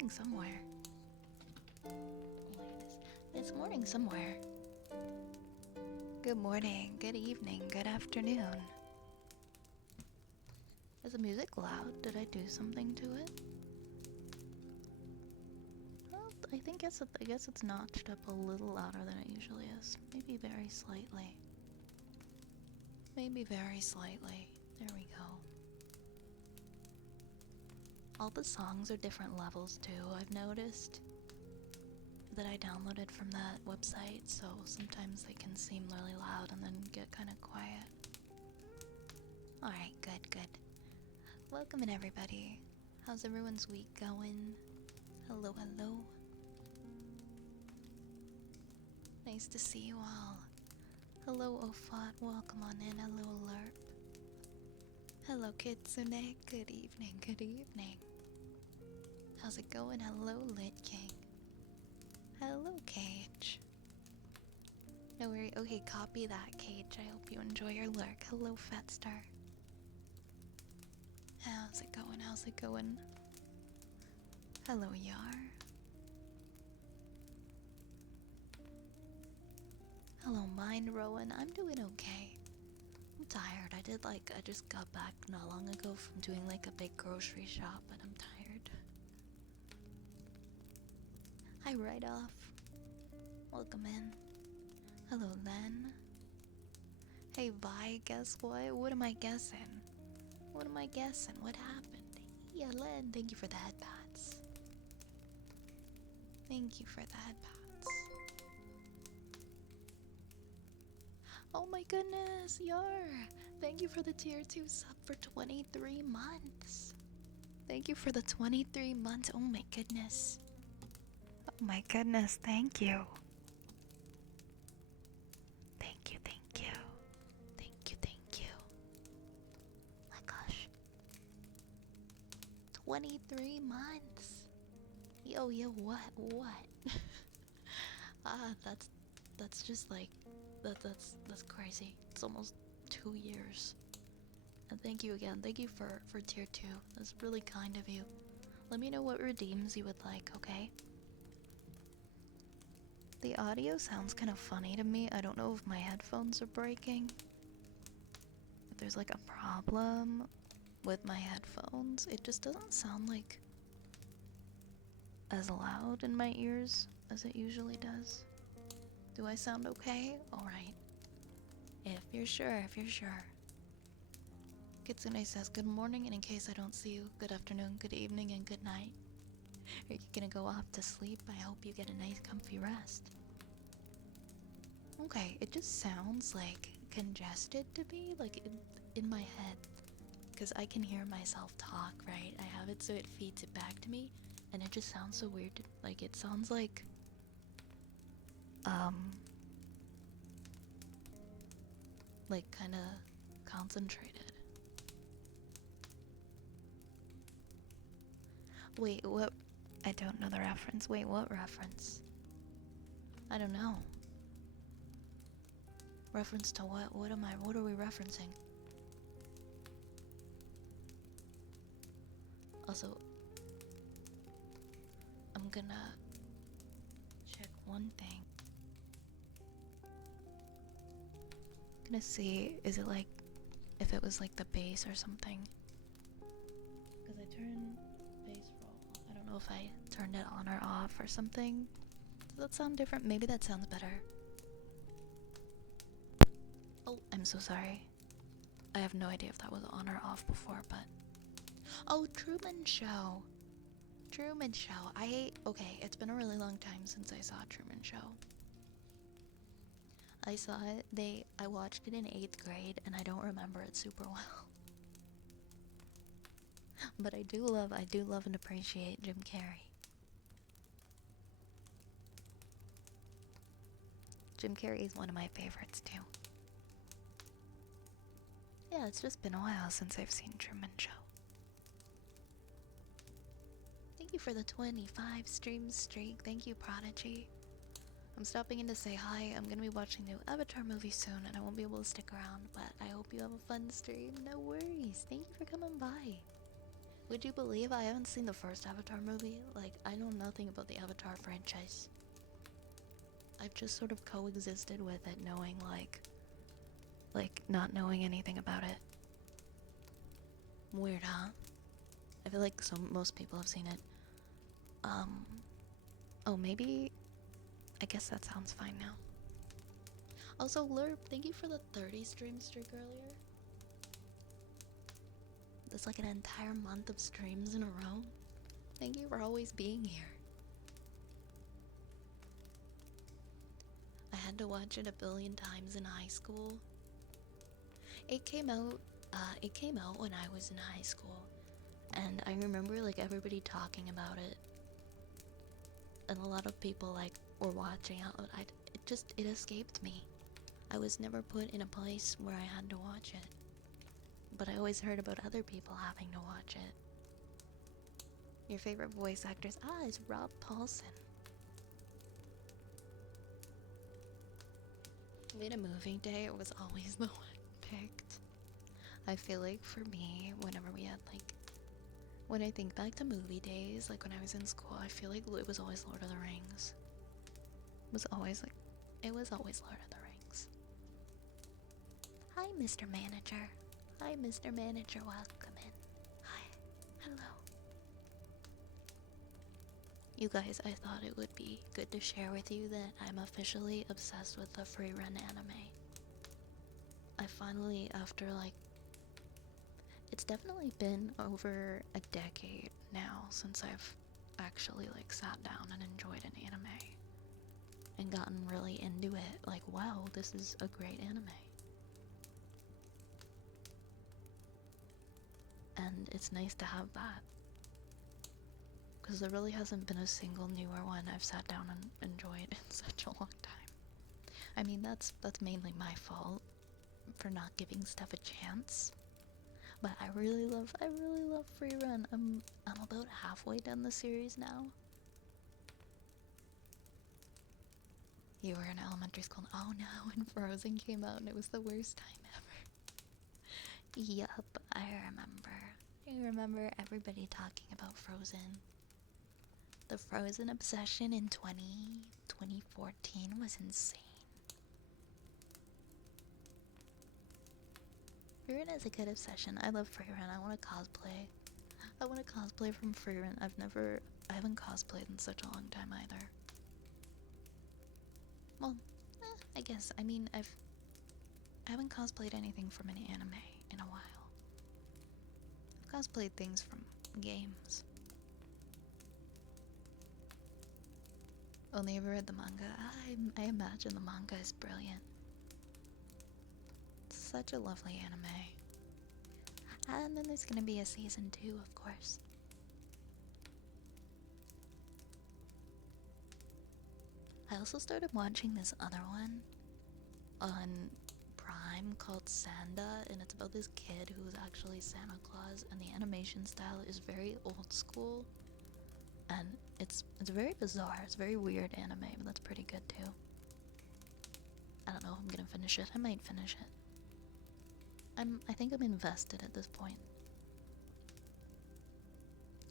morning somewhere. It's morning somewhere. Good morning, good evening, good afternoon. Is the music loud? Did I do something to it? Well, I guess it's notched up a little louder than it usually is. Maybe very slightly. Maybe very slightly. There we go. All the songs are different levels too, I've noticed. That I downloaded from that website, so sometimes they can seem really loud and then get kind of quiet. Alright, good. Welcome in, everybody. How's everyone's week going? Hello. Nice to see you all. Hello, Ofat. Welcome on in. Hello, Lerp. Hello, Kitsune. Good evening. How's it going? Hello, Lit King. Hello, Cage. No worry. Okay, copy that, Cage. I hope you enjoy your lurk. Hello, Fatstar. How's it going? Hello, Yar. Hello, Mind Rowan. I'm doing okay. I'm tired. I just got back not long ago from doing like a big grocery shop, and I'm tired. Hi, Right Off. Welcome in. Hello, Len. Hey, Vi, guess what? What am I guessing? What happened? Yeah, Len, thank you for the headpats. Oh my goodness, Yar! Thank you for the tier 2 sub for 23 months. Thank you for the 23 months. Oh my goodness. Thank you. Thank you. My gosh. 23 months. Yo, what? That's just like, that's crazy. It's almost 2 years. And thank you again. Thank you for tier 2. That's really kind of you. Let me know what redeems you would like, okay? The audio sounds kind of funny to me. I don't know if my headphones are breaking. If there's like a problem with my headphones, it just doesn't sound like as loud in my ears as it usually does. Do I sound okay? Alright. If you're sure. Kitsune says good morning, and in case I don't see you, good afternoon, good evening, and good night. Are you gonna go off to sleep? I hope you get a nice comfy rest. Okay, it just sounds like congested to me, like in my head. Because I can hear myself talk, right? I have it so it feeds it back to me, and it just sounds so weird. Like, it sounds like, kind of concentrated. Wait, what? I don't know the reference. Wait, what reference? I don't know. Reference to what? What are we referencing? Also, I'm gonna check one thing. I'm gonna see, is it like, if it was like the bass or something. Because I turned bass roll. I don't know if I turned it on or off or something. Does that sound different? Maybe that sounds better. Oh, I'm so sorry. I have no idea if that was on or off before, but... Oh, Truman Show! Okay, it's been a really long time since I saw Truman Show. I saw it, I watched it in 8th grade, and I don't remember it super well. But I do love and appreciate Jim Carrey. Jim Carrey is one of my favorites too. Yeah, it's just been a while since I've seen Truman Show. Thank you for the 25 stream streak. Thank you, Prodigy. I'm stopping in to say hi. I'm gonna be watching the new Avatar movie soon, and I won't be able to stick around, but I hope you have a fun stream. No worries. Thank you for coming by. Would you believe I haven't seen the first Avatar movie? Like, I know nothing about the Avatar franchise. I've just sort of coexisted with it, knowing, like, not knowing anything about it. Weird, huh? I feel like most people have seen it. Oh, maybe... I guess that sounds fine now. Also, Lerp, thank you for the 30 stream streak earlier. That's like an entire month of streams in a row. Thank you for always being here. I had to watch it a billion times in high school. It came out when I was in high school. And I remember like everybody talking about it. And a lot of people like were watching out. It escaped me. I was never put in a place where I had to watch it. But I always heard about other people having to watch it. Your favorite voice actors? It's Rob Paulson. We had a movie day, it was always the one picked. I feel like for me, whenever we had like... When I think back to movie days, like when I was in school, I feel like it was always Lord of the Rings. It was always Lord of the Rings. Hi, Mr. Manager. Hi, Mr. Manager, welcome in. Hi. Hello. You guys, I thought it would be good to share with you that I'm officially obsessed with the free run anime. I finally, after like... It's definitely been over a decade now since I've actually like sat down and enjoyed an anime. And gotten really into it. Like, wow, this is a great anime. And it's nice to have that. Because there really hasn't been a single newer one I've sat down and enjoyed in such a long time. I mean, that's mainly my fault for not giving stuff a chance. But I really love Free Run. I'm about halfway done the series now. You were in elementary school. Oh no, when Frozen came out and it was the worst time ever. Yup, I remember everybody talking about Frozen. The Frozen obsession in 2014 was insane. Free Run is a good obsession. I love Free Run. I want to cosplay. I want to cosplay from Free Run. I haven't cosplayed in such a long time either. Well, I guess. I mean, I haven't cosplayed anything from an anime in a while. I've cosplayed things from games. Only ever read the manga. I imagine the manga is brilliant. It's such a lovely anime. And then there's gonna be a season 2, of course. I also started watching this other one on Prime called Sanda, and it's about this kid who is actually Santa Claus, and the animation style is very old school, and it's very bizarre. It's very weird anime, but that's pretty good too. I don't know if I'm gonna finish it. I might finish it. I think I'm invested at this point.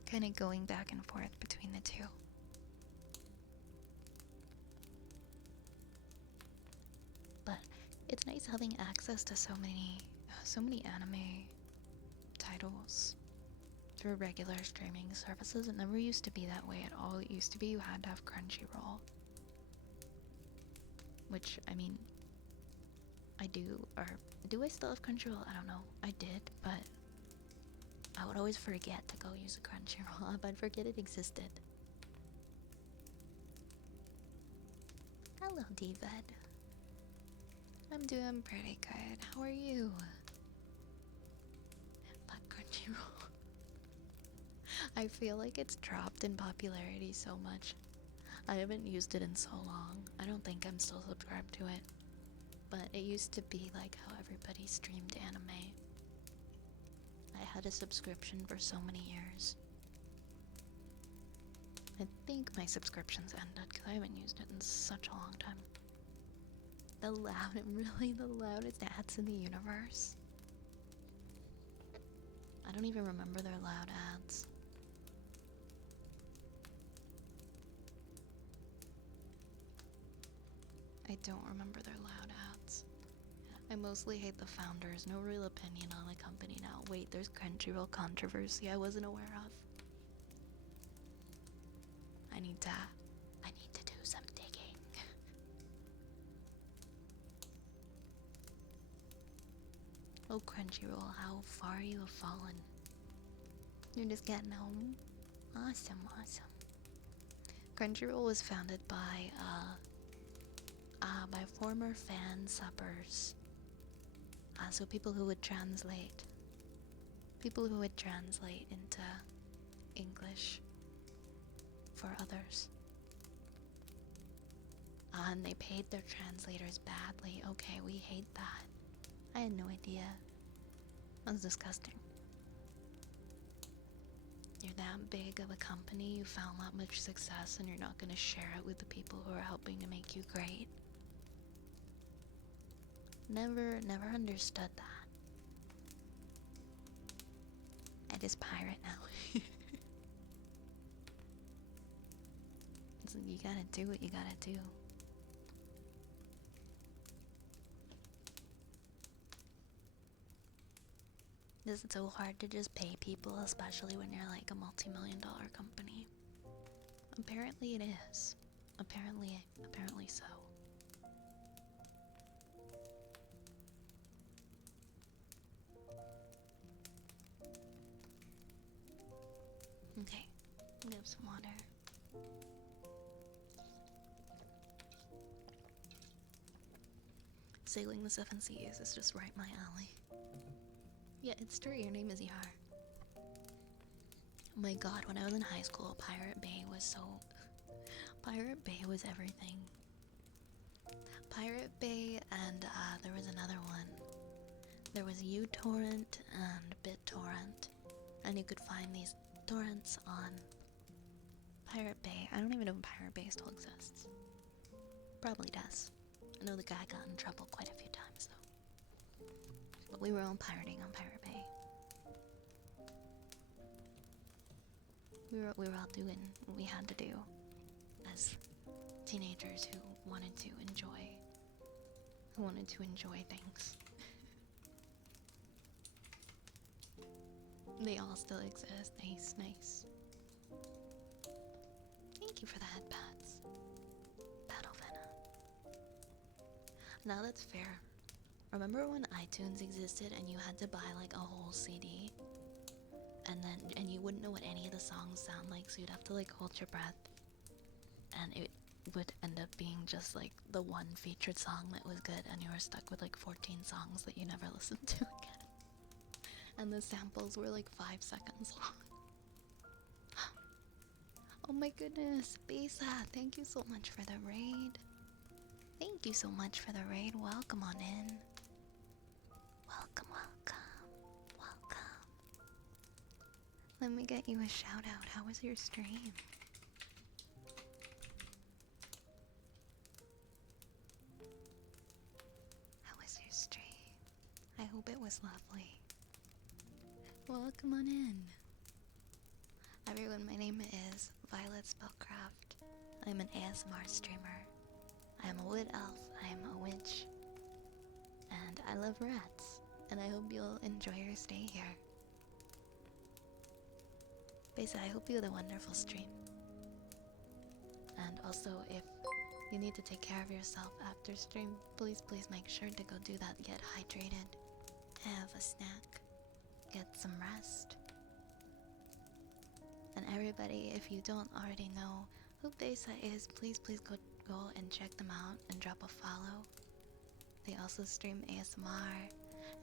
Kind of going back and forth between the two. But it's nice having access to so many anime titles through regular streaming services. It never used to be that way at all. It used to be you had to have Crunchyroll. Which, I mean, I do, or do I still have Crunchyroll? I don't know. I did, but I would always forget to go use a Crunchyroll app. I'd forget it existed. Hello, D-Ved. I'm doing pretty good. How are you? But Crunchyroll. I feel like it's dropped in popularity so much. I haven't used it in so long. I don't think I'm still subscribed to it. But it used to be like how everybody streamed anime. I had a subscription for so many years. I think my subscription's ended because I haven't used it in such a long time. The loudest ads in the universe. I don't even remember their loud ads. I don't remember their loud ads. I mostly hate the founders. No real opinion on the company now. Wait, there's Crunchyroll controversy I wasn't aware of. I need to do some digging. Oh, Crunchyroll, how far you have fallen. You're just getting home. Awesome, awesome. Crunchyroll was founded by former fan suppers. So people who would translate into English for others. And they paid their translators badly. Okay, we hate that. I had no idea. That's disgusting. You're that big of a company, you found that much success, and you're not gonna share it with the people who are helping to make you great. Never understood that. I just pirate now. So you gotta do what you gotta do. Is it so hard to just pay people, especially when you're like a multi-million-dollar company? Apparently it is. Apparently so. Okay, we have some water. Sailing the seven seas is just right my alley. Yeah, it's true, your name is Yar. Oh my god, when I was in high school, Pirate Bay was everything. Pirate Bay, and there was another one. There was uTorrent and BitTorrent, and you could find these torrents on Pirate Bay. I don't even know if Pirate Bay still exists. Probably does. I know the guy got in trouble quite a few times though. But we were all pirating on Pirate Bay. We were all doing what we had to do as teenagers who wanted to enjoy things. They all still exist. Nice, nice. Thank you for the headpads. Battle Venom. Now that's fair. Remember when iTunes existed and you had to buy like a whole CD? And you wouldn't know what any of the songs sound like, so you'd have to like hold your breath. And it would end up being just like the one featured song that was good, and you were stuck with like 14 songs that you never listened to again. And the samples were like 5 seconds long. Oh my goodness, Besa, thank you so much for the raid. Thank you so much for the raid. Welcome on in. Welcome, welcome, welcome. Let me get you a shout out. How was your stream? How was your stream? I hope it was lovely. Welcome on in. Everyone, my name is Violet Spellcraft. I'm an ASMR streamer. I am a wood elf, I am a witch, and I love rats, and I hope you'll enjoy your stay here. Basically, I hope you had a wonderful stream. And also, if you need to take care of yourself after stream, please make sure to go do that. Get hydrated, have a snack, get some rest. And everybody, if you don't already know who Besa is, please go and check them out and drop a follow. They also stream ASMR,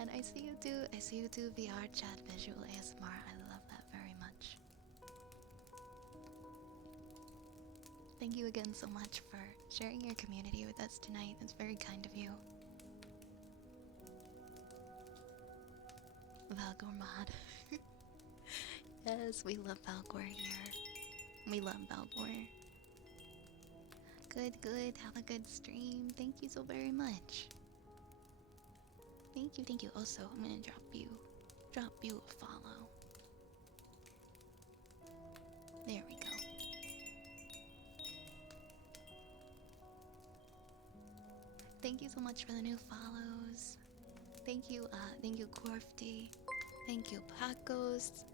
and I see you do VR chat visual ASMR. I love that very much. Thank you again so much for sharing your community with us tonight. It's very kind of you. Valgor mod. Yes, we love Valgor here. We love Valgor. Good. Have a good stream. Thank you so very much. Thank you. Also, I'm gonna drop you a follow. There we go. Thank you so much for the new follows. Thank you, Corfty. Thank you, Pacos.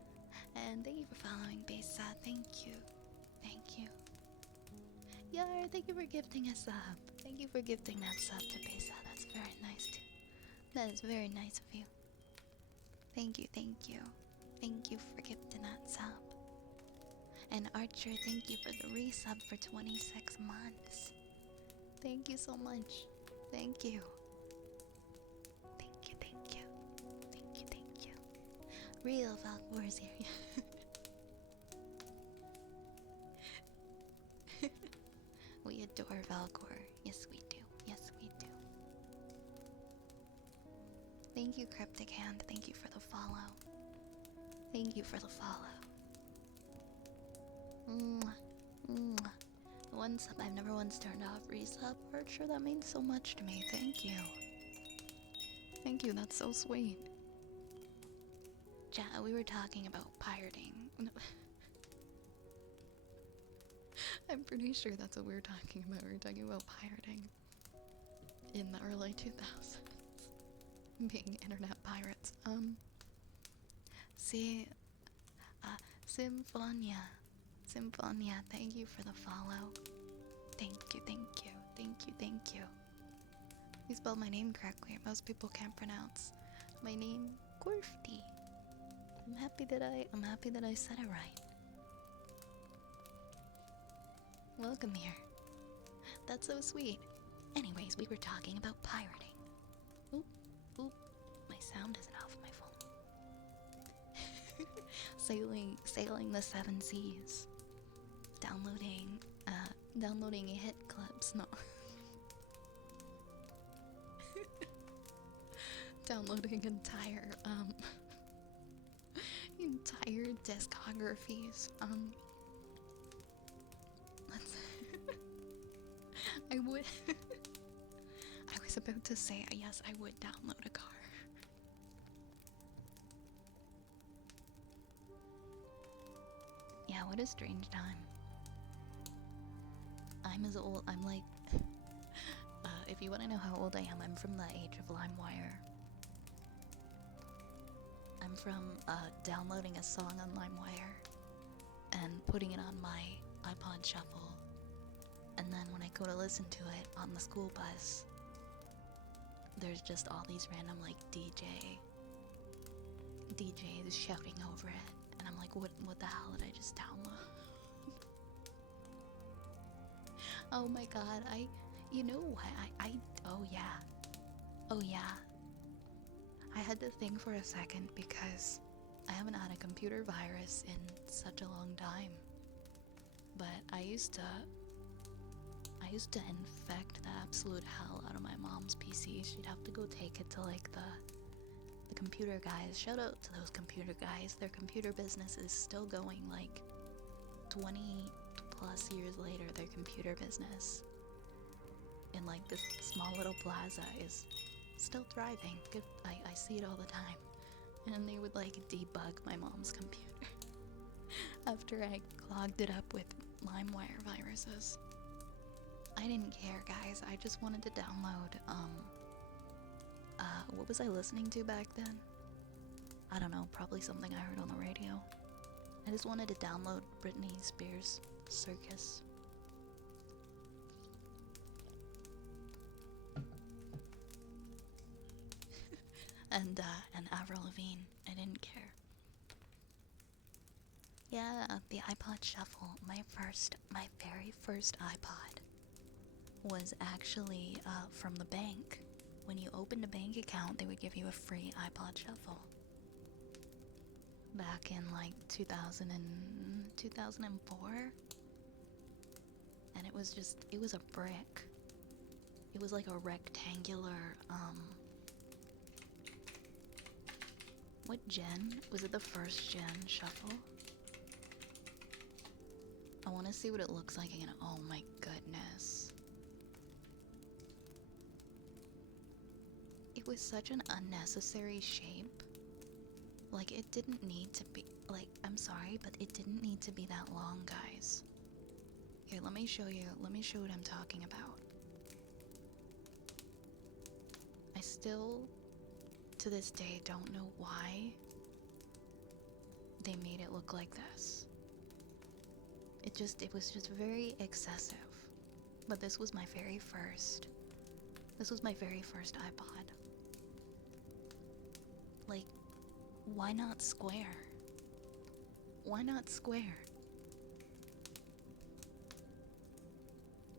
And thank you for following Besa. Thank you. Thank you. Yar, thank you for gifting a sub. Thank you for gifting that sub to Besa. That's very nice too. That is very nice of you. Thank you, thank you. Thank you for gifting that sub. And Archer, thank you for the resub for 26 months. Thank you so much. Thank you. Thank you, thank you. Thank you, thank you. Real Valkor's here. We adore Valkor. Yes, we do. Yes, we do. Thank you, Cryptic Hand. Thank you for the follow. Thank you for the follow. Mwah. Mwah. One sub I've never once turned off. Resub, Archer, that means so much to me. Thank you. Thank you, that's so sweet. Chat, we were talking about pirating. I'm pretty sure that's what we were talking about. We were talking about pirating in the early 2000s. Being internet pirates. See, Symphonia, thank you for the follow. Thank you, thank you, thank you, thank you. You spelled my name correctly. Most people can't pronounce my name, Gorfty. I'm happy that I said it right. Welcome here. That's so sweet. Anyways, we were talking about pirating. Oop, oop. My sound isn't off my phone. Sailing the seven seas. Downloading hit clips. No. Downloading entire discographies. I would. I was about to say, yes, I would download a car. Yeah, what a strange time. I'm as old, I'm like, if you want to know how old I am, I'm from the age of LimeWire. I'm from downloading a song on LimeWire and putting it on my iPod Shuffle. And then when I go to listen to it on the school bus, there's just all these random like DJs shouting over it. And I'm like, what the hell did I just download? Oh my god, you know what, oh yeah. I had to think for a second because I haven't had a computer virus in such a long time. But I used to infect the absolute hell out of my mom's PC. She'd have to go take it to like the computer guys. Shout out to those computer guys. Their computer business is still going, like 20 plus years later. Their computer business in like this small little plaza is still thriving. Good. I see it all the time. And they would like debug my mom's computer after I clogged it up with LimeWire viruses. I didn't care, guys. I just wanted to download, what was I listening to back then? I don't know, probably something I heard on the radio. I just wanted to download Britney Spears' Circus. and Avril Lavigne. I didn't care. Yeah, the iPod Shuffle. My very first iPod was actually from the bank. When you opened a bank account, they would give you a free iPod Shuffle. Back in like 2004. And it was a brick. It was like a rectangular, what gen? Was it the first gen Shuffle? I want to see what it looks like again. Oh my goodness. It was such an unnecessary shape. Like, it didn't need to be, like, I'm sorry, but it didn't need to be that long, guys. Here, let me show you what I'm talking about. I still, to this day, don't know why they made it look like this. It was just very excessive. But this was my very first iPod. Like, why not square? Why not square?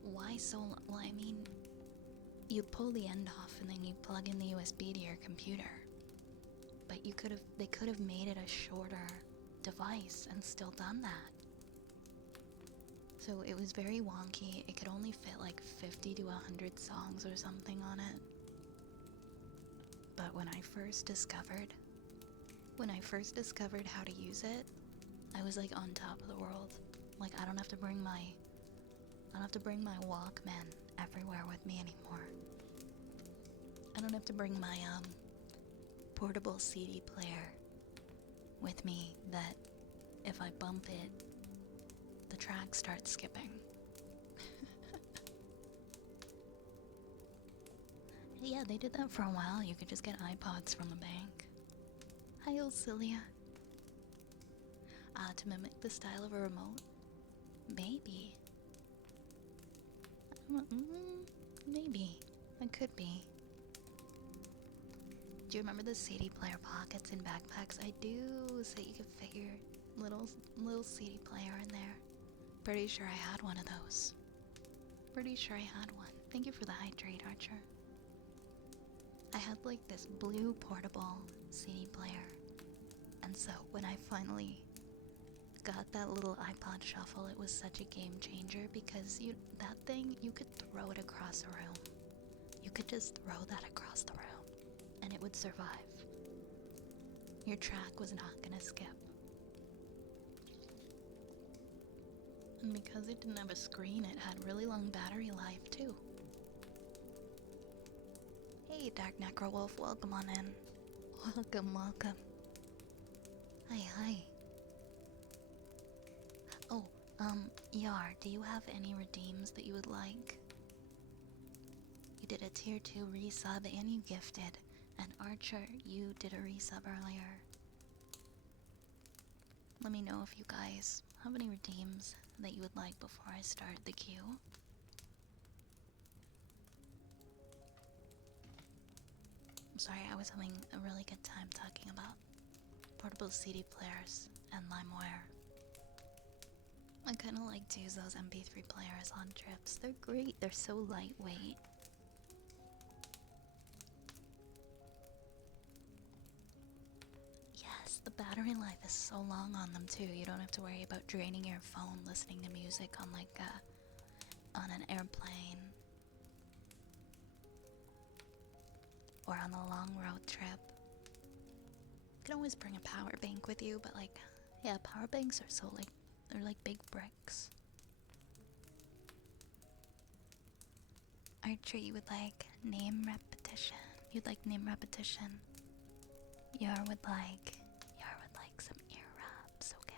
Why so long? Well, I mean, you pull the end off and then you plug in the USB to your computer. But they could have made it a shorter device and still done that. So it was very wonky. It could only fit like 50 to 100 songs or something on it. But when I first discovered how to use it, I was like on top of the world. Like, I don't have to bring my Walkman everywhere with me anymore. I don't have to bring my portable CD player with me that if I bump it, the track starts skipping. Yeah, they did that for a while. You could just get iPods from the bank. Hi, Ocilia. To mimic the style of a remote? Maybe. Maybe. It could be. Do you remember the CD player pockets in backpacks? I do, so you could fit your little CD player in there. Pretty sure I had one of those. Pretty sure I had one. Thank you for the hydrate, Archer. I had like this blue portable CD player. And so when I finally got that little iPod Shuffle, it was such a game changer because that thing, you could throw it across a room. You could just throw that across the room and it would survive. Your track was not gonna skip. And because it didn't have a screen, it had really long battery life too. Hey, Dark Necro Wolf, welcome on in. Welcome. Hi. Oh, Yar, do you have any redeems that you would like? You did a tier 2 resub and you gifted. And Archer, you did a resub earlier. Let me know if you guys have any redeems that you would like before I start the queue. I'm sorry, I was having a really good time talking about portable CD players and LimeWire. I kind of like to use those MP3 players on trips. They're great, they're so lightweight. Yes, the battery life is so long on them too. You don't have to worry about draining your phone listening to music on like on an airplane or on a long road trip. You can always bring a power bank with you, but like, yeah, power banks are so like, they're like big bricks. Archer, you would like name repetition. You'd like name repetition. Yar would like some ear rubs. Okay.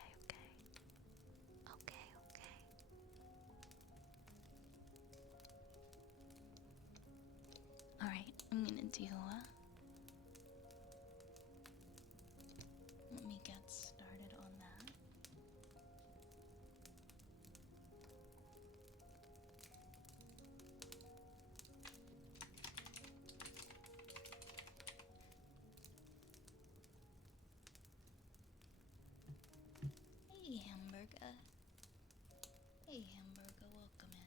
Alright, I'm gonna do let me get started on that. Hey Hamburger, welcome in.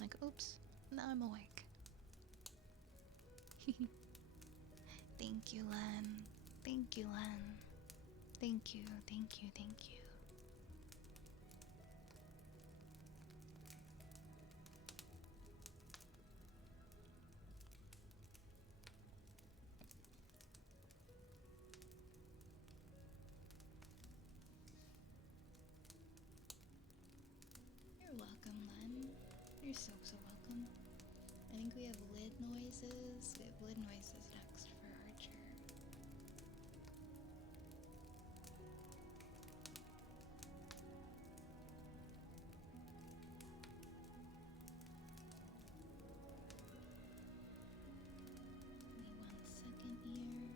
Like, oops, now I'm awake. Thank you, Len. Thank you, Len. Thank you, thank you, thank you. You're welcome, Len. You're so, so welcome. I think we have lid noises. We have lid noises next for Archer. Give me 1 second here.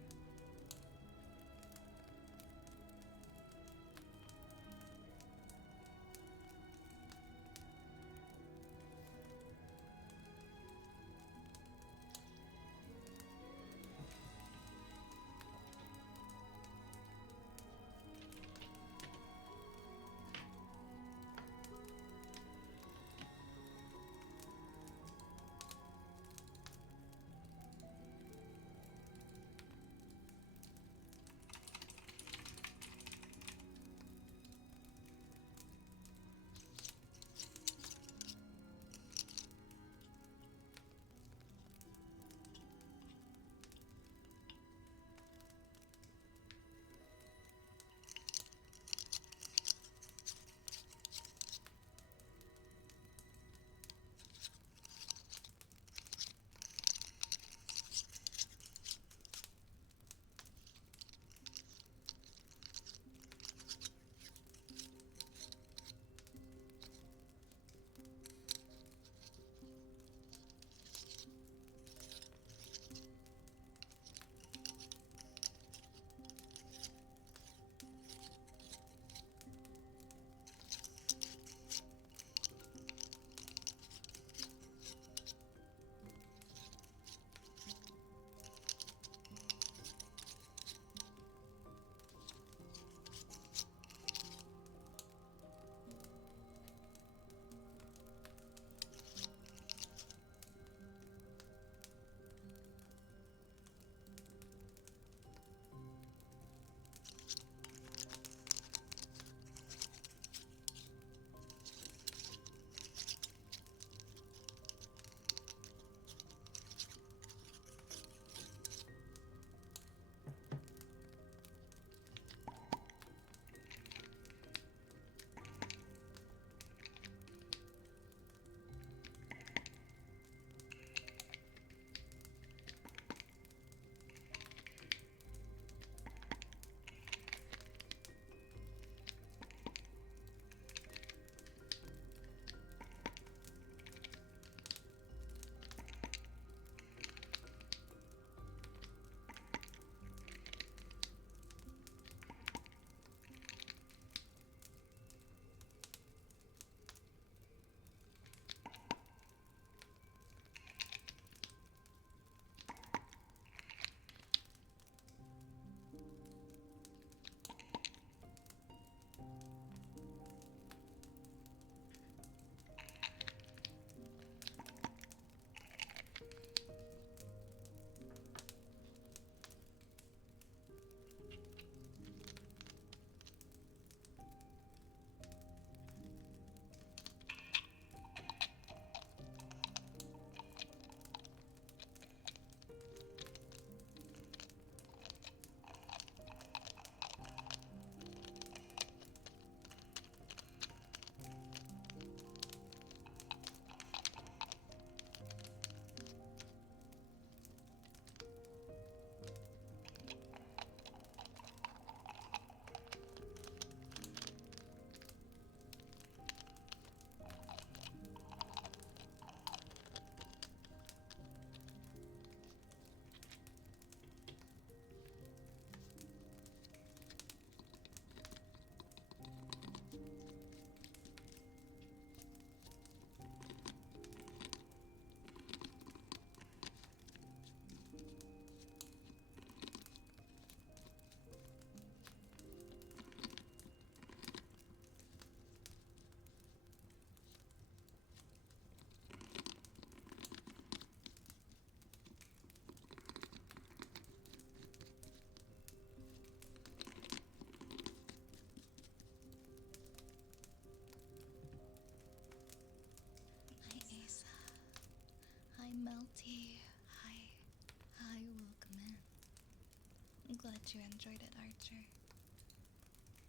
glad you enjoyed it, Archer.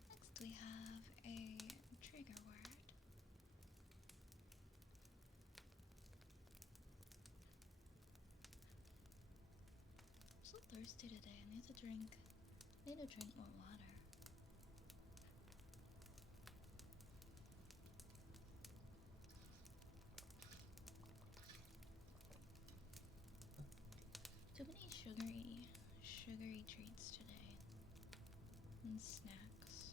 Next we have a trigger word. I'm so thirsty today. I need to drink more water. Too many sugary treats today. And snacks.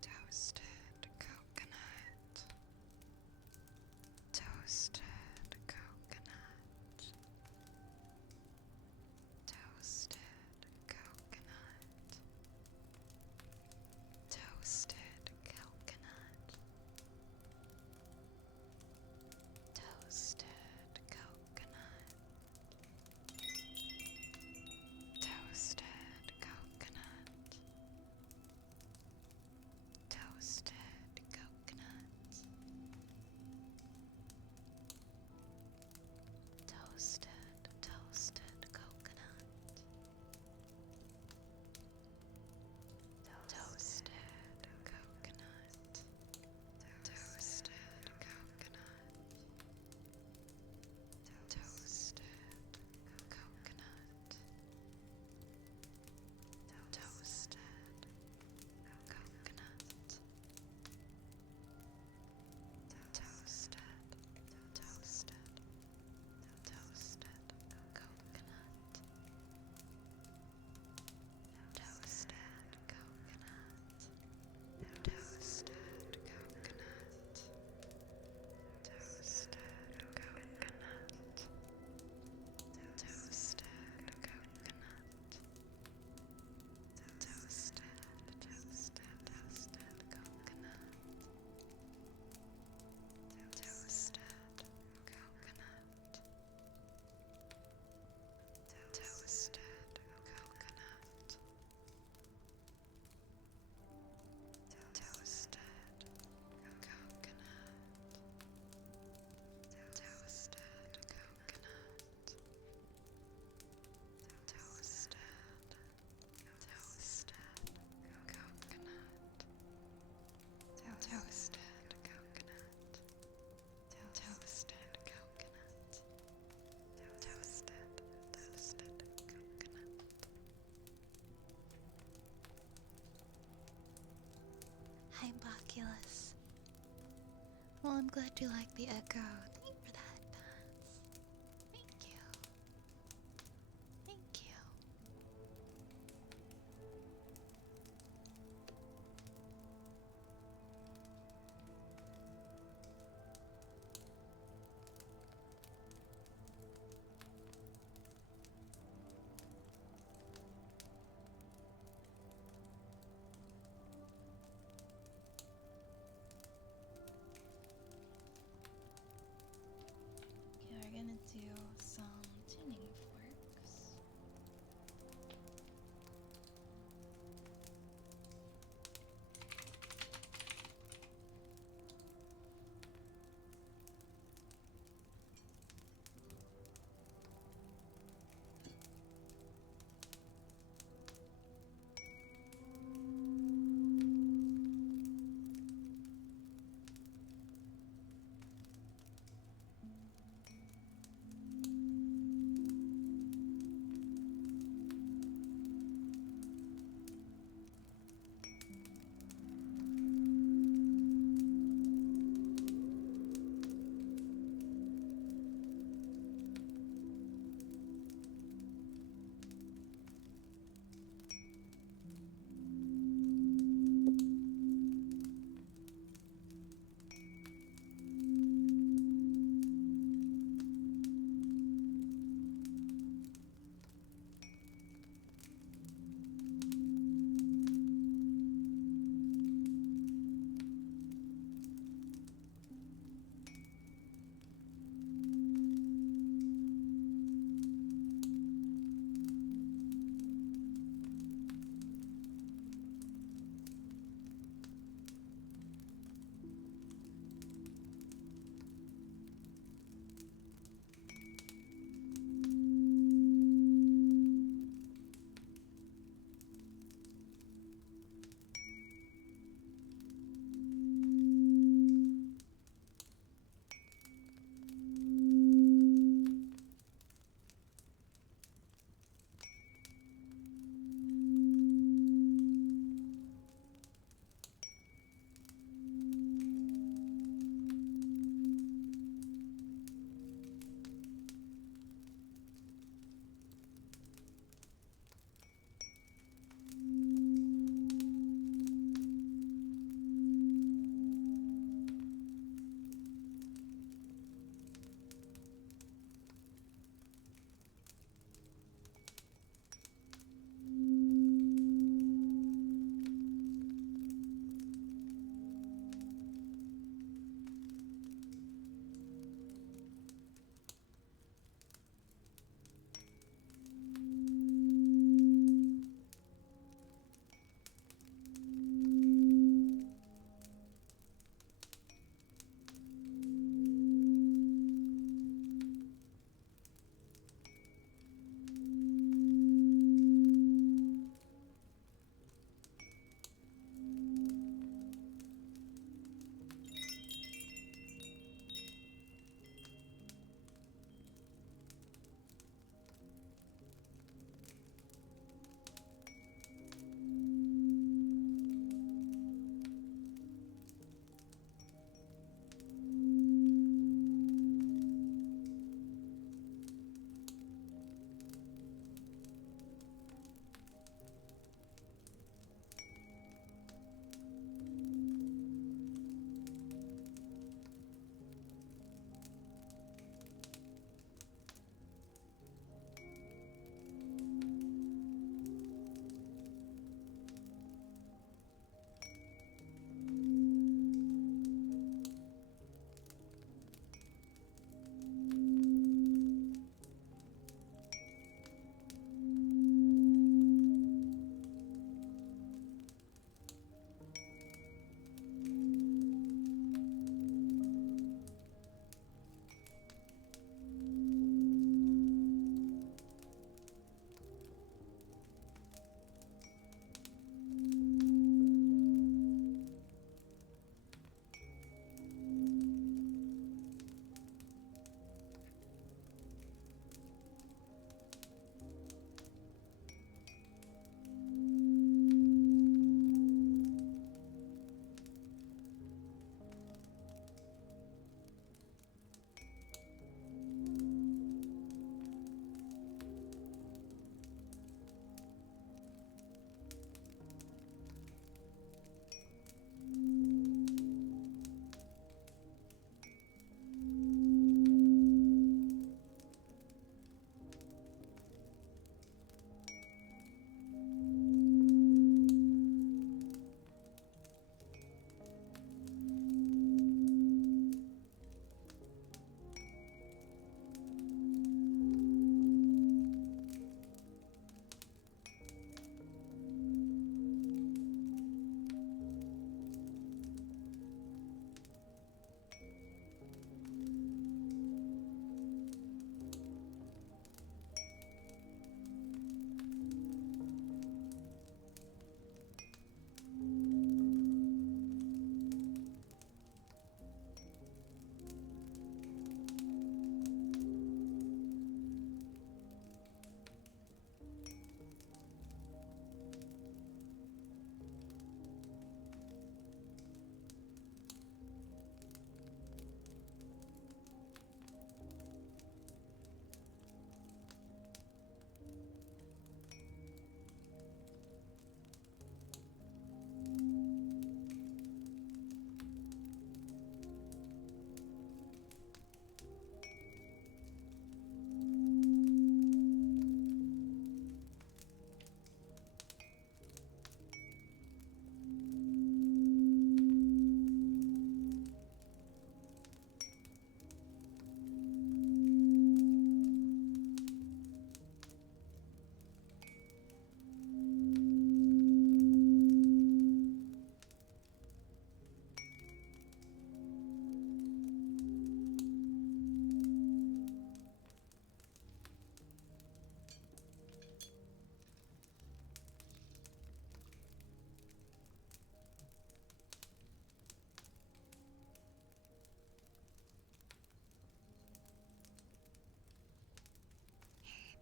Toasted coconut. Toasted coconut. Toasted coconut. Toasted coconut. Toasted coconut. Toasted coconut. Toasted coconut. Toasted coconut. Toasted coconut. Toasted coconut. Toasted coconut. Toasted coconut. Toasted, toasted, toasted coconut. Toasted coconut. Toasted coconut. Toasted coconut. Toasted coconut. Toasted, toasted coconut. Toasted coconut. Toasted coconut. Toasted coconut. Toasted coconut. Toasted, toasted coconut. Toasted coconut. Toasted coconut. Toasted coconut. Hi, Boculus. Well, I'm glad you like the echo. Thank you for that, Dance. Thank you. Thank you.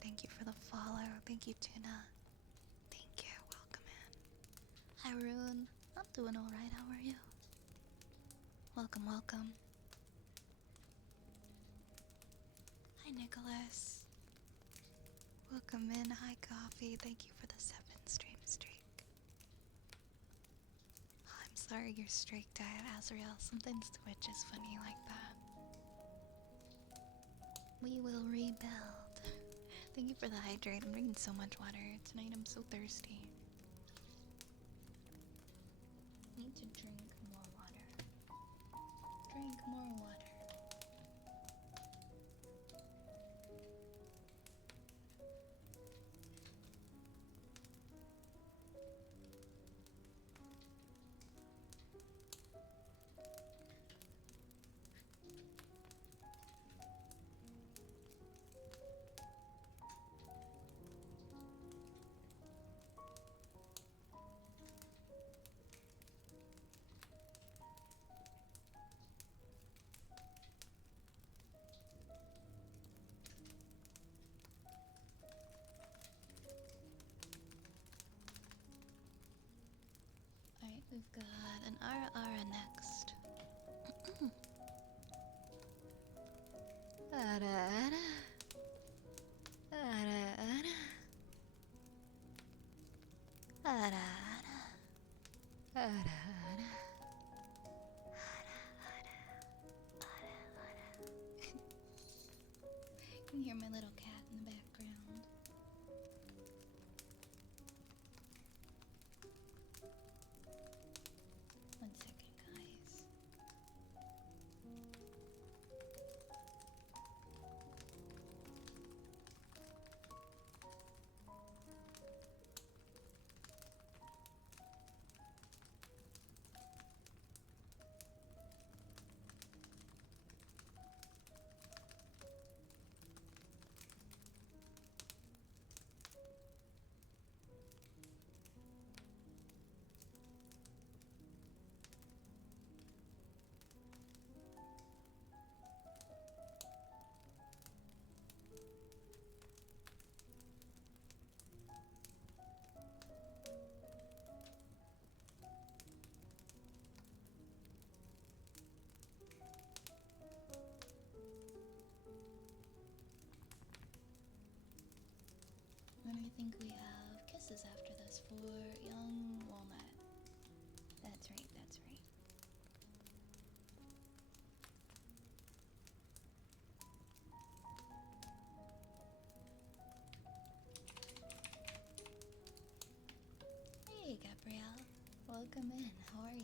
Thank you for the follow. Thank you, Tuna. Thank you. Welcome in. Hi, Rune. I'm doing alright. How are you? Welcome, welcome. Hi, Nicholas. Welcome in. Hi, Coffee. Thank you for the 7 streak. Oh, I'm sorry your streak died, Azrael. Sometimes Twitch is funny like that. We will rebuild. Thank you for the hydrate. I'm drinking so much water. Tonight I'm so thirsty. Need to drink more water. Drink more water. Alright, we've got an Ara next. Ara. You can hear my little cat in the background. One second, guys. And I think we have kisses after this for young walnut. That's right, that's right. Hey, Gabrielle. Welcome in. How are you?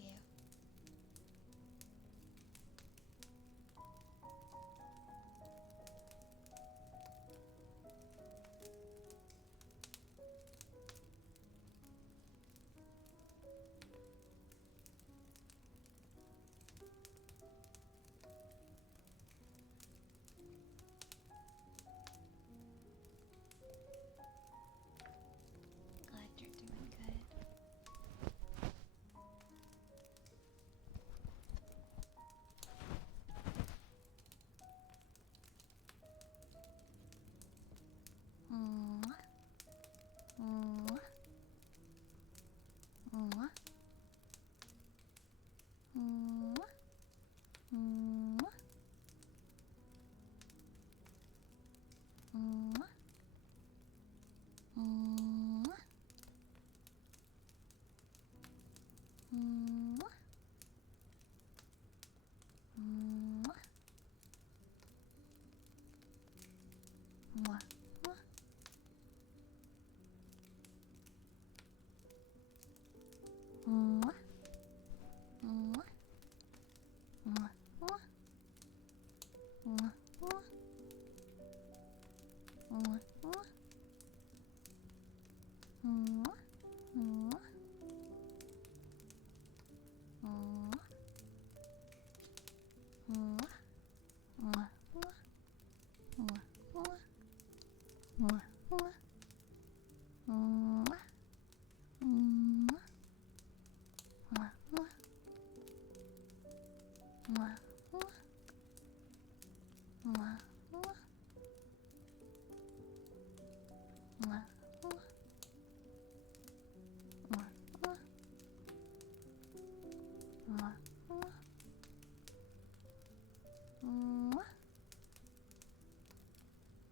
Glad you're doing good.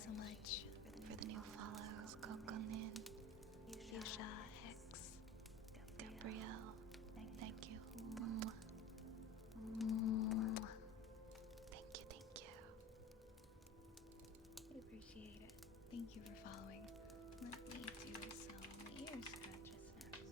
so much for the new follows. Coconin, Yusha, Hex, Gabrielle. Thank you. Thank you, thank you. I appreciate it. Thank you for following. Let me do some ear scratches next.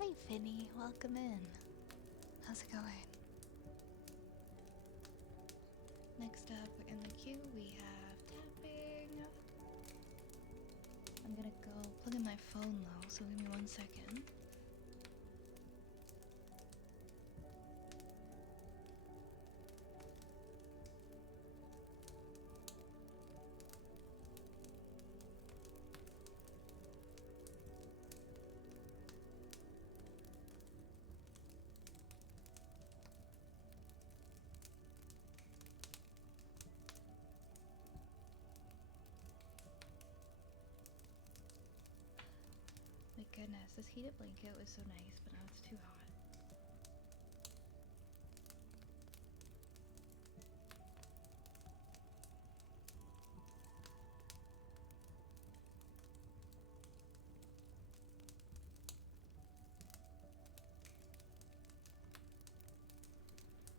Hi, Finny. Welcome in. How's it going? Next up in the queue, we have tapping. I'm gonna go plug in my phone though, so give me 1 second. This heated blanket was so nice, but now it's too hot.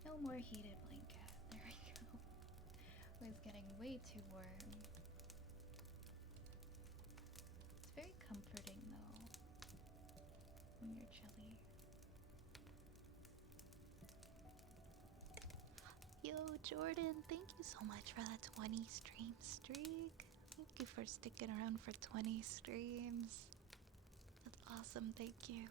No more heated blanket. There we go. It was getting way too warm. It's very comforting though when you're chilly. Yo, Jordan, thank you so much for that 20 stream streak. Thank you for sticking around for 20 streams. That's awesome, thank you.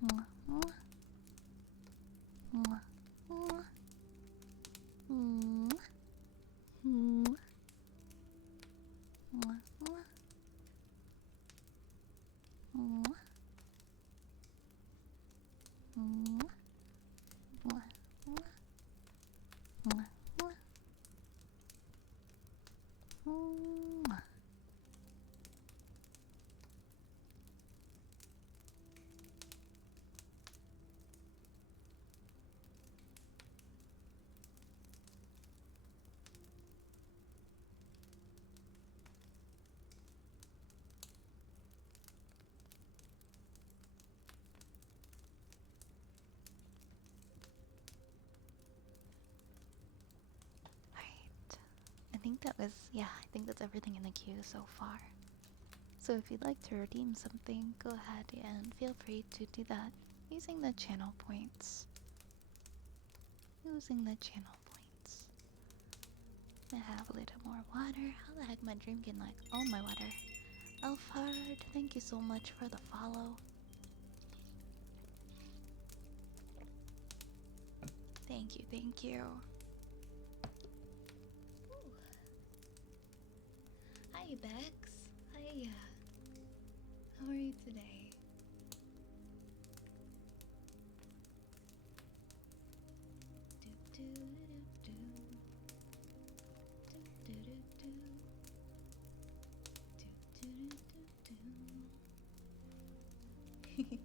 Mwah, mwah. Mwah, mwah. Mwah, mwah. Mwah, mwah. Mwah. Mwah, mwah, mwah. Mwah, mwah. Mwah. Alright. I think that was, yeah, I think that's everything in the queue so far. So if you'd like to redeem something, go ahead and feel free to do that using the channel points. Using the channel points. I have a little more water. How the heck am I drinking like all my water? Alphard, thank you so much for the follow. Thank you, thank you. Ooh. Hi, Bex. Hi. How are you today? Do, do, do, do. Do, do, do, do. Do, do, do, do.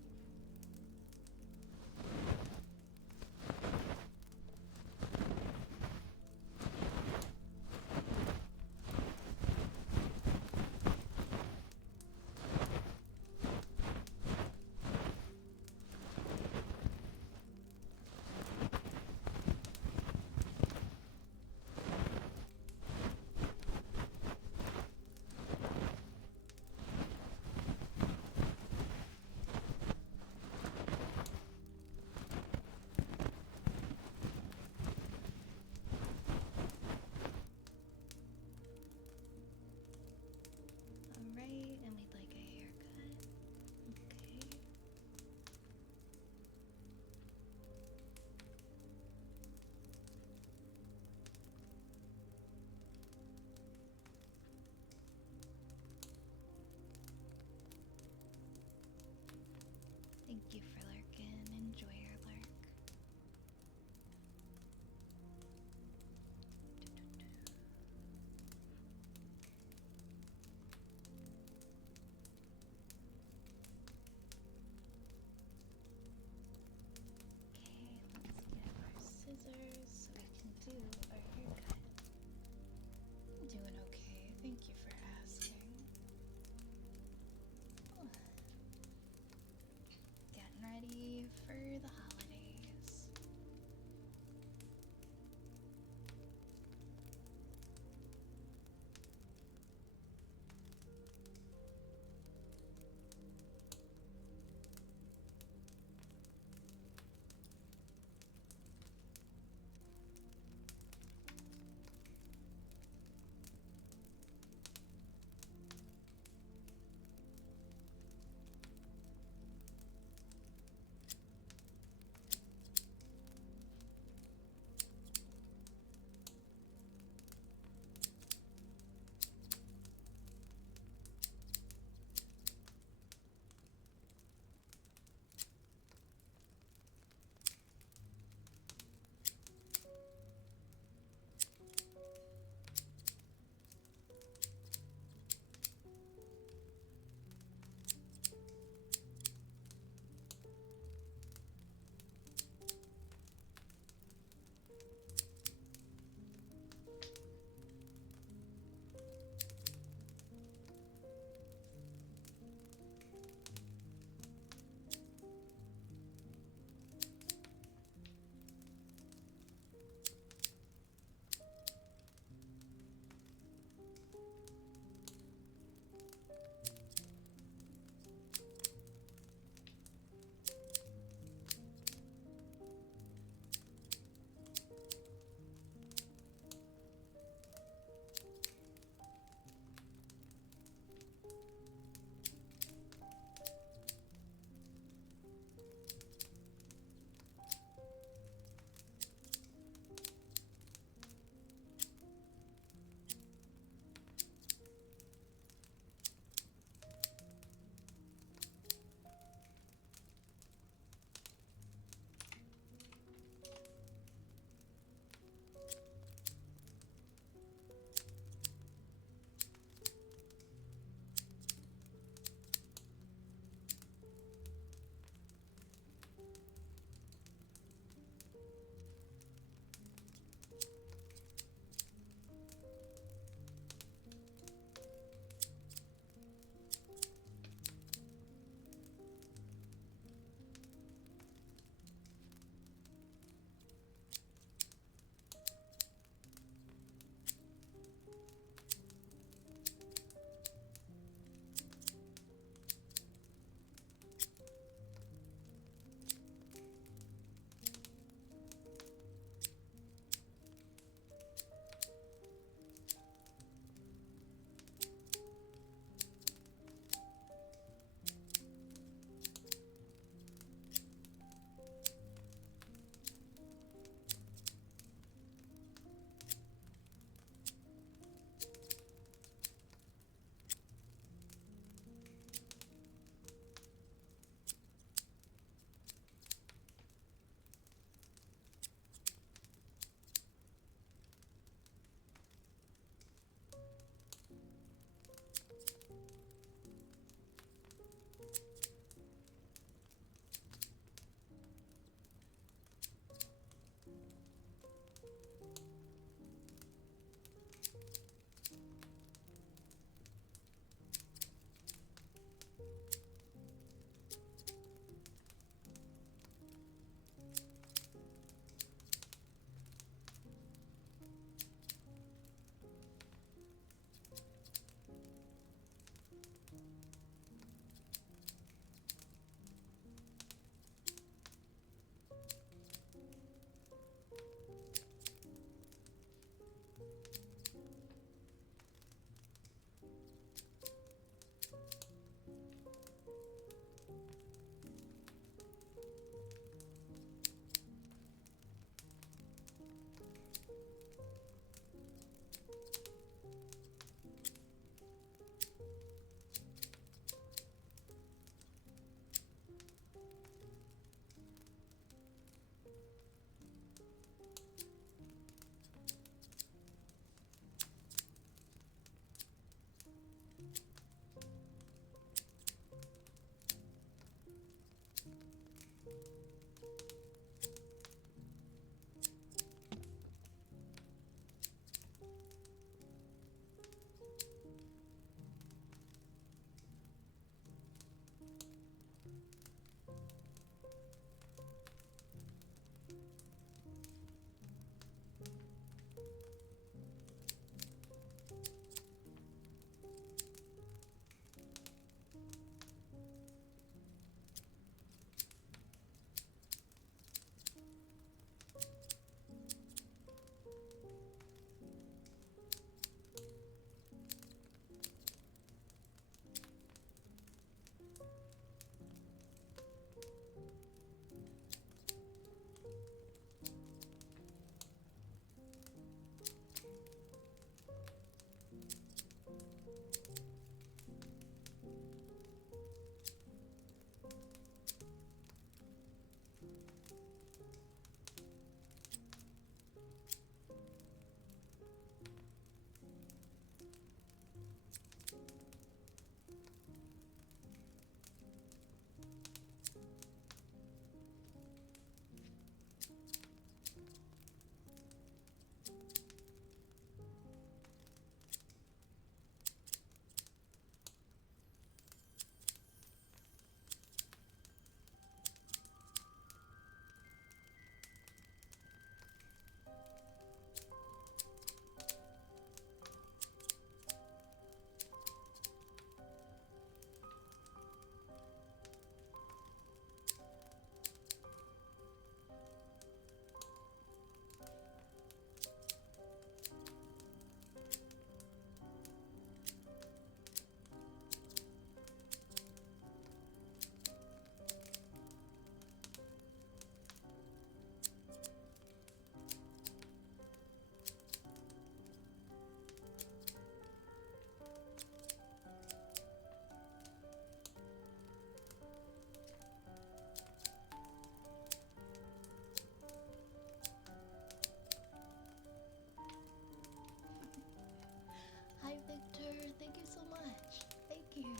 Hi, Victor. Thank you so much. Thank you.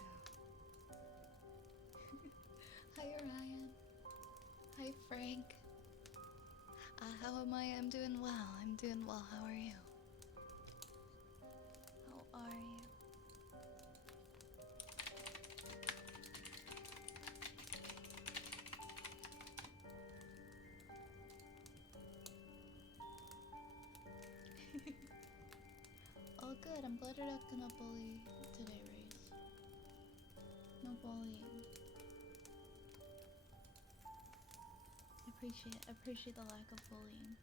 Hi, Orion. Hi, Frank. How am I? I'm doing well. I'm doing well. How are you? How are you? All good. I'm glad you're not gonna bully today, Reese. No bullying. Appreciate the lack of bullying.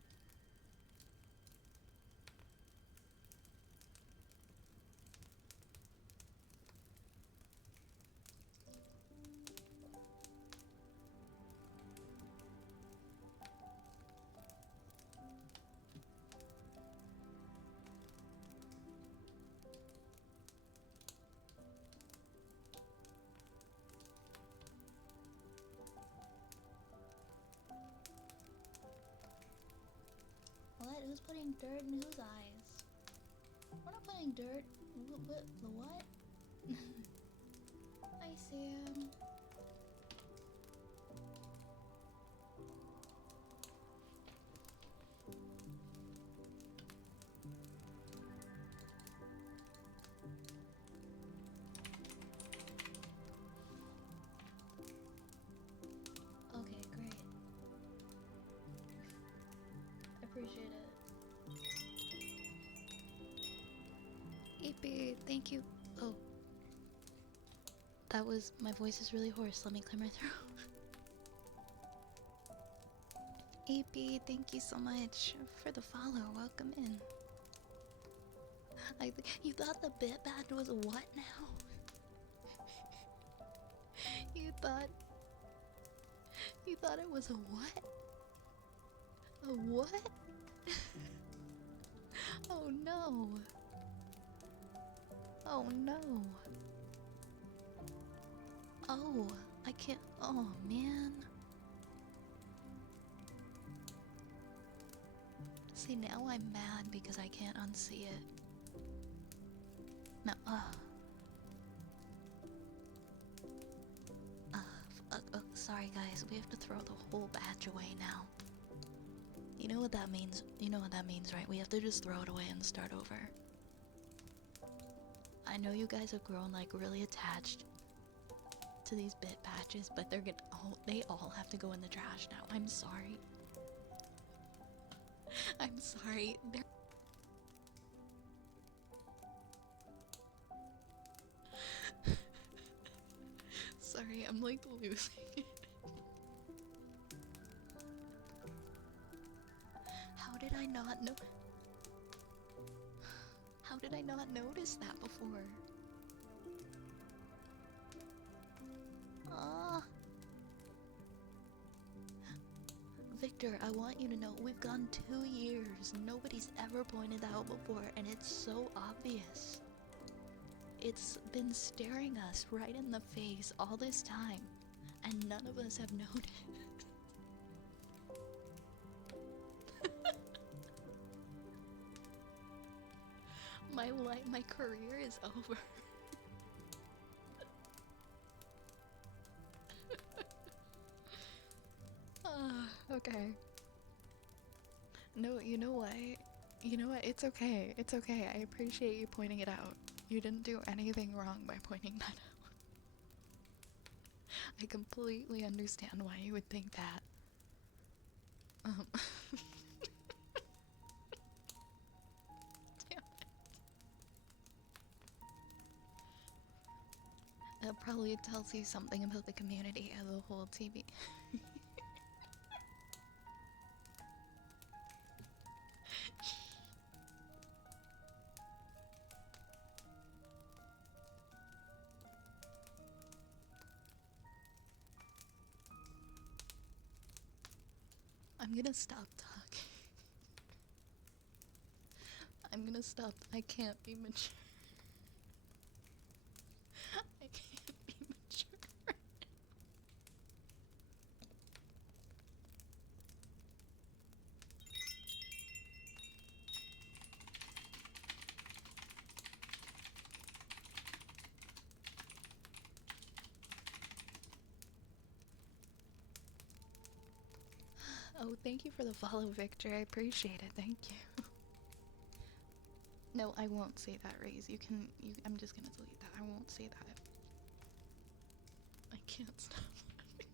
What? Who's putting dirt in whose eyes? We're not putting dirt. What? The what? I see him. Okay, great. Appreciate it. EP, thank you. Oh, that was, my voice is really hoarse. Let me clear my throat. EP, thank you so much for the follow. Welcome in. You thought the bit bad was a what now? You thought it was a what? A what? Oh no. Oh no. Oh, I can't. Oh man. See, now I'm mad because I can't unsee it. No, sorry guys, we have to throw the whole batch away now. You know what that means? You know what that means, right? We have to just throw it away and start over. I know you guys have grown like really attached to these bit patches, but they all have to go in the trash now. I'm sorry. I'm sorry. Sorry, I'm like losing it. How did I not know? How did I not notice that before? Ah. Victor, I want you to know we've gone 2 years. Nobody's ever pointed that out before, and it's so obvious. It's been staring us right in the face all this time, and none of us have noticed. My career is over. Okay. No, you know what? You know what? It's okay. It's okay. I appreciate you pointing it out. You didn't do anything wrong by pointing that out. I completely understand why you would think that. Damn it. That probably tells you something about the community of the whole TV. I'm gonna stop talking. I'm gonna stop. I can't be mature. I can't be mature. Oh, thank you for the follow, Victor. I appreciate it. Thank you. No, I won't say that, Raze. I'm just gonna delete that. I won't say that. I can't stop laughing.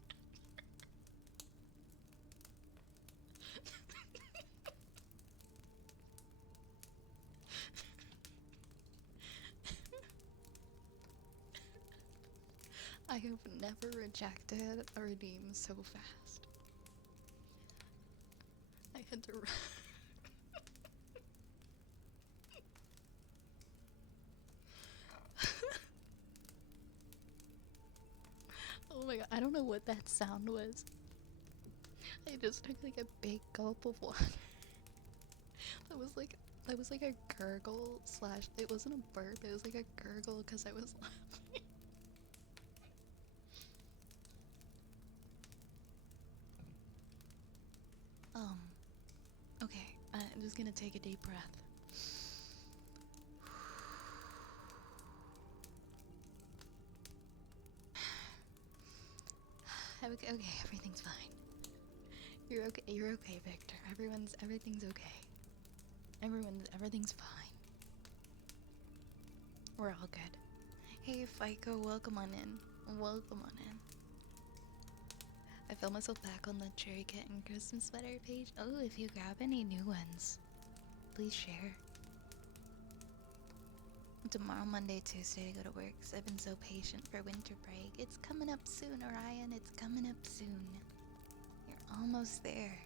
I have never rejected a redeem so fast. I had to Oh my god, I don't know what that sound was. I just took like a big gulp of water. That was like a gurgle slash, it wasn't a burp, it was like a gurgle because I was laughing. Okay, I'm just gonna take a deep breath. Okay, everything's fine. You're okay, Victor. Everything's okay. Everything's fine. We're all good. Hey, FICO, welcome on in. Welcome on in. I found myself back on the Cherry Kitten Christmas sweater page. Oh, if you grab any new ones, please share. Tomorrow, Monday, Tuesday to go to work, 'cause I've been so patient for winter break. It's coming up soon, Orion. It's coming up soon. You're almost there.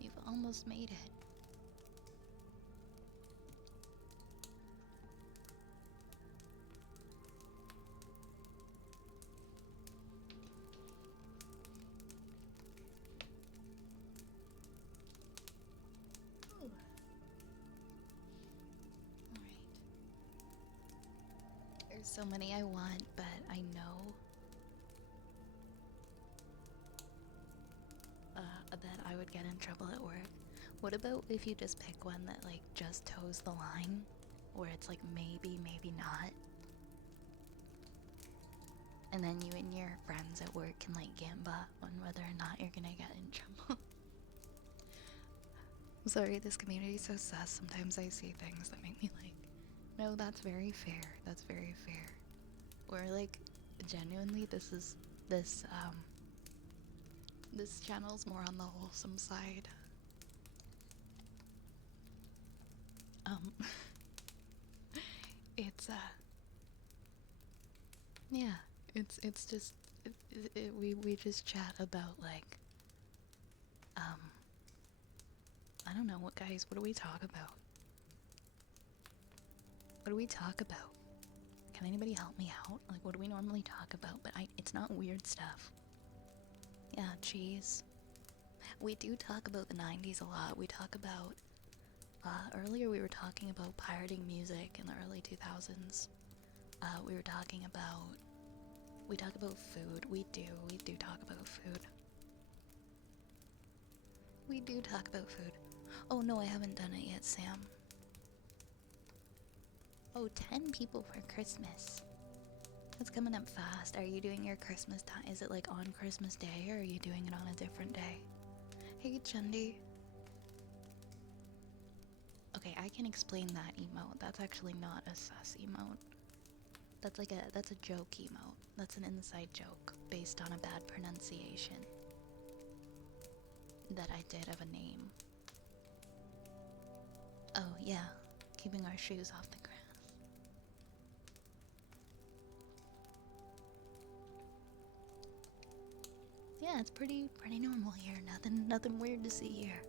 You've almost made it. There's so many I want, but I know that I would get in trouble at work. What about if you just pick one that like just toes the line, where it's like maybe, maybe not? And then you and your friends at work can like gamba on whether or not you're gonna get in trouble. I'm sorry, this community is so sus. Sometimes I see things that make me like, no, that's very fair. That's very fair. Or like, genuinely, this this channel's more on the wholesome side. It's yeah, it's just we just chat about like I don't know what guys. What do we talk about? What do we talk about? Can anybody help me out? Like, what do we normally talk about? But it's not weird stuff. Yeah, cheese. We do talk about the 90s a lot. We talk about, earlier we were talking about pirating music in the early 2000s. We talk about food. We do talk about food. We do talk about food. Oh no, I haven't done it yet, Sam. Oh, 10 people for Christmas. That's coming up fast. Are you doing your Christmas time? Is it like on Christmas Day or are you doing it on a different day? Hey, Chundi. Okay, I can explain that emote. That's actually not a sus emote. That's like that's a joke emote. That's an inside joke based on a bad pronunciation that I did of a name. Oh yeah, keeping our shoes off the grass. Yeah, it's pretty normal here. Nothing weird to see here.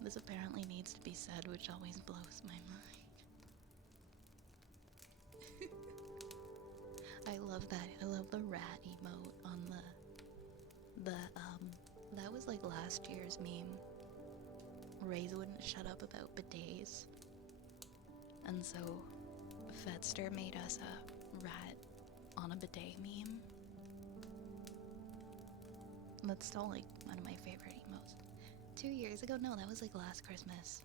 This apparently needs to be said, which always blows my mind. I love that. I love the rat emote on that was like last year's meme. Raze wouldn't shut up about bidets. And so Fedster made us a rat on a bidet meme. That's still like one of my favorite emotes. 2 years ago? No, that was like last Christmas.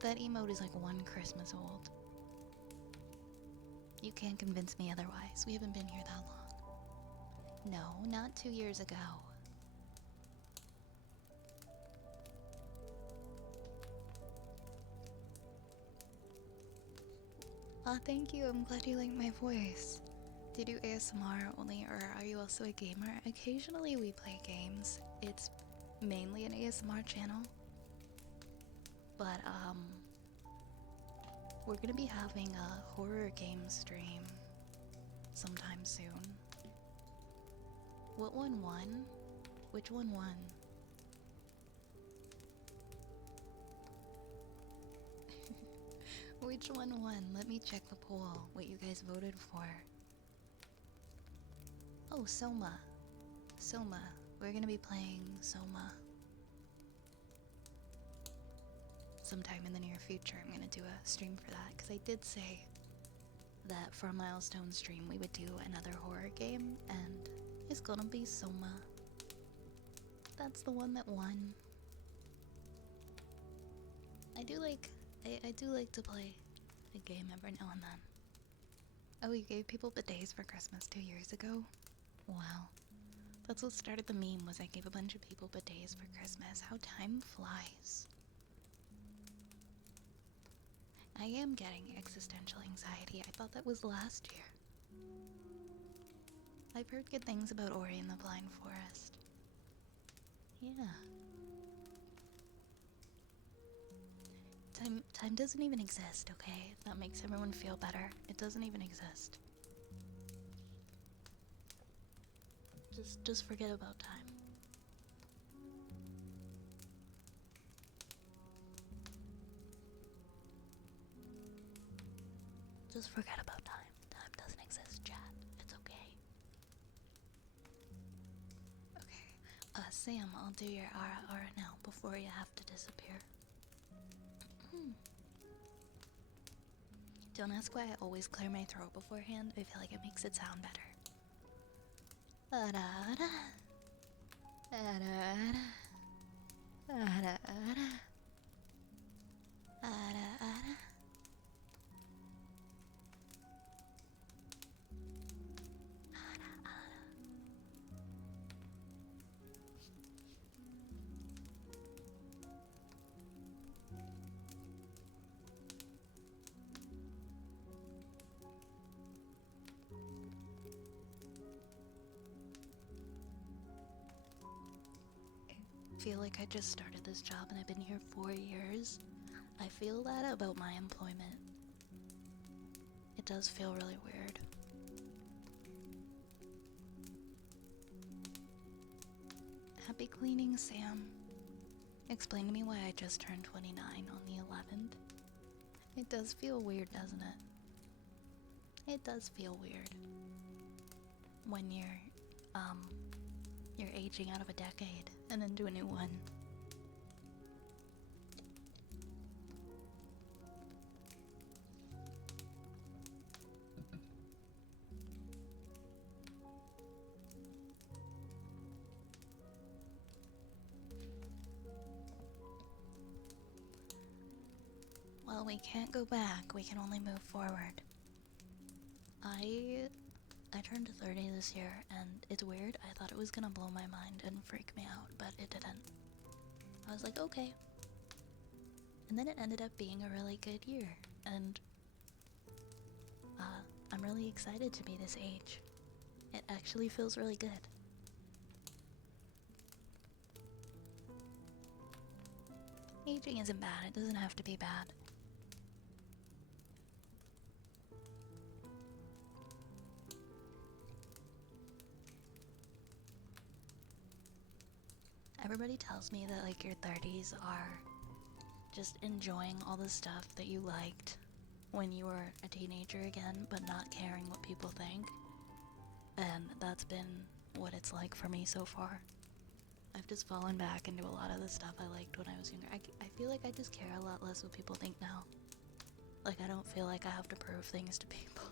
That emote is like 1 Christmas old. You can't convince me otherwise. We haven't been here that long. No, not 2 years ago. Oh, thank you. I'm glad you like my voice. Do you do ASMR only, or are you also a gamer? Occasionally we play games. It's mainly an ASMR channel. But, we're gonna be having a horror game stream sometime soon. What one won? Which one won? Which one won? Let me check the poll. What you guys voted for. Oh, Soma. Soma. We're gonna be playing Soma. Sometime in the near future, I'm gonna do a stream for that, because I did say that for a milestone stream we would do another horror game, and it's gonna be Soma. That's the one that won. I do like to play a game every now and then. Oh, you gave people bidets for Christmas 2 years ago? Wow. That's what started the meme, was I gave a bunch of people bidets for Christmas. How time flies. I am getting existential anxiety. I thought that was last year. I've heard good things about Ori and the Blind Forest. Yeah. Time doesn't even exist, okay? If that makes everyone feel better. It doesn't even exist. Just forget about time. Just forget about time. Time doesn't exist, chat. It's okay. Okay. Sam, I'll do your aura now before you have to disappear. Don't ask why I always clear my throat beforehand. I feel like it makes it sound better. Da-da-da. Da-da-da. Da-da-da. Da-da-da. feel like I just started this job and I've been here 4 years. I feel that about my employment. It does feel really weird. Happy cleaning, Sam. Explain to me why I just turned 29 on the 11th. It does feel weird, doesn't it? It does feel weird. When you're aging out of a decade and into a new one. Well, we can't go back. We can only move forward. I turned 30 this year, and it's weird. I thought it was gonna blow my mind and freak me out, but it didn't. I was like, okay. And then it ended up being a really good year, and I'm really excited to be this age. It actually feels really good. Aging isn't bad. It doesn't have to be bad. Everybody tells me that like your 30s are just enjoying all the stuff that you liked when you were a teenager again, but not caring what people think. And that's been what it's like for me so far. I've just fallen back into a lot of the stuff I liked when I was younger. I feel like I just care a lot less what people think now. Like, I don't feel like I have to prove things to people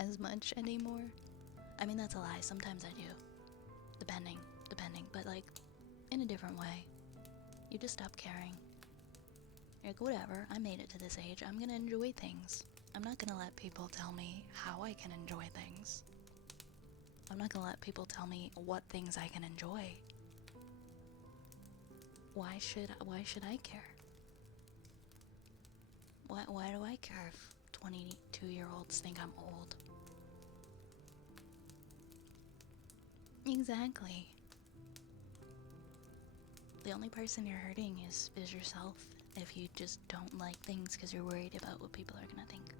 as much anymore. I mean, that's a lie. Sometimes I do. Depending. But, like, in a different way. You just stop caring. You're like, whatever. I made it to this age. I'm gonna enjoy things. I'm not gonna let people tell me how I can enjoy things. I'm not gonna let people tell me what things I can enjoy. Why should I care? Why do I care if 22-year-olds think I'm old? Exactly. The only person you're hurting is yourself if you just don't like things because you're worried about what people are gonna think.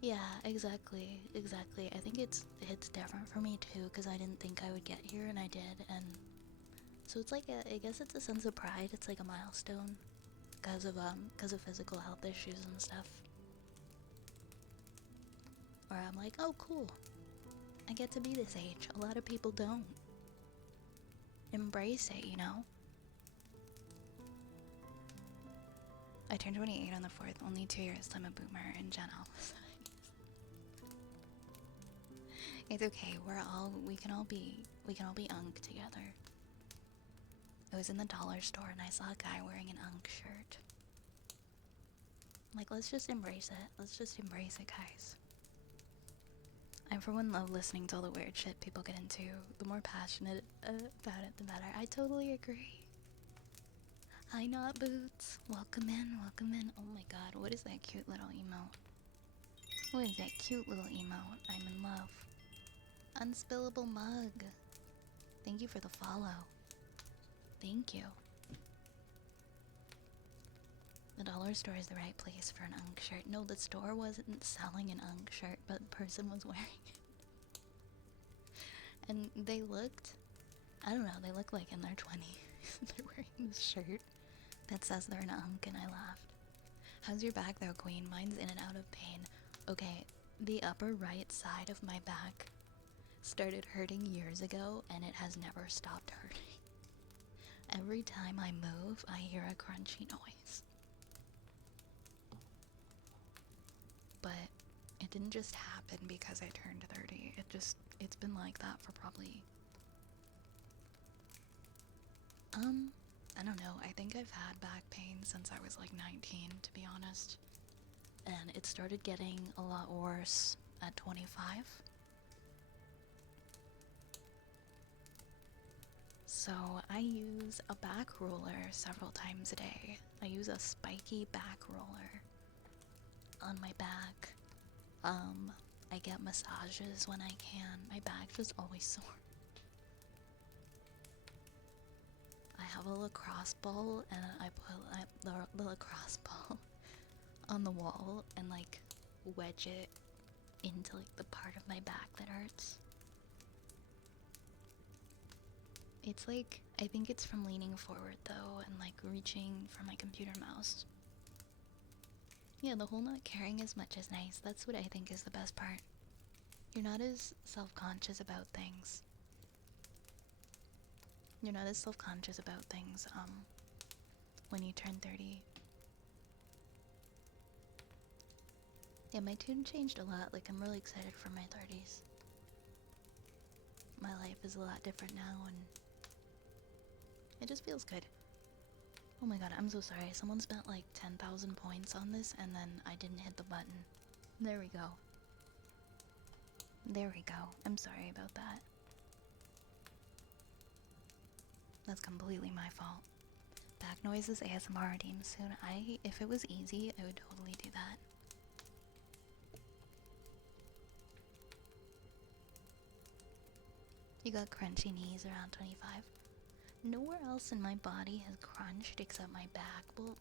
Yeah, exactly. I think it's different for me too because I didn't think I would get here and I did, and so it's like I guess it's a sense of pride. It's like a milestone because of physical health issues and stuff. Where I'm like, oh cool, I get to be this age. A lot of people don't. Embrace it, you know? I turned 28 on the 4th, only 2 years till I'm a boomer in Gen Alpha. It's okay, we can all be unk together. I was in the dollar store and I saw a guy wearing an unk shirt. Like, let's just embrace it. Let's just embrace it, guys. I for one love listening to all the weird shit people get into. The more passionate about it, the better. I totally agree. Hi, Not Boots. Welcome in. Oh my god, what is that cute little emote? What is that cute little emote? I'm in love. Unspillable mug. Thank you for the follow. Thank you. The dollar store is the right place for an unk shirt. No, the store wasn't selling an unk shirt, but the person was wearing it. And they looked, I don't know, they look like in their 20s. They're wearing this shirt that says they're an unk, and I laughed. How's your back though, queen? Mine's in and out of pain. Okay, the upper right side of my back started hurting years ago, and it has never stopped hurting. Every time I move, I hear a crunchy noise. But it didn't just happen because I turned 30. It's been like that for probably, I don't know. I think I've had back pain since I was like 19, to be honest. And it started getting a lot worse at 25. So I use a back roller several times a day. I use a spiky back roller on my back. I get massages when I can. My back's just always sore. I have a lacrosse ball and I put the lacrosse ball on the wall and like wedge it into like the part of my back that hurts. It's like, I think it's from leaning forward though and like reaching for my computer mouse. Yeah, the whole not caring as much is nice. That's what I think is the best part. You're not as self-conscious about things. You're not as self-conscious about things, when you turn 30. Yeah, my tune changed a lot. Like, I'm really excited for my 30s. My life is a lot different now, and it just feels good. Oh my god, I'm so sorry. Someone spent like 10,000 points on this, and then I didn't hit the button. There we go. There we go. I'm sorry about that. That's completely my fault. Back noises ASMR redeem soon. If it was easy, I would totally do that. You got crunchy knees around 25. Nowhere else in my body has crunched except my back. Well,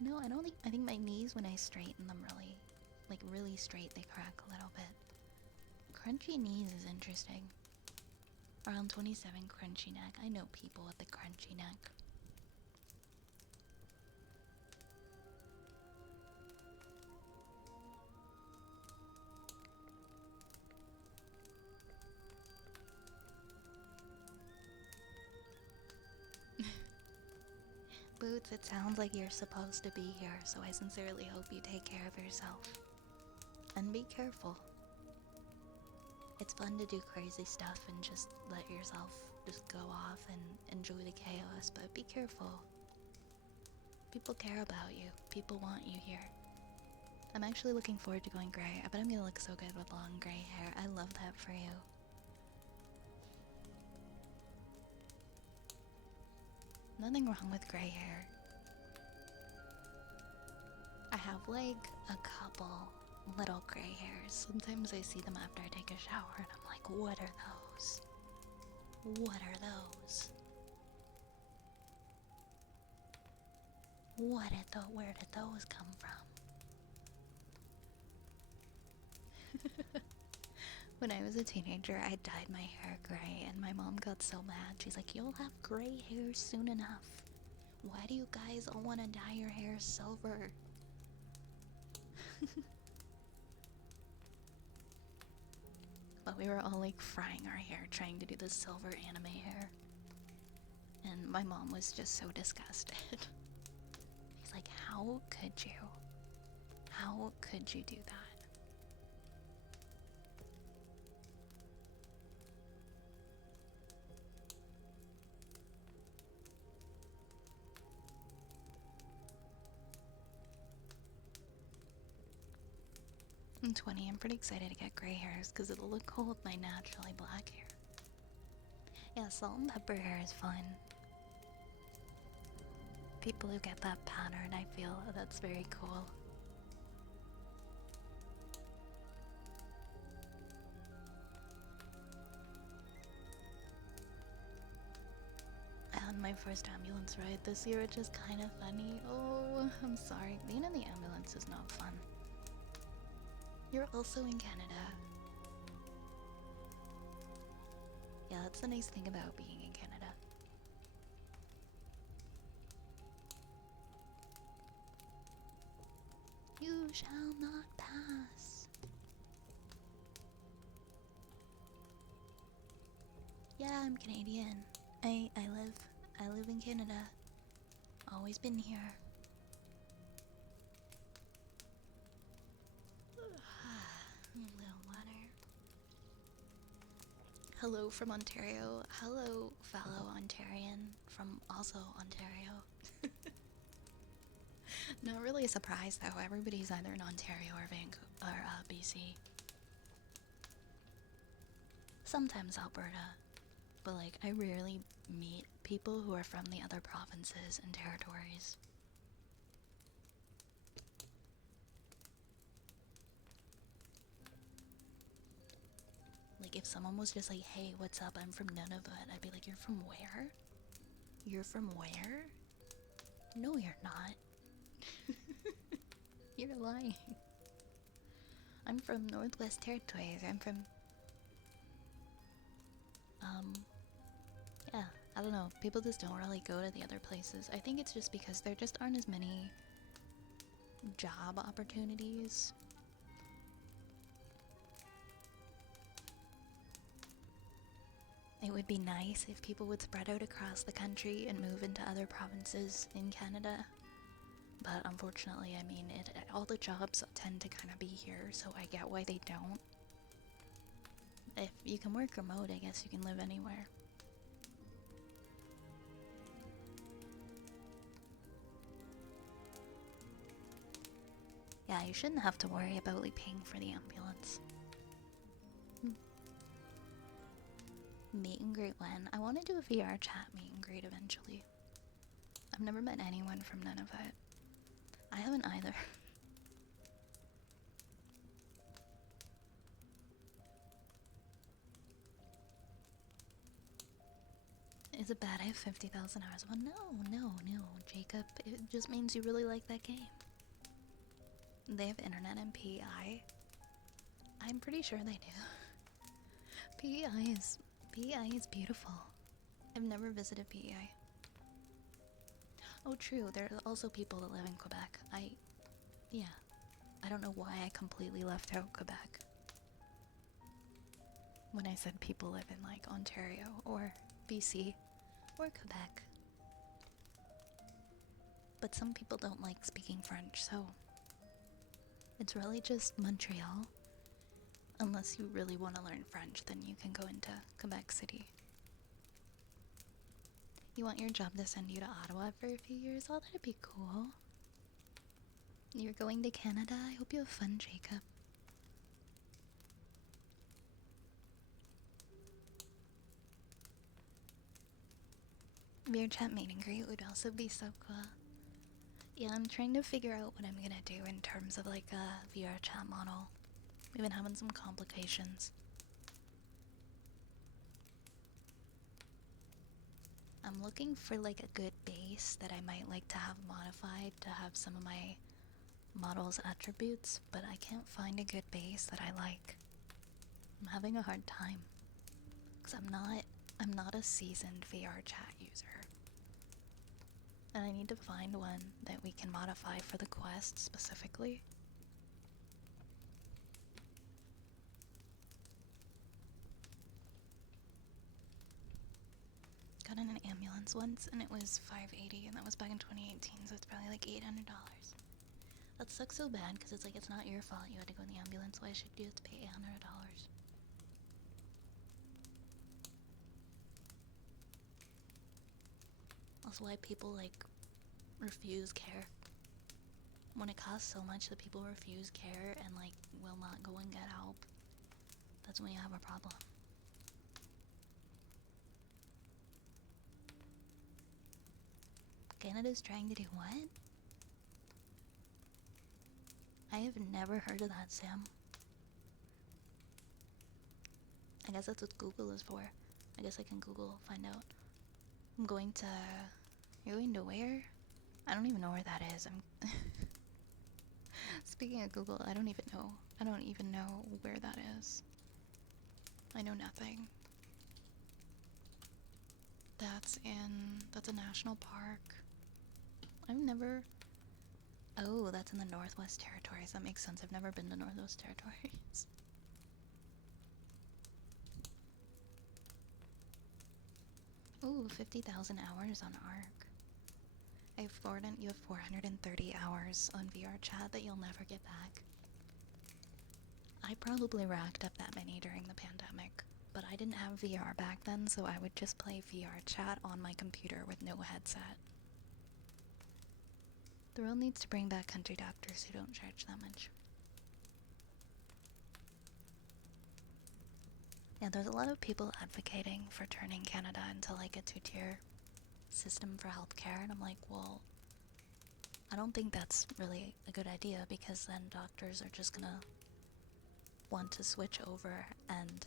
no, I think my knees, when I straighten them really straight, they crack a little bit. Crunchy knees is interesting. Around 27, crunchy neck. I know people with the crunchy neck. Boots, it sounds like you're supposed to be here, so I sincerely hope you take care of yourself. And be careful. It's fun to do crazy stuff and just let yourself just go off and enjoy the chaos, but be careful. People care about you. People want you here. I'm actually looking forward to going gray. I bet I'm gonna look so good with long gray hair. I love that for you. Nothing wrong with gray hair. I have like a couple little gray hairs. Sometimes I see them after I take a shower and I'm like, what are those? What are those? Where did those come from? When I was a teenager, I dyed my hair gray and my mom got so mad. She's like, you'll have gray hair soon enough. Why do you guys all want to dye your hair silver? But we were all like frying our hair, trying to do the silver anime hair. And my mom was just so disgusted. She's like, how could you? How could you do that? I'm 20, I'm pretty excited to get gray hairs because it'll look cool with my naturally black hair. Yeah, salt and pepper hair is fun. People who get that pattern, I feel that's very cool. I had my first ambulance ride this year, which is kind of funny. Oh, I'm sorry. Being in the ambulance is not fun. You're also in Canada. Yeah, that's the nice thing about being in Canada. You shall not pass. Yeah, I'm Canadian. I live in Canada. Always been here. A little water. Hello from Ontario. Hello, fellow Ontarian from also Ontario. Not really a surprise though. Everybody's either in Ontario or Vancouver or BC. Sometimes Alberta, but like I rarely meet people who are from the other provinces and territories. someone was just like, hey, what's up? I'm from Nunavut. I'd be like, you're from where? You're from where? No, you're not. You're lying. I'm from Northwest Territories. I'm from. Yeah, I don't know. People just don't really go to the other places. I think it's just because there just aren't as many job opportunities. It would be nice if people would spread out across the country and move into other provinces in Canada. But unfortunately, I mean, all the jobs tend to kind of be here, so I get why they don't. If you can work remote, I guess you can live anywhere. Yeah, you shouldn't have to worry about like paying for the ambulance. Meet and greet when? I want to do a VR chat meet and greet eventually. I've never met anyone from Nunavut. I haven't either. Is it bad I have 50,000 hours? Well, no, Jacob. It just means you really like that game. They have internet in PEI. I'm pretty sure they do. PEI is beautiful. I've never visited PEI. Oh, true. There are also people that live in Quebec. Yeah. I don't know why I completely left out Quebec when I said people live in like Ontario or BC or Quebec. But some people don't like speaking French, so it's really just Montreal. Unless you really want to learn French, then you can go into Quebec City. You want your job to send you to Ottawa for a few years? Oh, that'd be cool. You're going to Canada? I hope you have fun, Jacob. VR chat meet and greet would also be so cool. Yeah, I'm trying to figure out what I'm gonna do in terms of like a VR chat model. We've been having some complications. I'm looking for like a good base that I might like to have modified to have some of my model's attributes, but I can't find a good base that I like. I'm having a hard time because I'm not a seasoned VR chat user. And I need to find one that we can modify for the quest specifically. Got in an ambulance once and it was $580, and that was back in 2018, so it's probably like $800. That sucks so bad because it's like it's not your fault you had to go in the ambulance. Why should you have to pay $800? Also, why people like refuse care. When it costs so much that people refuse care and like will not go and get help, that's when you have a problem. Canada's trying to do what? I have never heard of that, Sam. I guess that's what Google is for. I guess I can Google, find out. I'm going to... You're going to where? I don't even know where that is. I'm... Speaking of Google, I don't even know. I don't even know where that is. I know nothing. That's a national park. I've never... Oh, that's in the Northwest Territories. That makes sense. I've never been to Northwest Territories. Ooh, 50,000 hours on ARC. You have 430 hours on VR chat that you'll never get back. I probably racked up that many during the pandemic, but I didn't have VR back then, so I would just play VR chat on my computer with no headset. The world needs to bring back country doctors who don't charge that much. Yeah, there's a lot of people advocating for turning Canada into like a two-tier system for healthcare, and I'm like, well, I don't think that's really a good idea, because then doctors are just gonna want to switch over and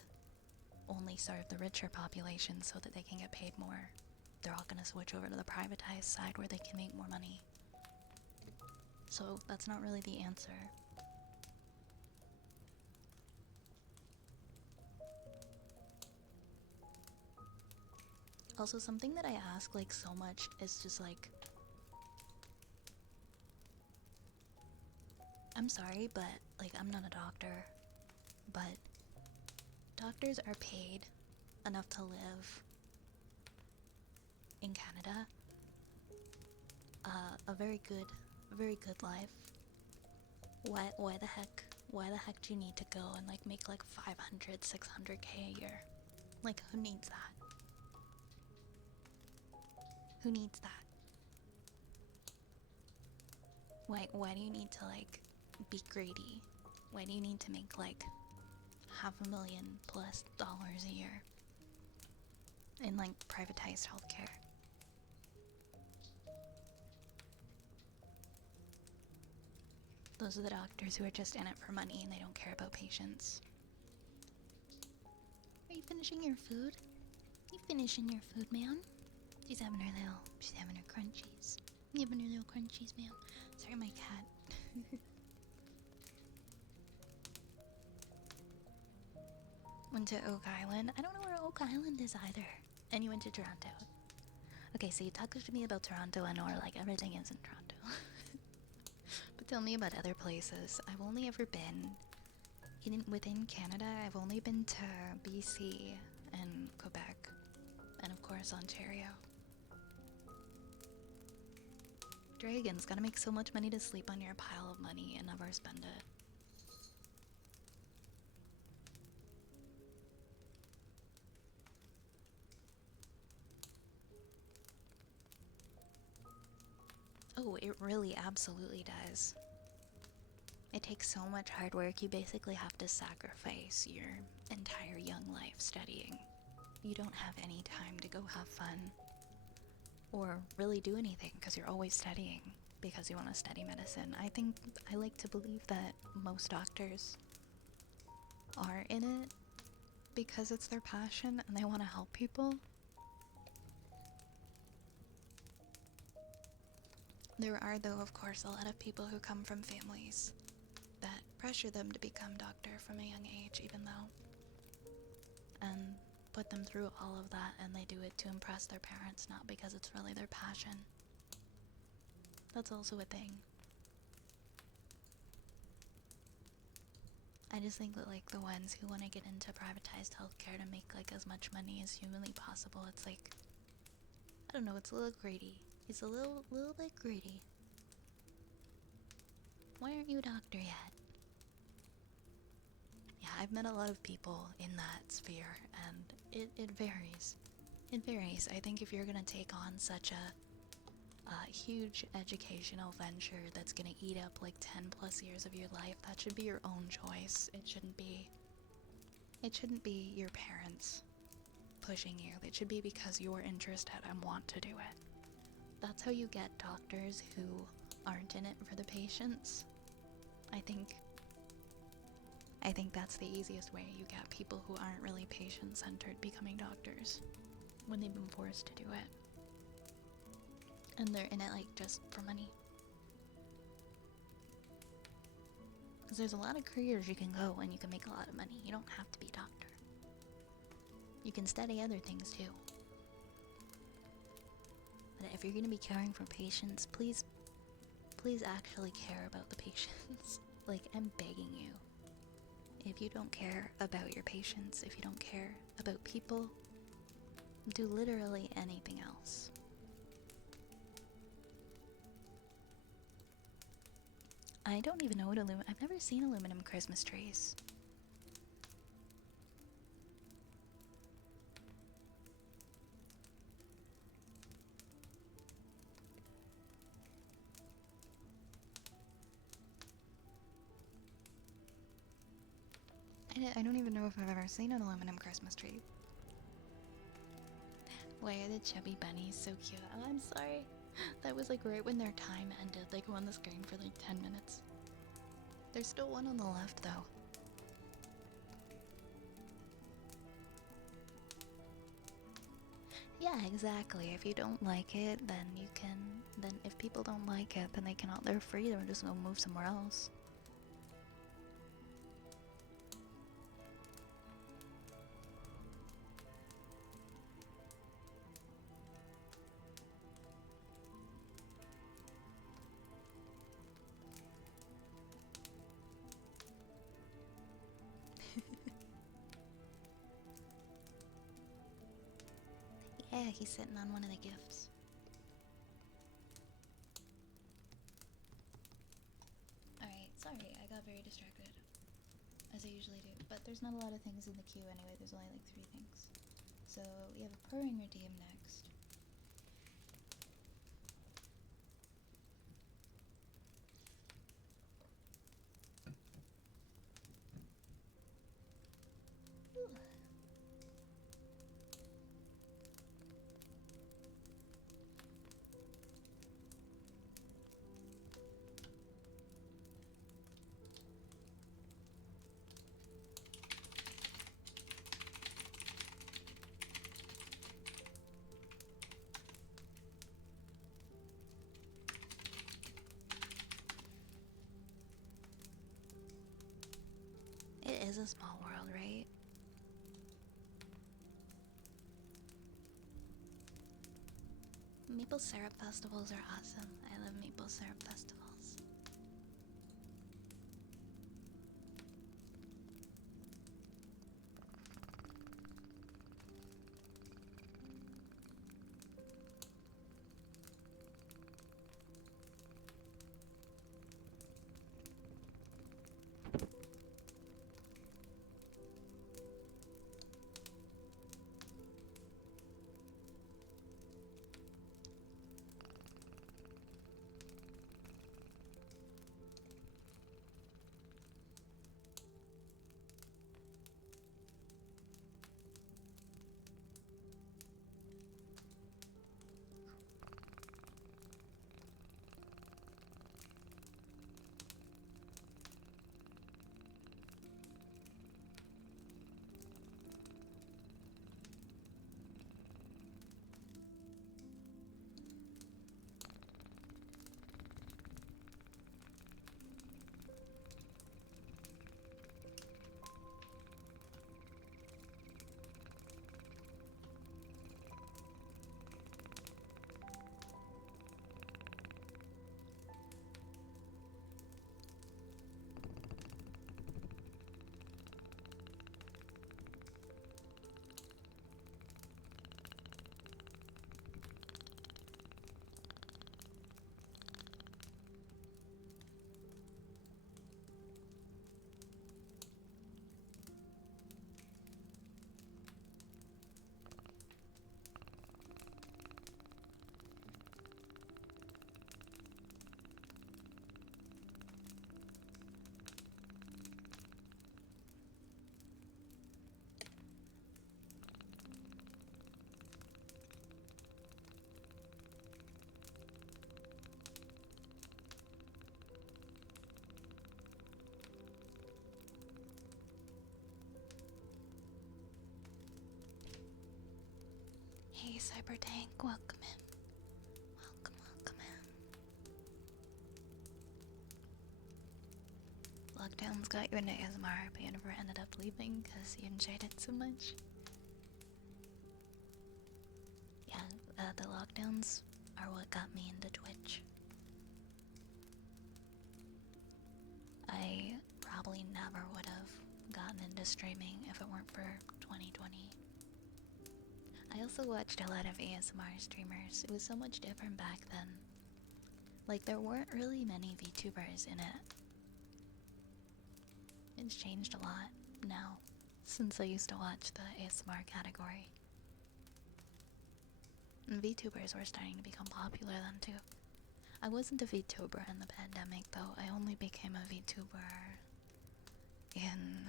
only serve the richer population so that they can get paid more. They're all gonna switch over to the privatized side where they can make more money. So that's not really the answer. Also, something that I ask like so much is just like, I'm sorry, but like I'm not a doctor, but doctors are paid enough to live in Canada a very good life. Why the heck do you need to go and like make like 500, 600K a year? Like, who needs that? Who needs that? Why do you need to like be greedy? Why do you need to make like $500,000+ a year in like privatized healthcare? Those are the doctors who are just in it for money and they don't care about patients. Are you finishing your food? You finishing your food, ma'am? She's having her crunchies. You having her little crunchies, ma'am? Sorry, my cat. Went to Oak Island. I don't know where Oak Island is either. And you went to Toronto. Okay, so you talked to me about Toronto and or like everything is in Toronto. But tell me about other places. I've only ever been within Canada. I've only been to BC and Quebec, and of course Ontario. Dragon's gotta make so much money to sleep on your pile of money and never spend it. Oh, it really absolutely does. It takes so much hard work. You basically have to sacrifice your entire young life studying. You don't have any time to go have fun or really do anything because you're always studying because you want to study medicine. I like to believe that most doctors are in it because it's their passion and they want to help people. There are, though, of course, a lot of people who come from families that pressure them to become doctor from a young age, even though, and put them through all of that, and they do it to impress their parents, not because it's really their passion. That's also a thing. I just think that, like, the ones who want to get into privatized healthcare to make, like, as much money as humanly possible, it's like, I don't know, it's a little greedy. It's a little bit greedy. Why aren't you a doctor yet? Yeah, I've met a lot of people in that sphere, and it varies. It varies. I think if you're gonna take on such a huge educational venture that's gonna eat up like 10+ years of your life, that should be your own choice. It shouldn't be your parents pushing you. It should be because you're interested and want to do it. That's how you get doctors who aren't in it for the patients. I think that's the easiest way you get people who aren't really patient-centered becoming doctors when they've been forced to do it. And they're in it like just for money. Because there's a lot of careers you can go and you can make a lot of money. You don't have to be a doctor. You can study other things too. But if you're going to be caring for patients, please actually care about the patients. Like, I'm begging you. If you don't care about your patients, if you don't care about people, do literally anything else. I don't even know what I've never seen aluminum Christmas trees. I don't even know if I've ever seen an aluminum Christmas tree. Why are the chubby bunnies so cute? Oh, I'm sorry. That was like right when their time ended. They go on the screen for like 10 minutes. There's still one on the left though. Yeah, exactly. If you don't like it, then you can. Then if people don't like it, then they cannot. They're free. They're just gonna move somewhere else. Yeah, he's sitting on one of the gifts. Alright, sorry, I got very distracted. As I usually do. But there's not a lot of things in the queue anyway, there's only like 3 things. So we have a purring redeem next. Ooh. It is a small world, right? Maple syrup festivals are awesome. I love maple syrup festivals. Hey, Cyber Tank, welcome in. Welcome, welcome in. Lockdowns got you into ASMR, but you never ended up leaving because you enjoyed it so much. Yeah, the lockdowns are what got me into Twitch. I probably never would have gotten into streaming if it weren't for 2020. I also watched a lot of ASMR streamers. It was so much different back then. Like, there weren't really many VTubers in it. It's changed a lot now, since I used to watch the ASMR category. And VTubers were starting to become popular then too. I wasn't a VTuber in the pandemic though. I only became a VTuber in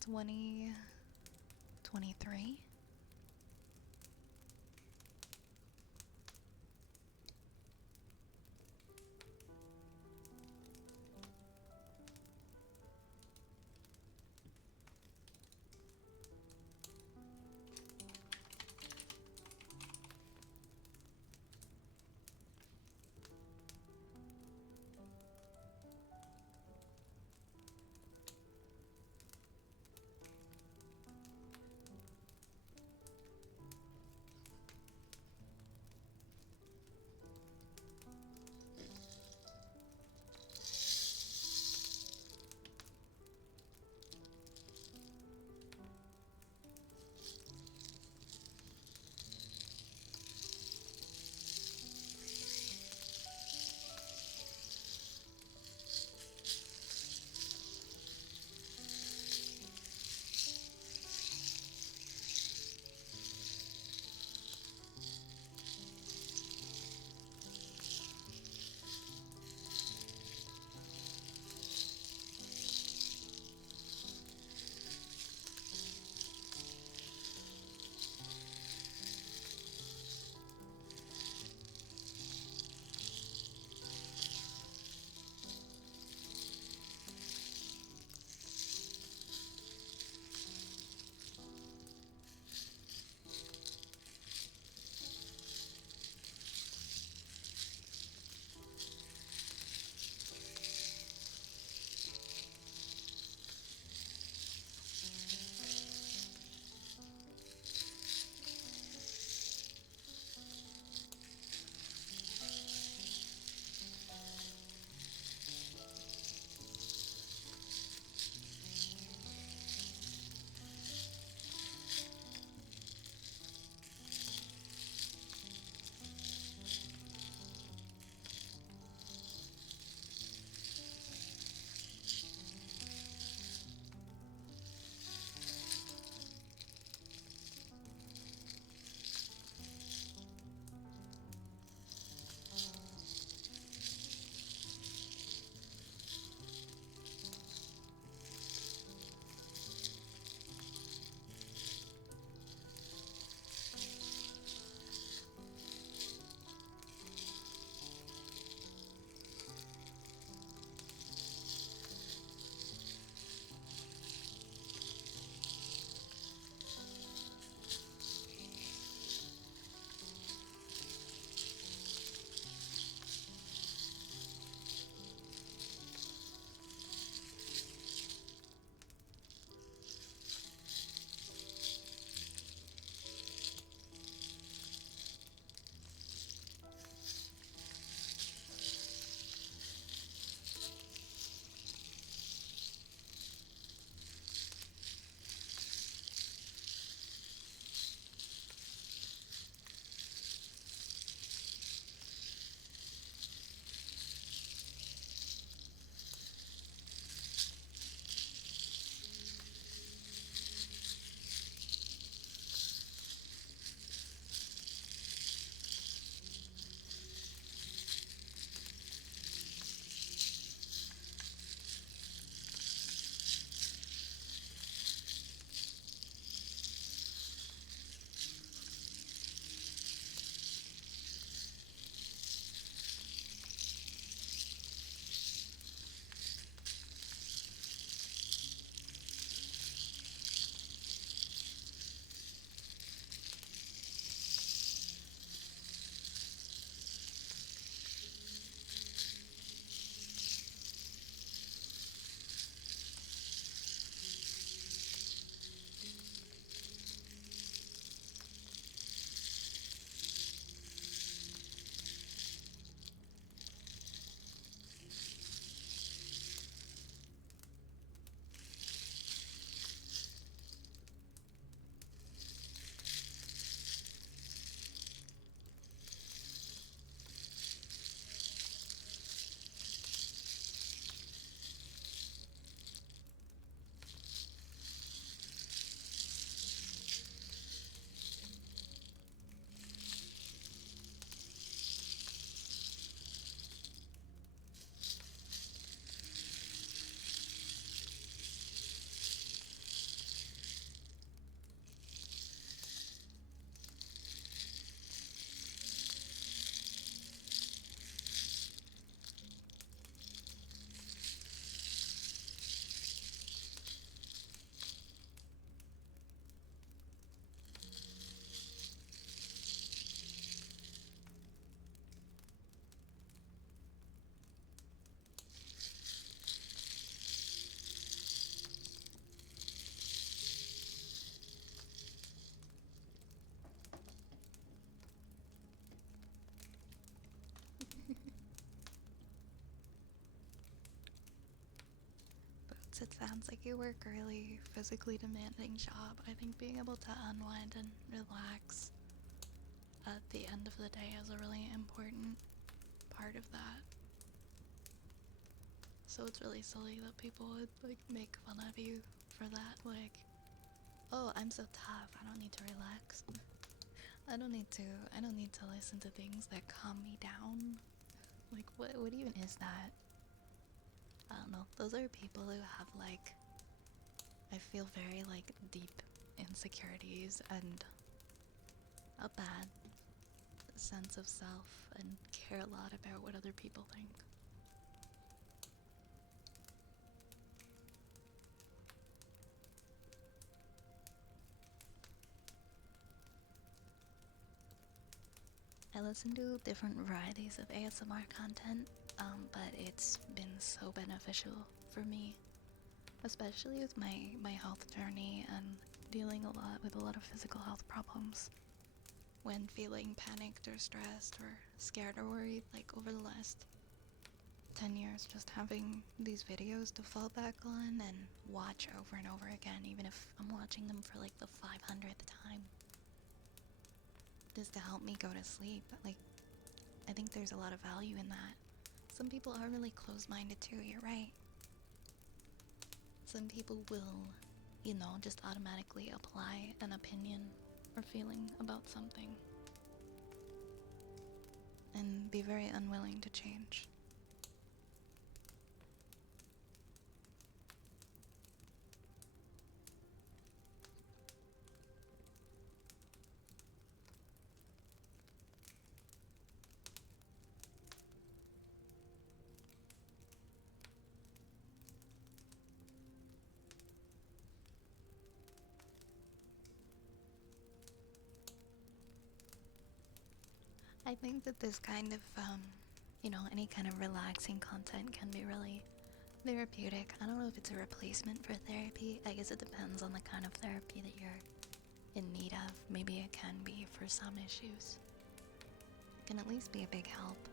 2023. it sounds like you work a really physically demanding job. I think being able to unwind and relax at the end of the day is a really important part of that. So it's really silly that people would like make fun of you for that. Like, oh, I'm so tough, I don't need to relax. I don't need to listen to things that calm me down. Like, what even is that? I don't know. Those are people who have like, I feel very like deep insecurities and a bad sense of self and care a lot about what other people think. I listen to different varieties of ASMR content, but it's been so beneficial for me, especially with my health journey and dealing with a lot of physical health problems. When feeling panicked or stressed or scared or worried, like over the last 10 years, just having these videos to fall back on and watch over and over again, even if I'm watching them for like the 500th time, just to help me go to sleep. Like, I think there's a lot of value in that. Some people are really close-minded too, you're right. Some people will, you know, just automatically apply an opinion or feeling about something and be very unwilling to change. I think that this kind of, you know, any kind of relaxing content can be really therapeutic. I don't know if it's a replacement for therapy. I guess it depends on the kind of therapy that you're in need of. Maybe it can be for some issues. It can at least be a big help.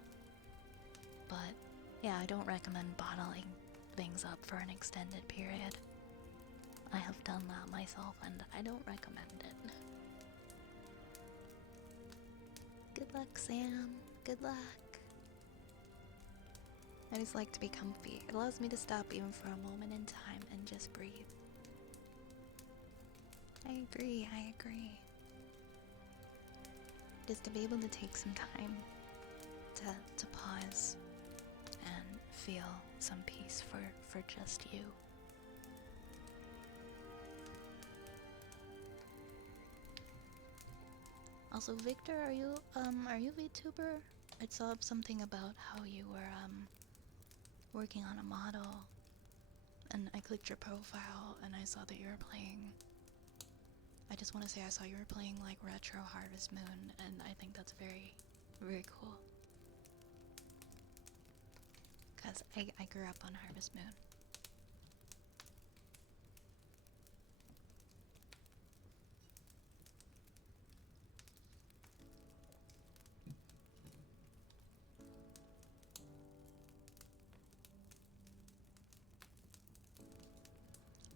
But yeah, I don't recommend bottling things up for an extended period. I have done that myself and I don't recommend it. Good luck, Sam. Good luck. I just like to be comfy. It allows me to stop even for a moment in time and just breathe. I agree. Just to be able to take some time to pause and feel some peace for just you. Also, Victor, are you a VTuber? I saw something about how you were working on a model, and I clicked your profile and I saw that you were playing. I just want to say I saw you were playing like retro Harvest Moon, and I think that's very, very cool. Cause I grew up on Harvest Moon.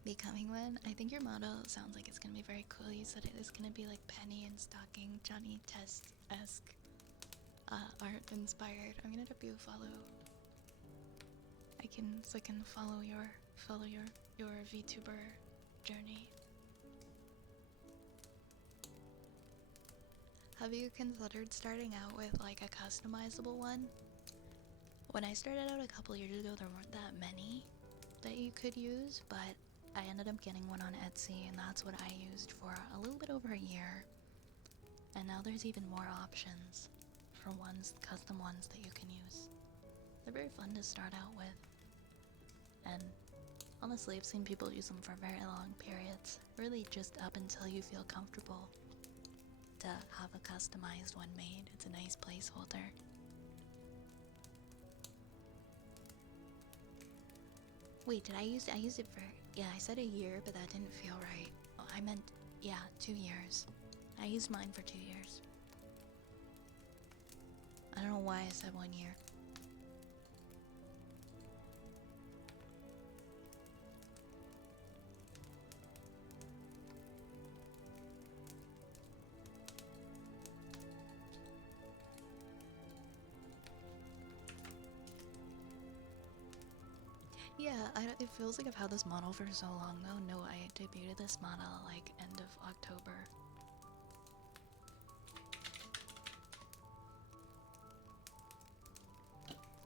Becoming one? I think your model sounds like it's gonna be very cool. You said it is gonna be like Penny and Stocking, Johnny Test-esque, art inspired. I'm gonna drop you a follow. I can follow your VTuber journey. Have you considered starting out with like a customizable one? When I started out a couple years ago, there weren't that many that you could use, but I ended up getting one on Etsy, and that's what I used for a little bit over a year. And now there's even more options for custom ones that you can use. They're very fun to start out with. And honestly, I've seen people use them for very long periods, really just up until you feel comfortable to have a customized one made. It's a nice placeholder. Wait, I used it for, yeah, I said a year, but that didn't feel right. Oh, I meant, yeah, 2 years. I used mine for 2 years. I don't know why I said 1 year. Yeah, it feels like I've had this model for so long though. No, I debuted this model like end of October.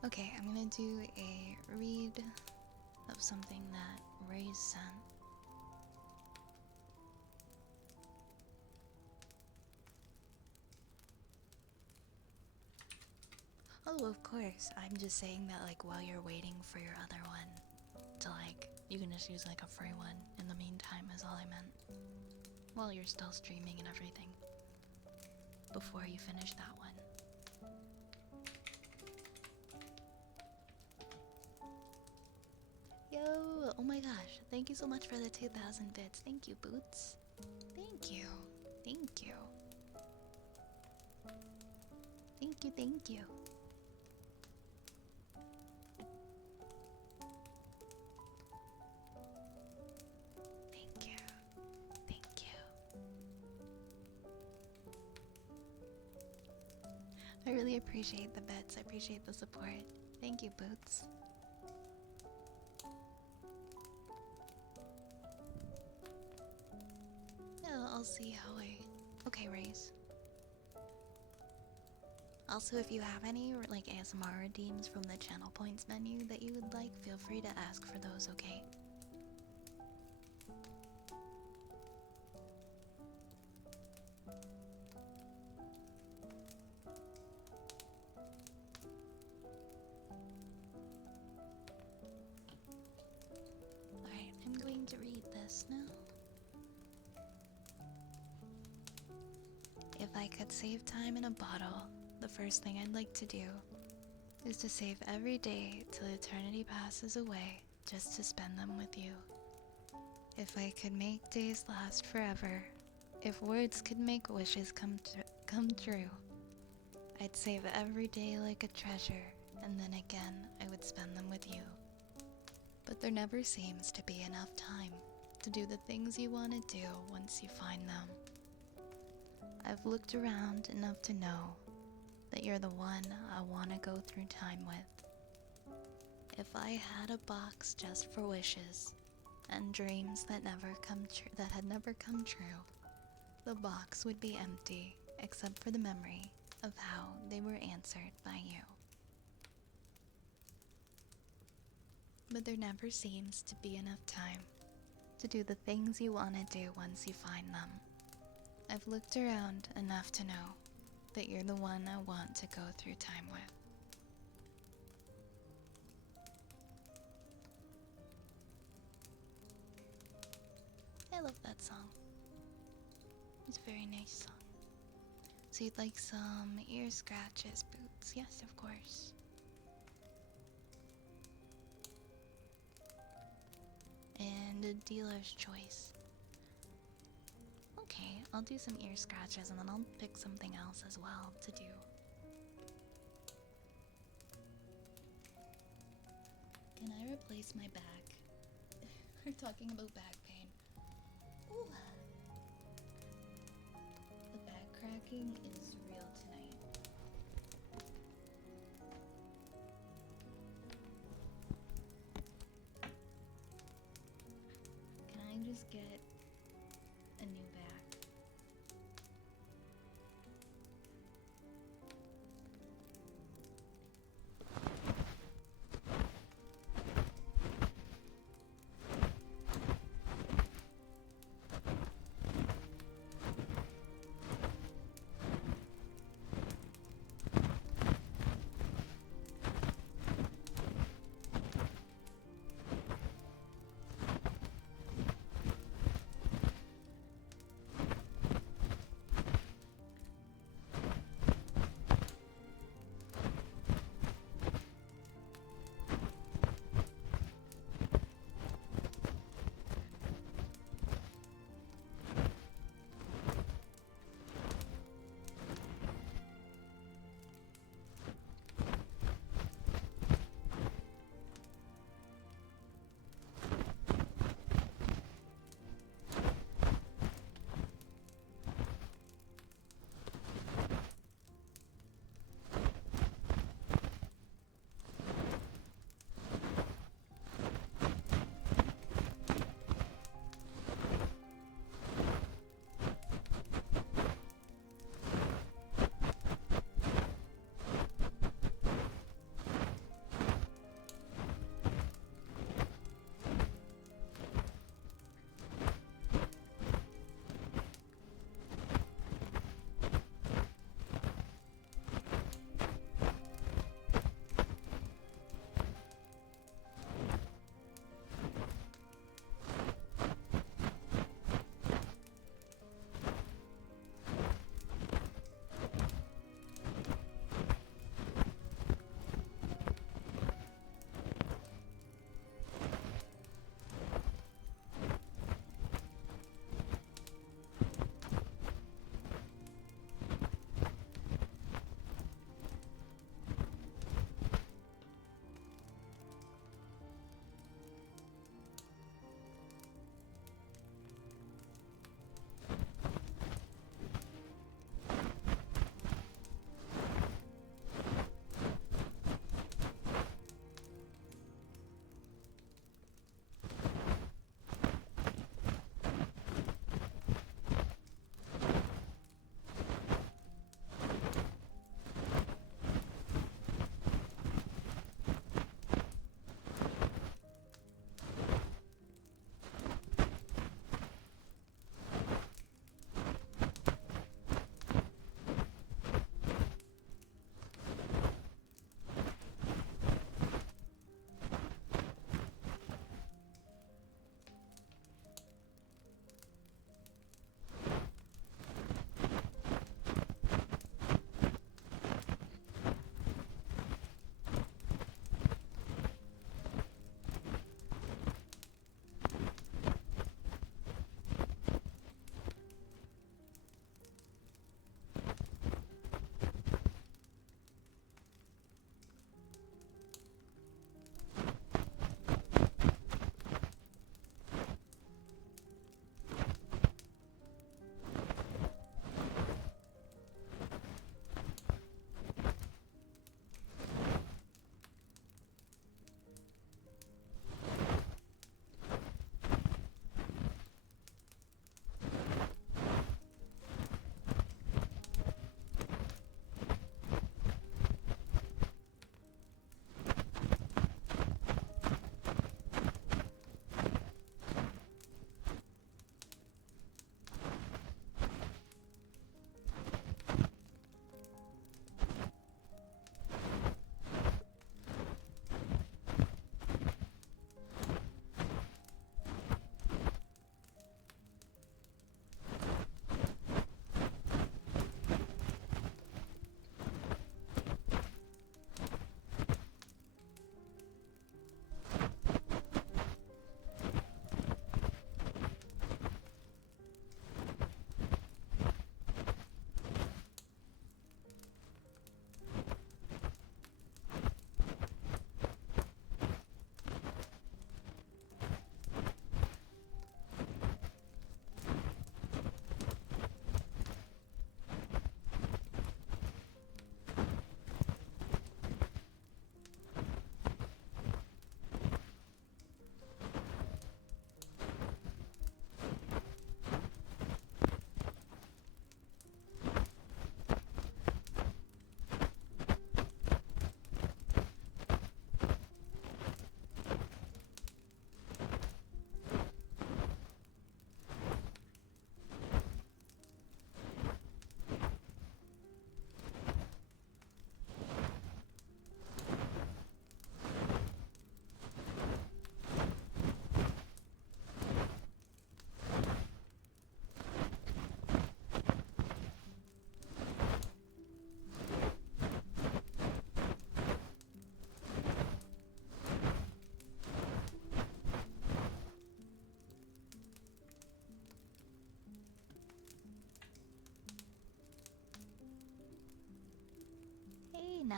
Okay, I'm gonna do a read of something that Ray sent. Oh, of course. I'm just saying that, like, while you're waiting for your other one to, like, you can just use, like, a free one in the meantime, is all I meant. While you're still streaming and everything. Before you finish that one. Yo! Oh my gosh. Thank you so much for the 2,000 bits. Thank you, Boots. Thank you. Thank you. Thank you, thank you. Thank you. Thank you. I really appreciate the bets. I appreciate the support. Thank you, Boots. Yeah, I'll see how I... Okay, Raze. Also, if you have any like ASMR redeems from the channel points menu that you would like, feel free to ask for those, okay? Alright, I'm going to read this now. If I could save time in a bottle, the first thing I'd like to do is to save every day till eternity passes away just to spend them with you. If I could make days last forever, if words could make wishes come true, I'd save every day like a treasure, and then again I would spend them with you. But there never seems to be enough time to do the things you want to do once you find them. I've looked around enough to know that you're the one I want to go through time with. If I had a box just for wishes and dreams that had never come true, the box would be empty except for the memory of how they were answered by you. But there never seems to be enough time to do the things you want to do once you find them. I've looked around enough to know that you're the one I want to go through time with. I love that song. It's a very nice song. So you'd like some ear scratches, Boots? Yes, of course. And a dealer's choice. Okay, I'll do some ear scratches and then I'll pick something else as well to do. Can I replace my back? We're talking about back pain. Ooh. The back cracking is real tonight. Can I just get a new back?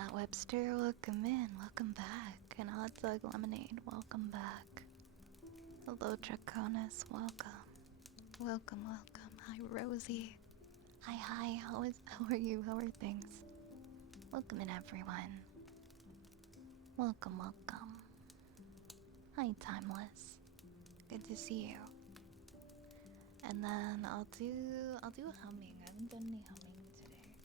Matt Webster, welcome in, welcome back. And Hot Dog Lemonade, welcome back. Hello, Draconis, welcome. Welcome, welcome. Hi, Rosie. Hi, how are you? How are things? Welcome in, everyone. Welcome. Hi, Timeless. Good to see you. And then I'll do humming. I haven't done any humming today.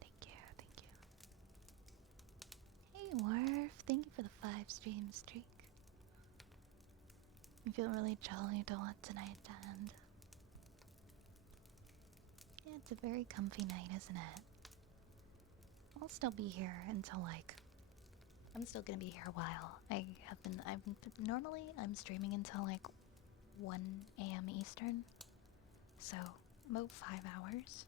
Thank you. Hey, Worf, thank you for the 5-stream streak. I feel really jolly to want tonight to end. Yeah, it's a very comfy night, isn't it? I'll still be here until I'm still gonna be here a while. Normally I'm streaming until 1 a.m. Eastern. So, about 5 hours.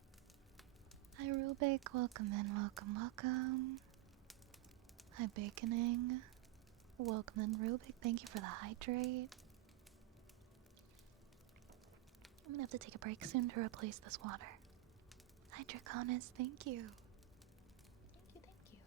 Hi Rubik, welcome in, welcome. Hi Baconing. Welcome in Rubik, thank you for the hydrate. I'm gonna have to take a break soon to replace this water. Hi Draconis, thank you. Thank you.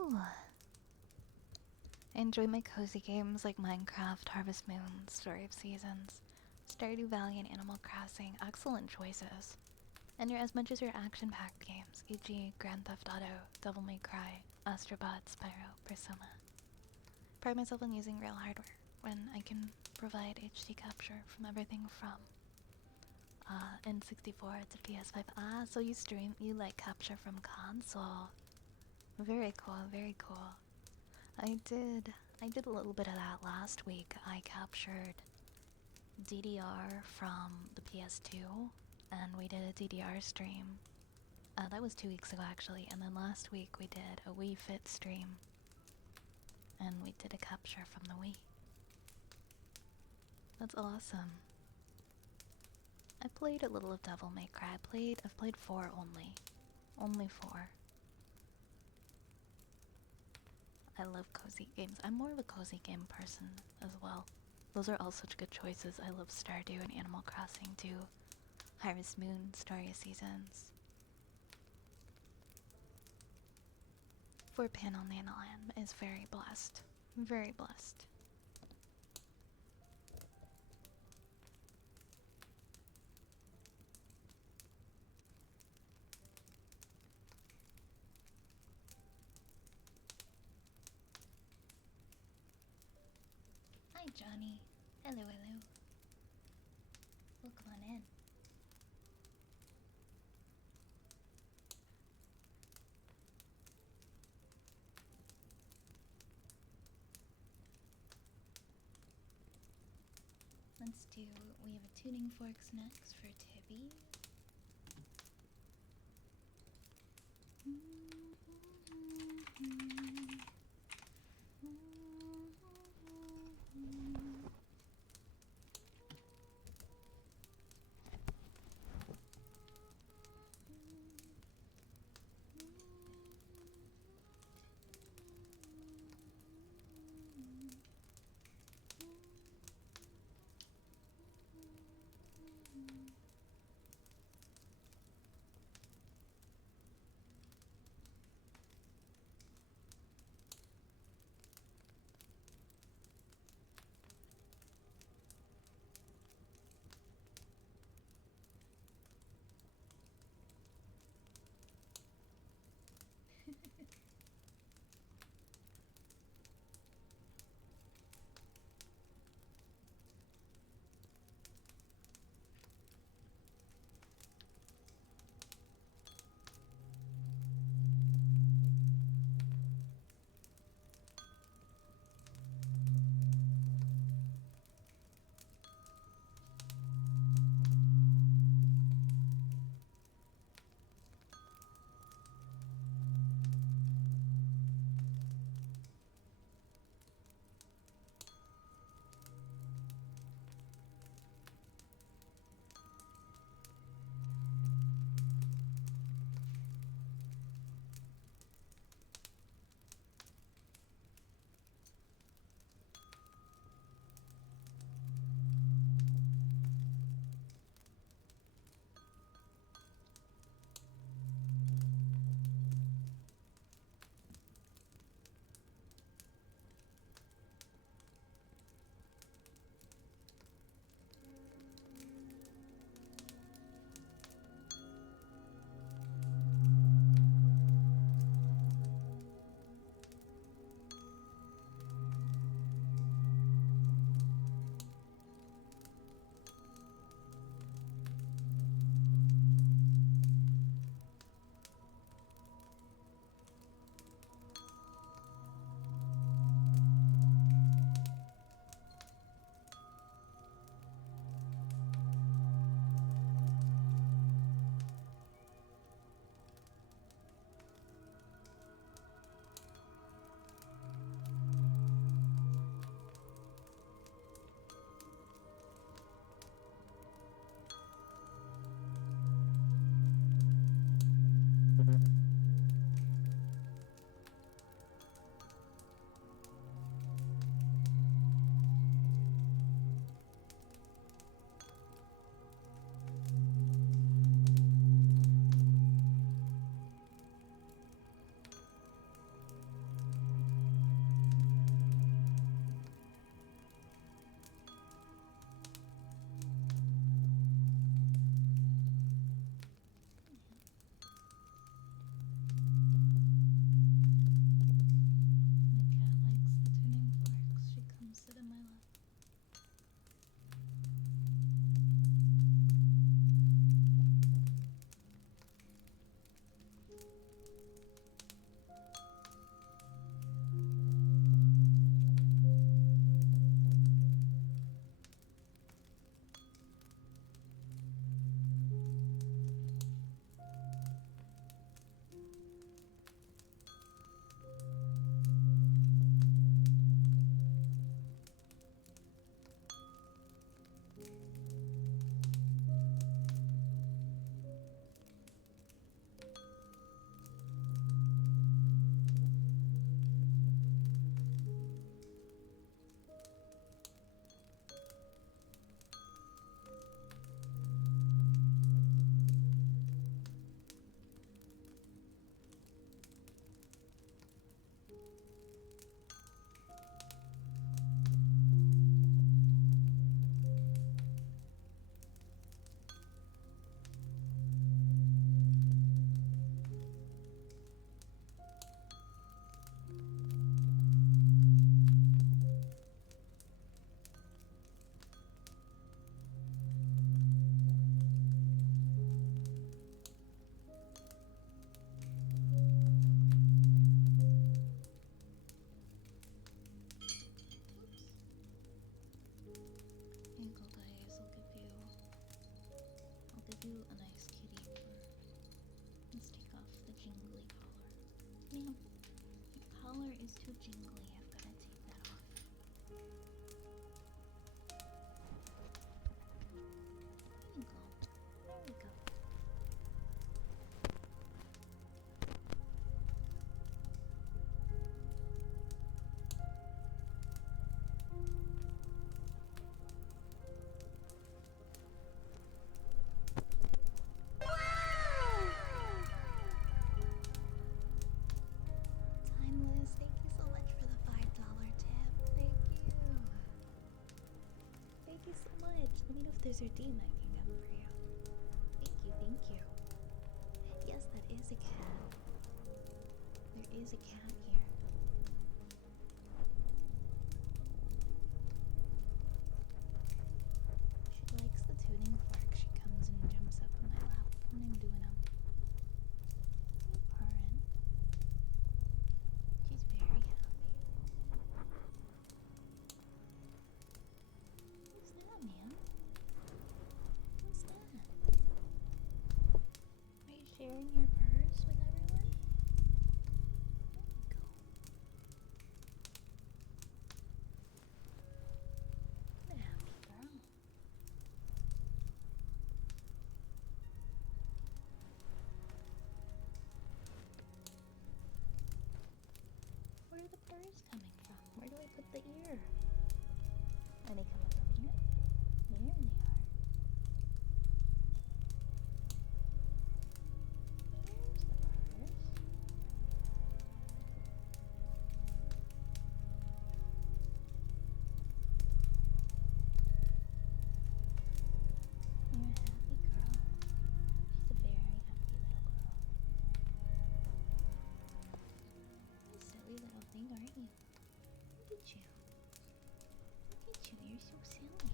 Ooh. enjoy my cozy games like Minecraft, Harvest Moon, Story of Seasons, Stardew Valley, and Animal Crossing. Excellent choices. And as much as your action-packed games, e.g. Grand Theft Auto, Devil May Cry, Astrobot, Spyro, Persona. Pride myself on using real hardware when I can provide HD capture from everything from N64 to PS5. Ah, so you stream, you like capture from console. Very cool, very cool. I did a little bit of that last week. I captured DDR from the PS2, and we did a DDR stream. That was 2 weeks ago actually, and then last week we did a Wii Fit stream, and we did a capture from the Wii. That's awesome. I played a little of Devil May Cry. I've played 4 only. Only 4. I love cozy games. I'm more of a cozy game person as well. Those are all such good choices. I love Stardew and Animal Crossing too. Harvest Moon, Story of Seasons. For Panel Nanolam is very blessed. Very blessed. Hi, Johnny. Hello, hello. Welcome on in. Let's do. We have a tuning forks next for Tibby. is too jingly. I've got to take that off. There we go. There we go. Timeless, thank you so much for the $5 tip. Thank you. Thank you so much. Let me know if there's a redeem I can get for you. Thank you, thank you. Yes, that is a cat. There is a cat here. She likes the tuning fork. She comes and jumps up in my lap when I'm doing them. Purring. She's very happy. What's that, man? What's that? Are you sharing your purse with everyone? There we go. What a happy girl. Where are the purrs coming from? Where do I put the ear? Are they coming from here? There they are. There's the purrs. You're a happy girl. She's a very happy little girl. You're a silly little thing, aren't you? Look at you. Look at you, you're so silly.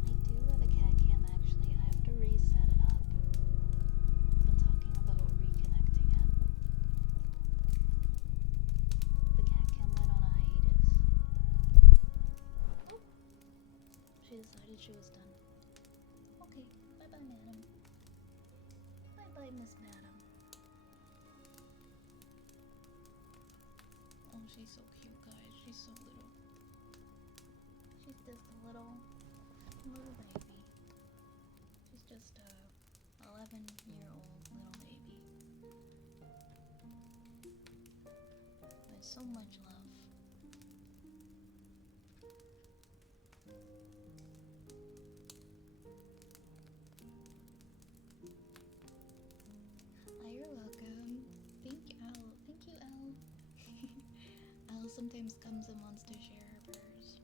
I do have a cat cam actually. I have to reset it up. I've been talking about reconnecting it. The cat cam went on a hiatus. Oh! She decided she was done. Okay, bye-bye, madam. Bye-bye, Miss Madam. Oh, she's so cute, guys. She's so little. She's just a little baby. She's just a 11-year-old little baby. With so much love. You're welcome. Thank you, Elle. Thank you, Elle. Elle sometimes comes and wants to share her purrs.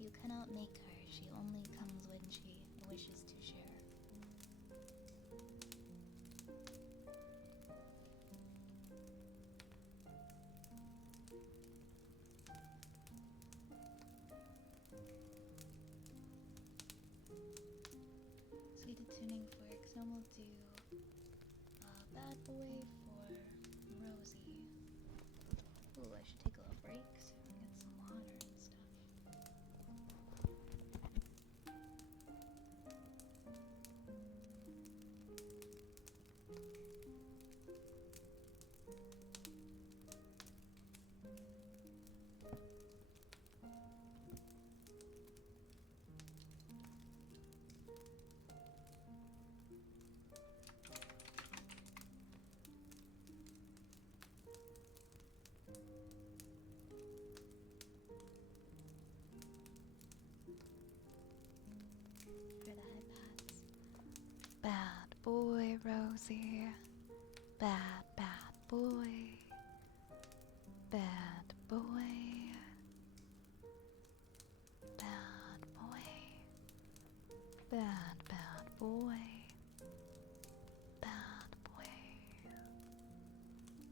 You cannot make her. She only comes when she wishes to share. So we did tuning forks, and we'll do Bad Boy for Rosie. Ooh, I should take a little break so I can get some water and stuff. For the iPads. Bad boy, Rosie. Bad boy. Bad boy.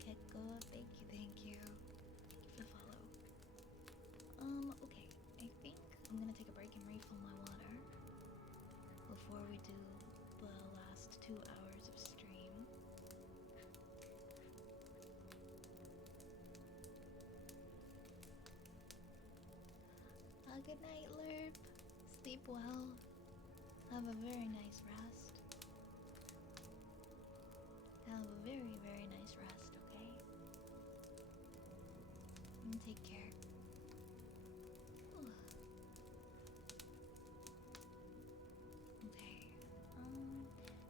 Keko, thank you, thank you. Thank you for the follow. Okay, I think I'm gonna take a break and refill my water before we do the last 2 hours of stream. Good night, Lerp. Sleep well. Have a very nice rest. Have a very, very nice rest, okay? And take care. Okay.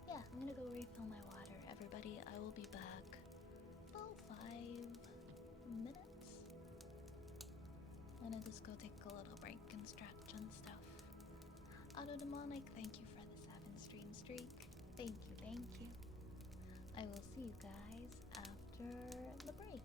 Yeah, I'm gonna go refill my water. Everybody, I will be back about 5 minutes. I'm gonna just go take a little break and stretch and stuff. Autodemonic, thank you for the 7 stream streak. Thank you, thank you. I will see you guys after the break.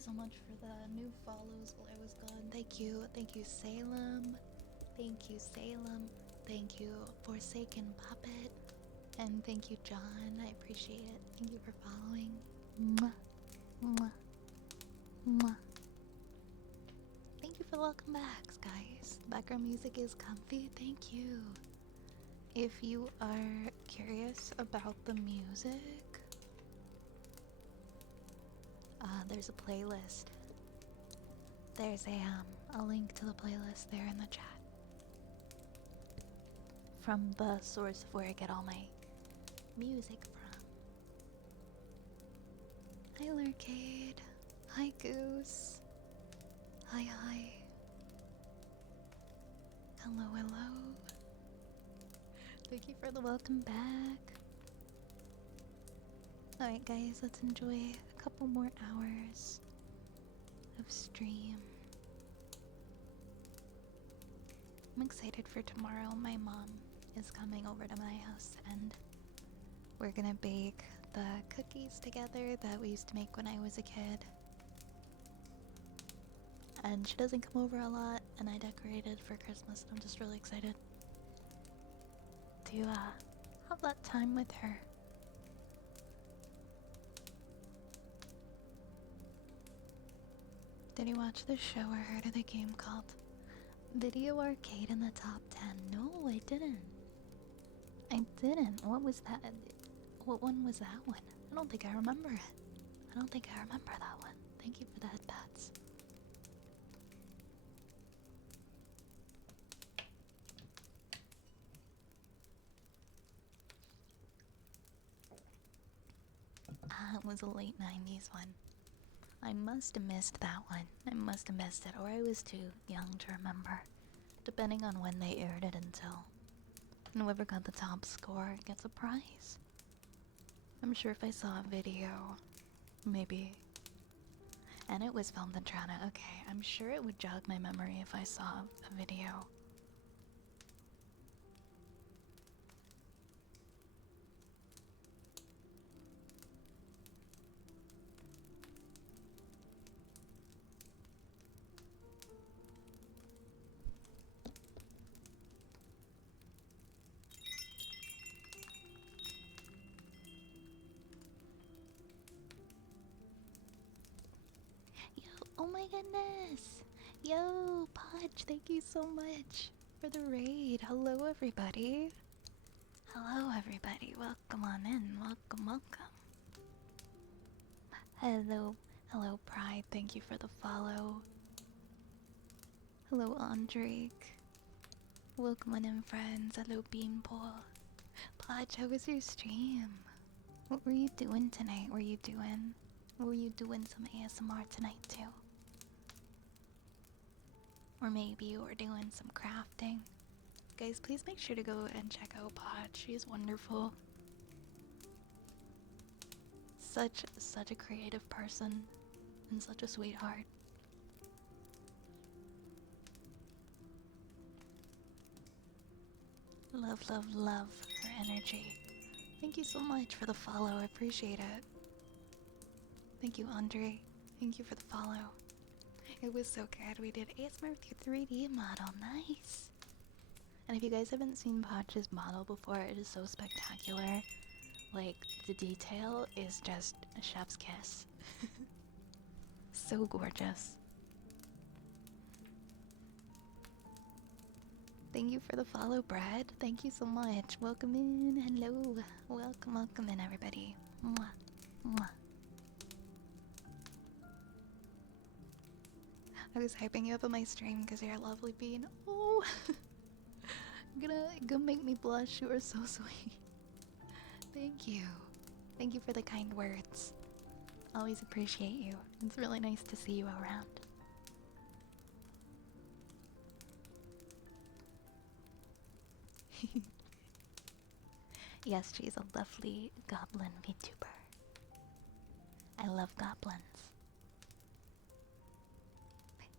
you so much for the new follows while I was gone. Thank you. Thank you, Salem. Thank you, Salem. Thank you, Forsaken Puppet. And thank you, John. I appreciate it. Thank you for following. Mwah. Mwah. Mwah. Thank you for the welcome backs, guys. Background music is comfy. Thank you. If you are curious about the music, there's a playlist. There's a link to the playlist there in the chat. From the source of where I get all my music from. Hi, Lurcade. Hi, Goose. Hi, hi. Hello, hello. Thank you for the welcome back. Alright, guys, let's enjoy a couple more hours of stream. I'm excited for tomorrow. My mom is coming over to my house and we're gonna bake the cookies together that we used to make when I was a kid. And she doesn't come over a lot, and I decorated for Christmas. I'm just really excited to have that time with her. Did you watch the show or heard of the game called Video Arcade in the Top 10? No, I didn't. I didn't. What was that? What one was that one? I don't think I remember it. I don't think I remember that one. Thank you for the headpats. It was a late 90s one. I must have missed that one. I must have missed it, or I was too young to remember. Depending on when they aired it until. And whoever got the top score gets a prize. I'm sure if I saw a video, maybe. And it was filmed in Toronto. Okay, I'm sure it would jog my memory if I saw a video. Oh my goodness! Yo, Podge, thank you so much for the raid. Hello, everybody. Hello, everybody. Welcome on in. Welcome, welcome. Hello, Pride. Thank you for the follow. Hello, Andrique. Welcome on in, friends. Hello, Beanpole. Podge, how was your stream? What were you doing tonight? Were you doing some ASMR tonight too? Or maybe you were doing some crafting. Guys, please make sure to go and check out Pod. She's wonderful. Such a creative person and such a sweetheart. Love, love, love her energy. Thank you so much for the follow. I appreciate it. Thank you, Andre. Thank you for the follow. It was so good. We did ASMR with your 3D model. Nice. And if you guys haven't seen Podge's model before, it is so spectacular. Like, the detail is just a chef's kiss. So gorgeous. Thank you for the follow, Brad. Thank you so much. Welcome in. Hello. Welcome in, everybody. Mwah. Mwah. I was hyping you up on my stream because you're a lovely bean. Oh, gonna make me blush. You are so sweet. Thank you. Thank you for the kind words. Always appreciate you. It's really nice to see you around. Yes, she's a lovely goblin VTuber. I love goblins.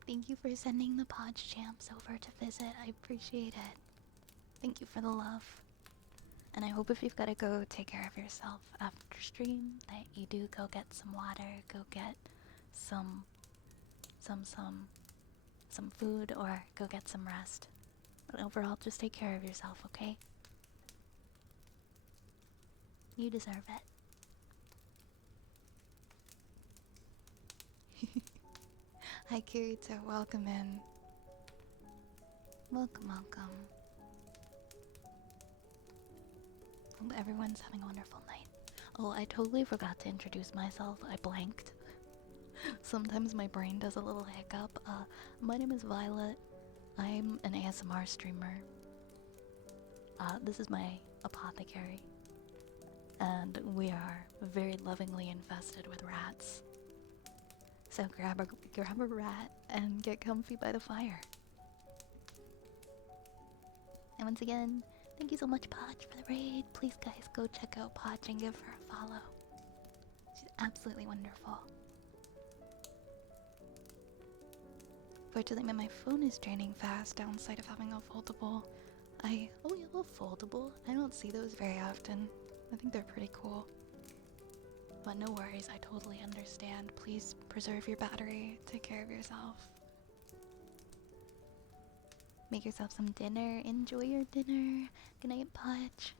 Thank you for sending the Podge champs over to visit. I appreciate it. Thank you for the love. And I hope if you've got to go take care of yourself after stream, that you do go get some water, go get some some food or go get some rest. But overall, just take care of yourself, okay? You deserve it. Hi, Kirito. Welcome in. Welcome, welcome. Hope everyone's having a wonderful night. Oh, I totally forgot to introduce myself. I blanked. Sometimes my brain does a little hiccup. My name is Violet. I'm an ASMR streamer. This is my apothecary. And we are very lovingly infested with rats. So grab a rat and get comfy by the fire. And once again, thank you so much, Podge, for the raid. Please, guys, go check out Podge and give her a follow. She's absolutely wonderful. Fortunately, my phone is draining fast. Downside of having a foldable. Oh yeah, a foldable. I don't see those very often. I think they're pretty cool. But no worries, I totally understand. Please preserve your battery. Take care of yourself. Make yourself some dinner. Enjoy your dinner. Good night, Podge.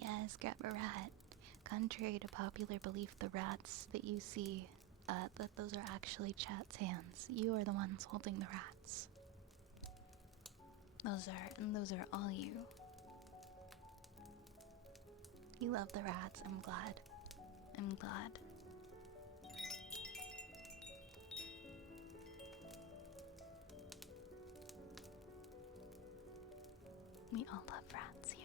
Yes, grab a rat. Contrary to popular belief, the rats that you see, that those are actually Chat's hands. You are the ones holding the rats. Those are all you. You love the rats, I'm glad. I'm glad. We all love rats here.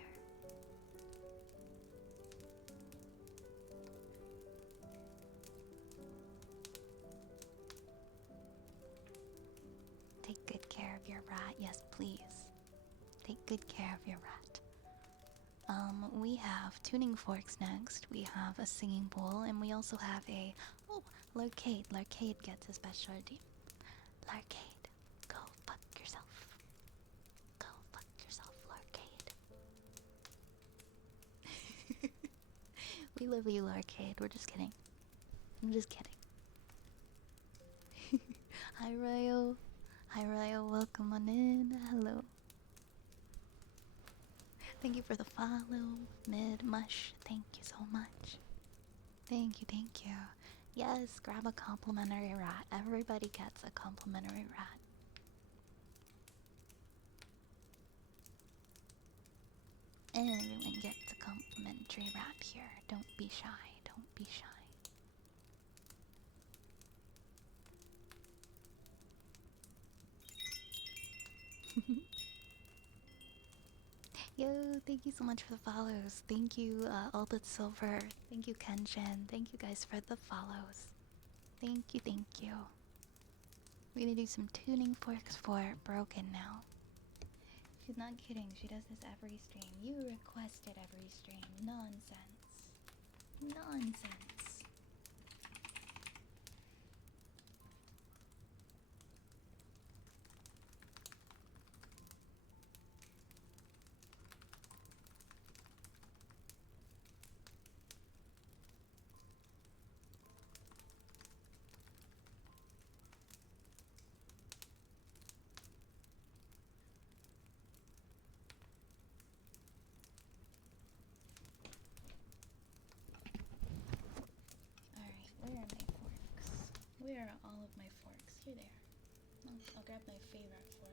Take good care of your rat, yes please. Take good care of your rat. We have tuning forks next, we have a singing bowl, and we also have a... Oh, Larcade. Larcade gets a specialty. Larcade, go fuck yourself. Go fuck yourself, Larcade. We love you, Larcade. We're just kidding. I'm just kidding. Hi, Ryo. Hi, Ryo. Welcome on in. Hello. Thank you for the follow, Mush. Thank you so much. Thank you, thank you. Yes, grab a complimentary rat. Everybody gets a complimentary rat. Everyone gets a complimentary rat here. Don't be shy. Don't be shy. Yo, thank you so much for the follows. Thank you, Albert Silver. Thank you, Kenshin. Thank you guys for the follows. Thank you, thank you. We're gonna do some tuning forks for Broken now. She's not kidding. She does this every stream. You requested every stream. Nonsense. Nonsense. Where are my forks? Where are all of my forks? Here they are. I'll grab my favorite fork.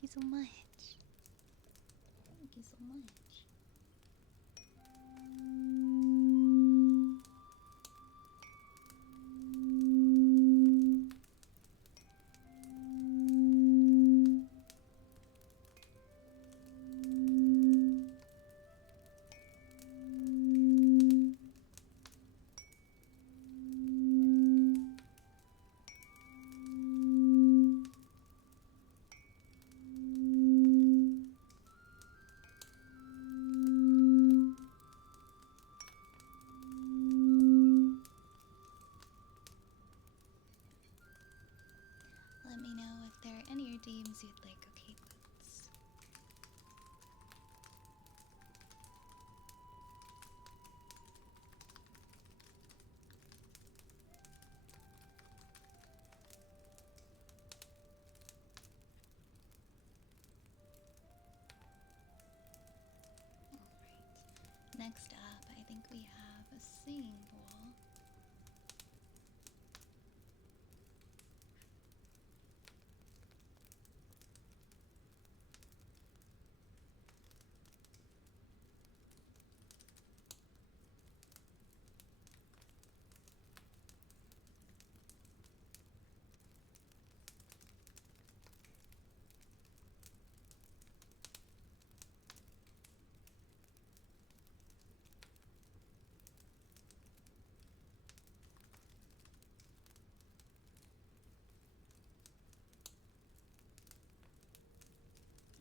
Thank you so much. Thank you so much. Let me know if there are any redeems you'd like, okay, Boots? Alright. Next up, I think we have a singing bowl.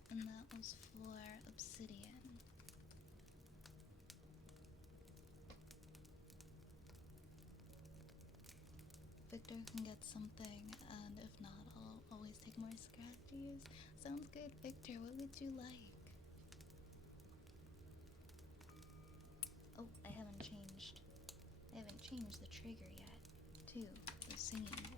And that was for obsidian. Victor can get something, and if not, I'll always take more scrap to use. Sounds good, Victor. What would you like? Oh, I haven't changed. I haven't changed the trigger yet to the singing bowl.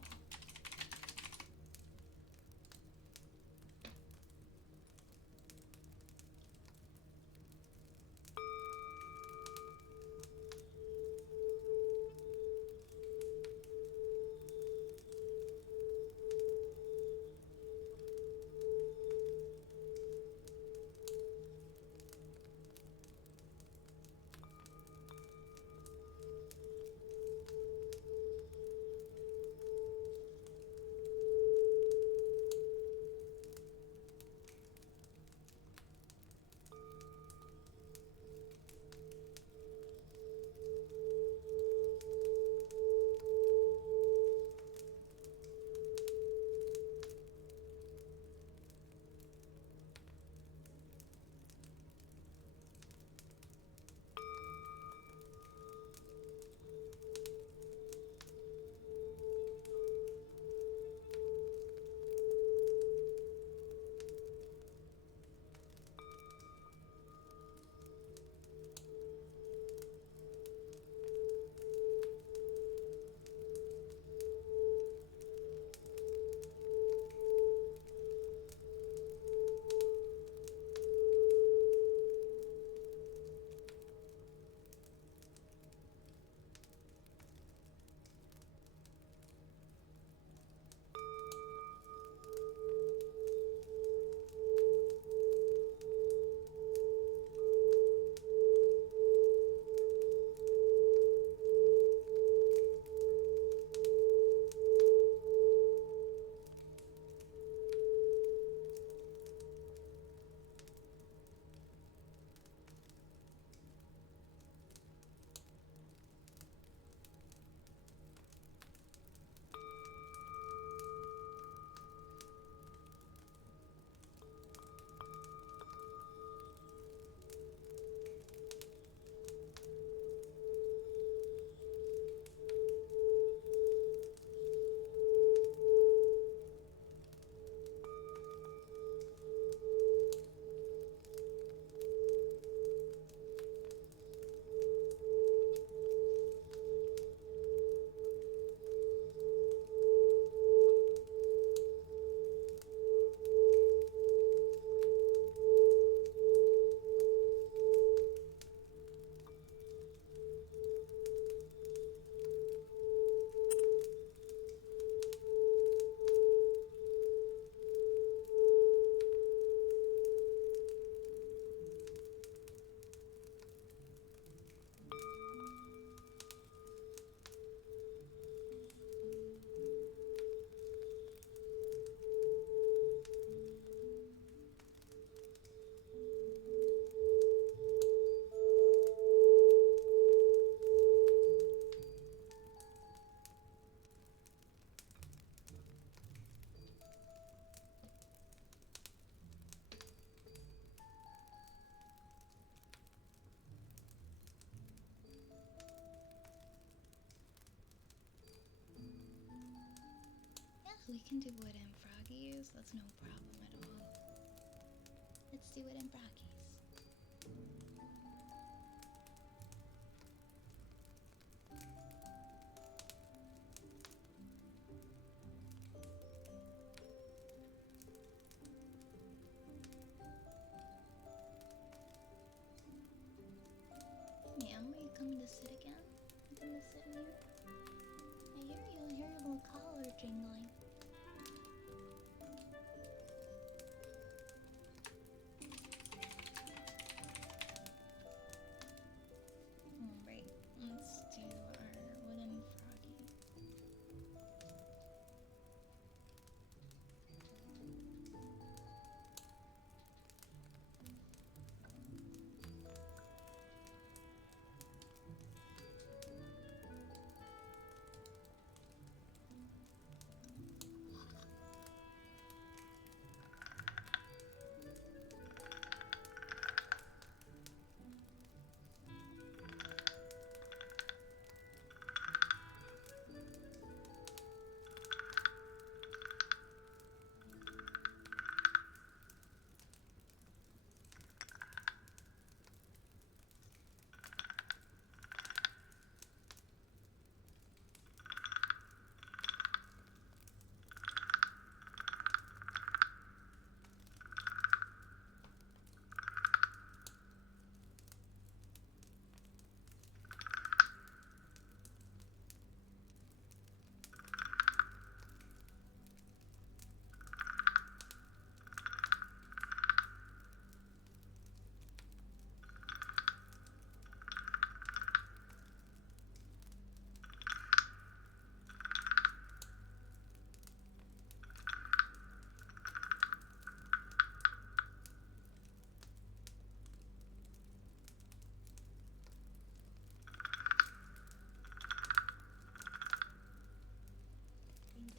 can do wooden froggies. That's no problem at all. Let's do wooden froggies. Ma'am, are you coming to sit again? You coming to sit in here? I hear you. I hear your little collar jingling. Alright, let's do our wooden froggy.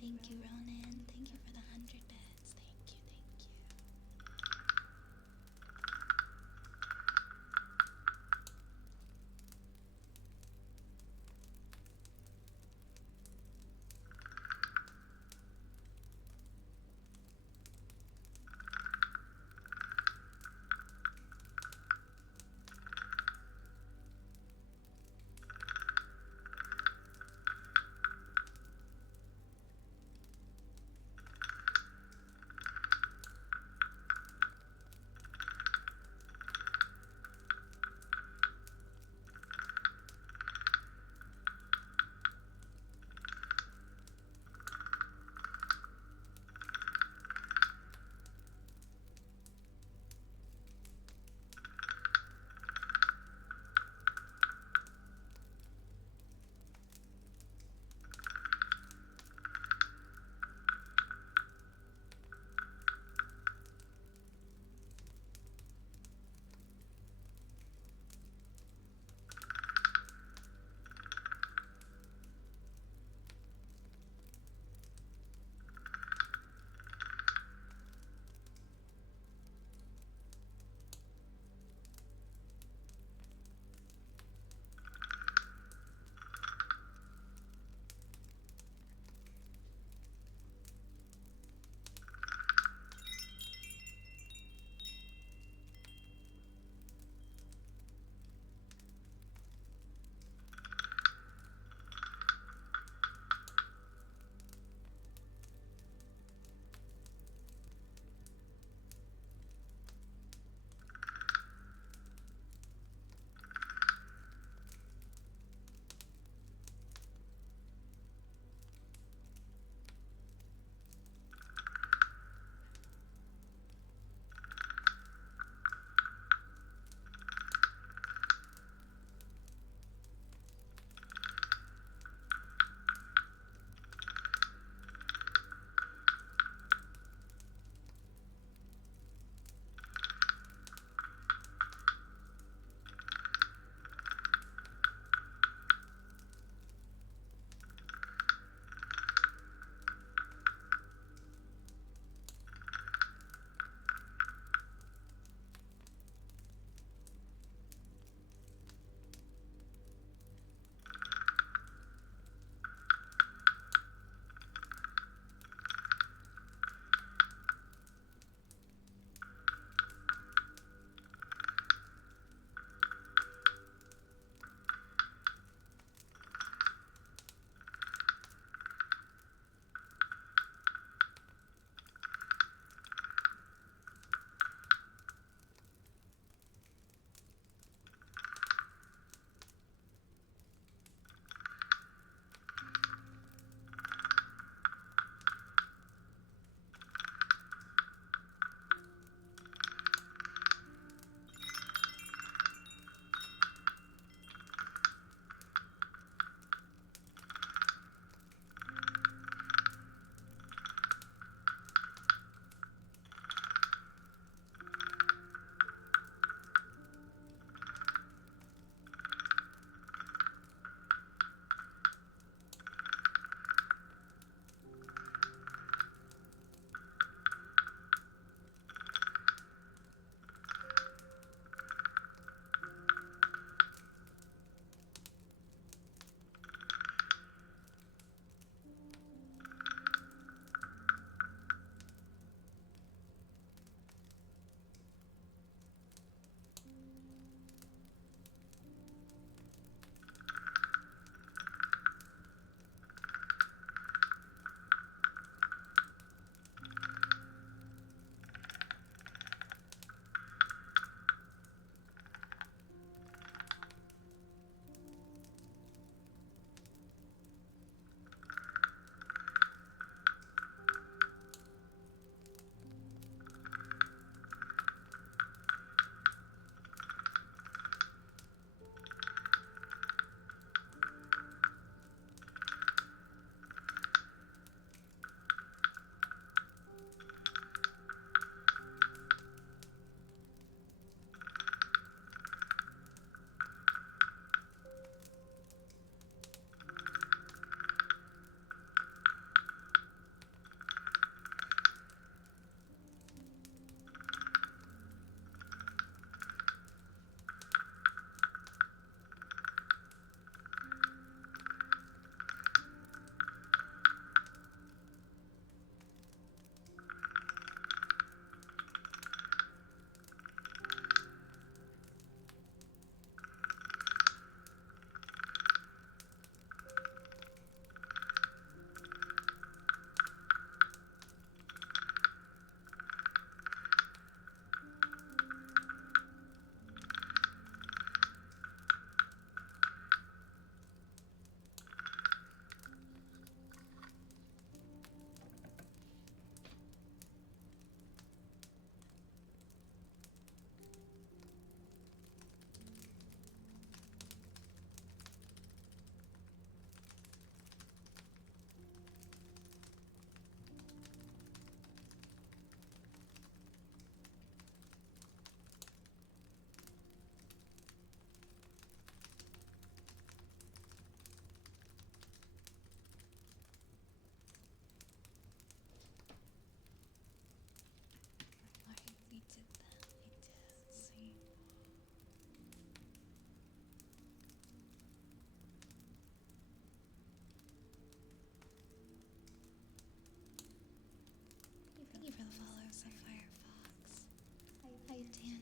Thank you, Ronan. Thank you for the 100 bits. Thank you, thank you.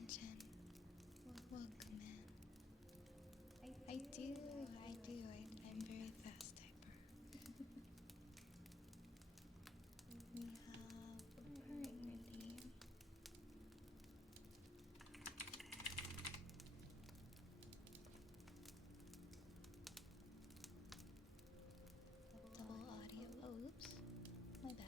attention. Welcome in. I do. I'm very fast typer. We have apparently double audio. Oh, oops. My bad.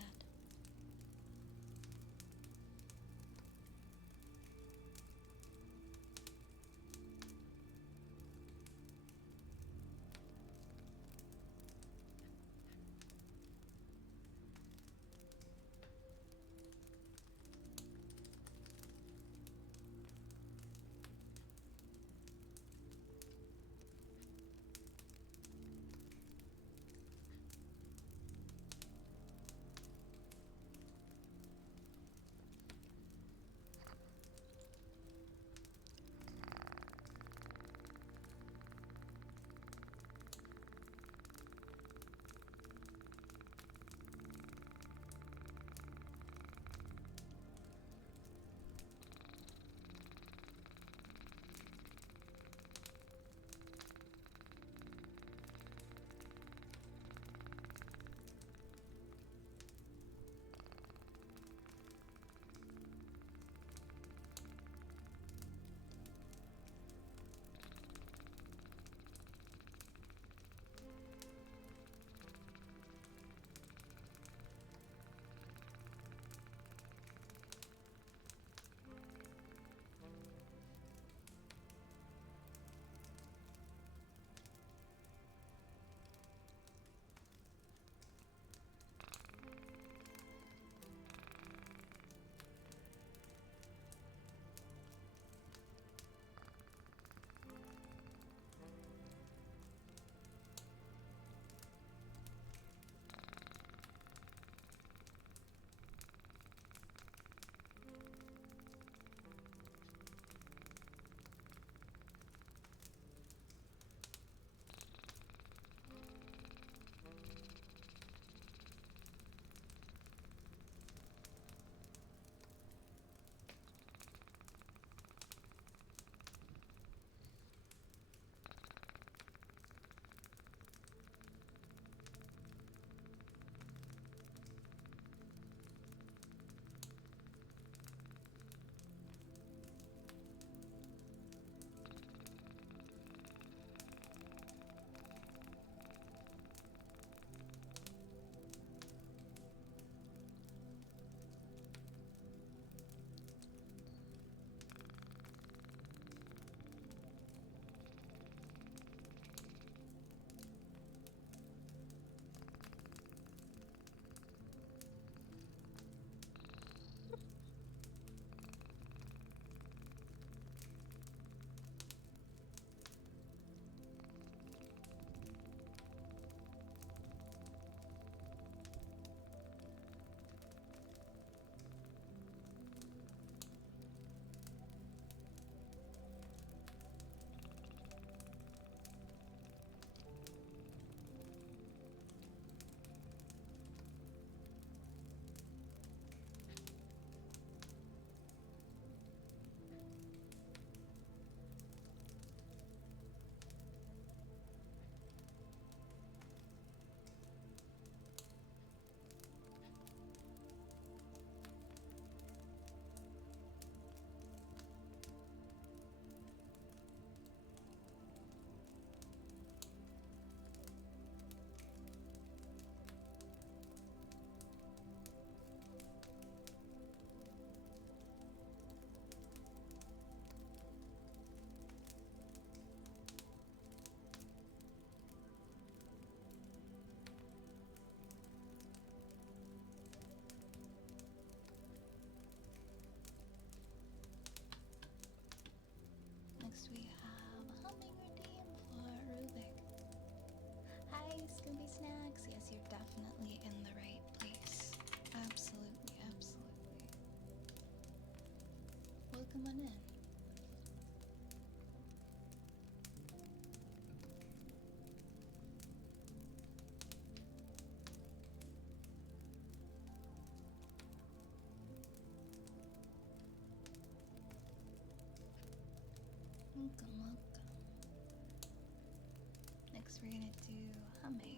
we're gonna do humming.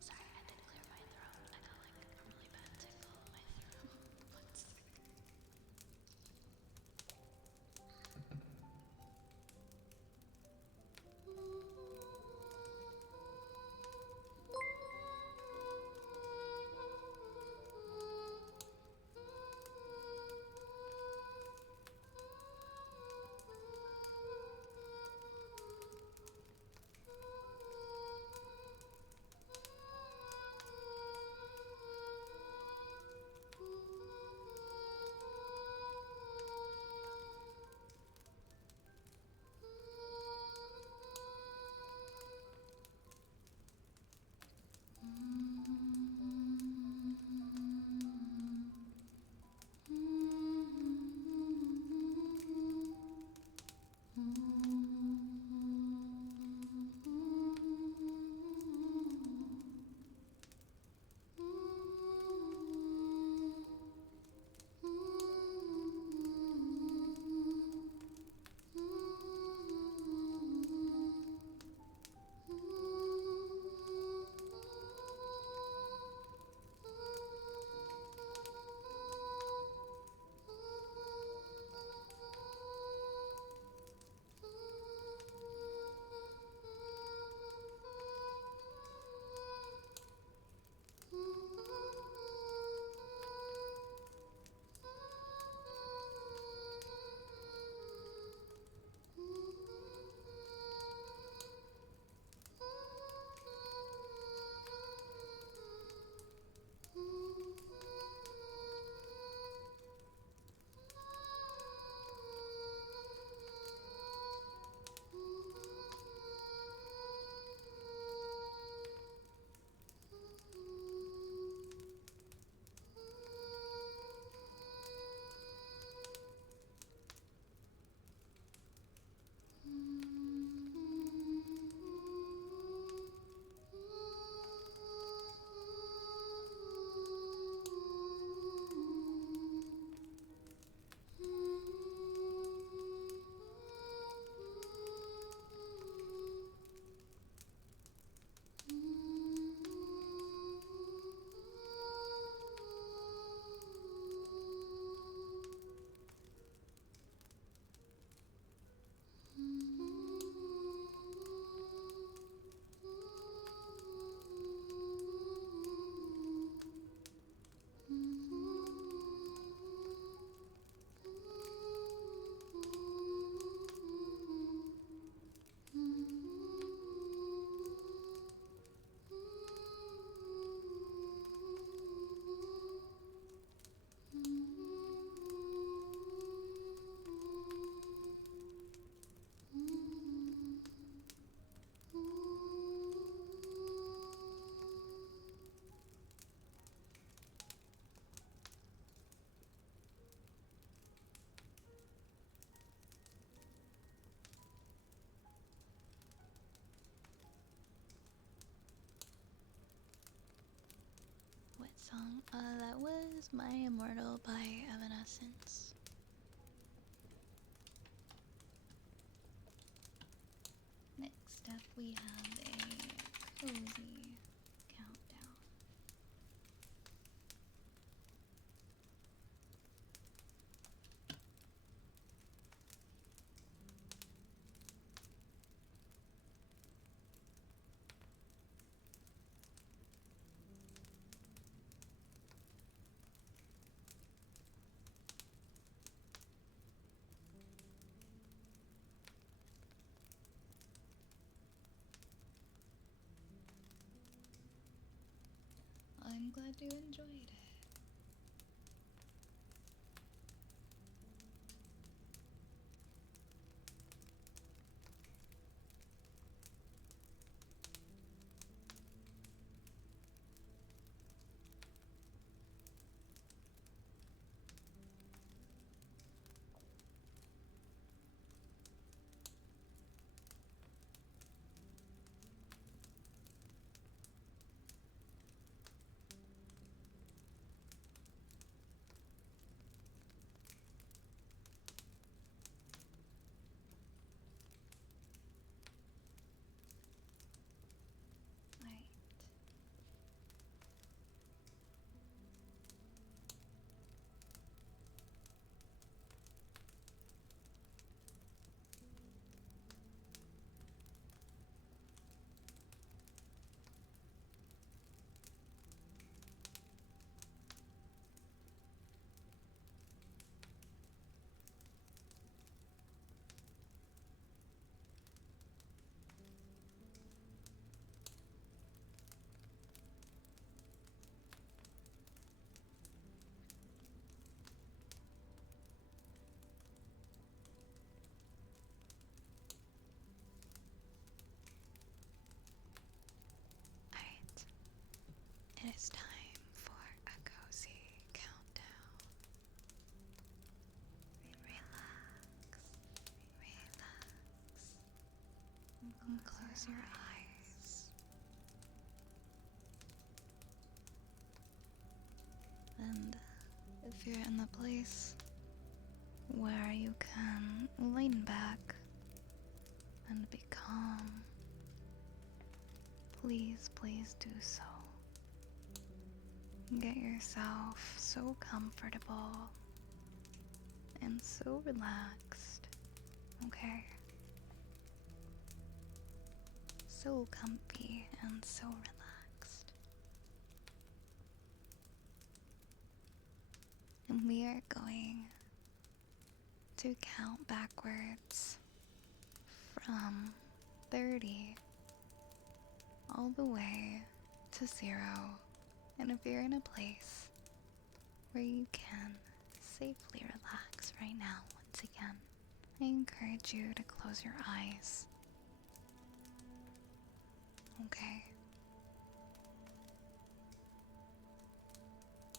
Sorry, I had to clear my throat. I got like a really bad tickle in my throat. One second. What song? That was My Immortal by Evanescence. Next up we have a cozy countdown. I'm glad you enjoyed it. Right. Alright. It is time for a cozy countdown. Relax. Relax. And close your eyes. And if you're in the place where you can lean back and be calm, please, please do so. Get yourself so comfortable and so relaxed, okay? So comfy and so relaxed. And we are going to count backwards from 30 all the way to 0. And if you're in a place where you can safely relax right now, once again, I encourage you to close your eyes. Okay?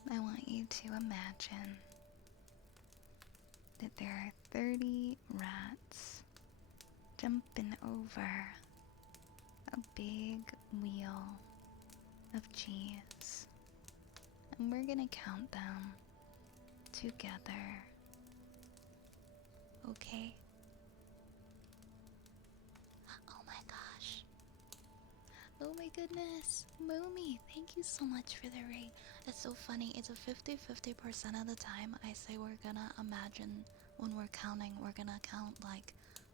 I want you to imagine that there are 30 rats jumping over a big wheel of cheese. And we're gonna count them together. Okay? Oh my gosh. Oh my goodness. Moomy, thank you so much for the raid. It's so funny. It's a 50-50% of the time I say we're gonna imagine when we're counting, we're gonna count like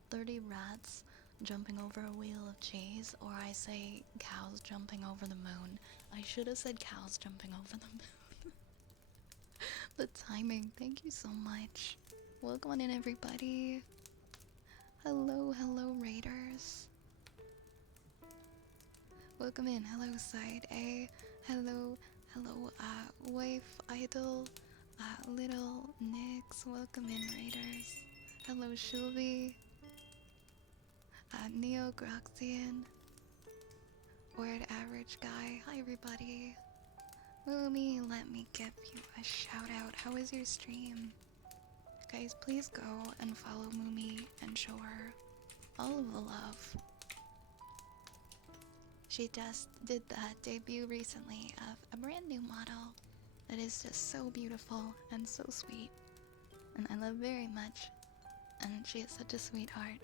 30 rats jumping over a wheel of cheese, or I say cows jumping over the moon. I should have said cows jumping over the moon. The timing, thank you so much. Welcome on in, everybody. Hello, hello, raiders. Welcome in. Hello, Side A. Hello, hello, wife, idol, little Nix. Welcome in, raiders. Hello, Shulby. Neo Groxian. Word Average Guy. Hi, everybody. Moomy, let me give you a shout out. How was your stream? Guys, please go and follow Moomy and show her all of the love. She just did the debut recently of a brand new model that is just so beautiful and so sweet. And I love very much. And she is such a sweetheart.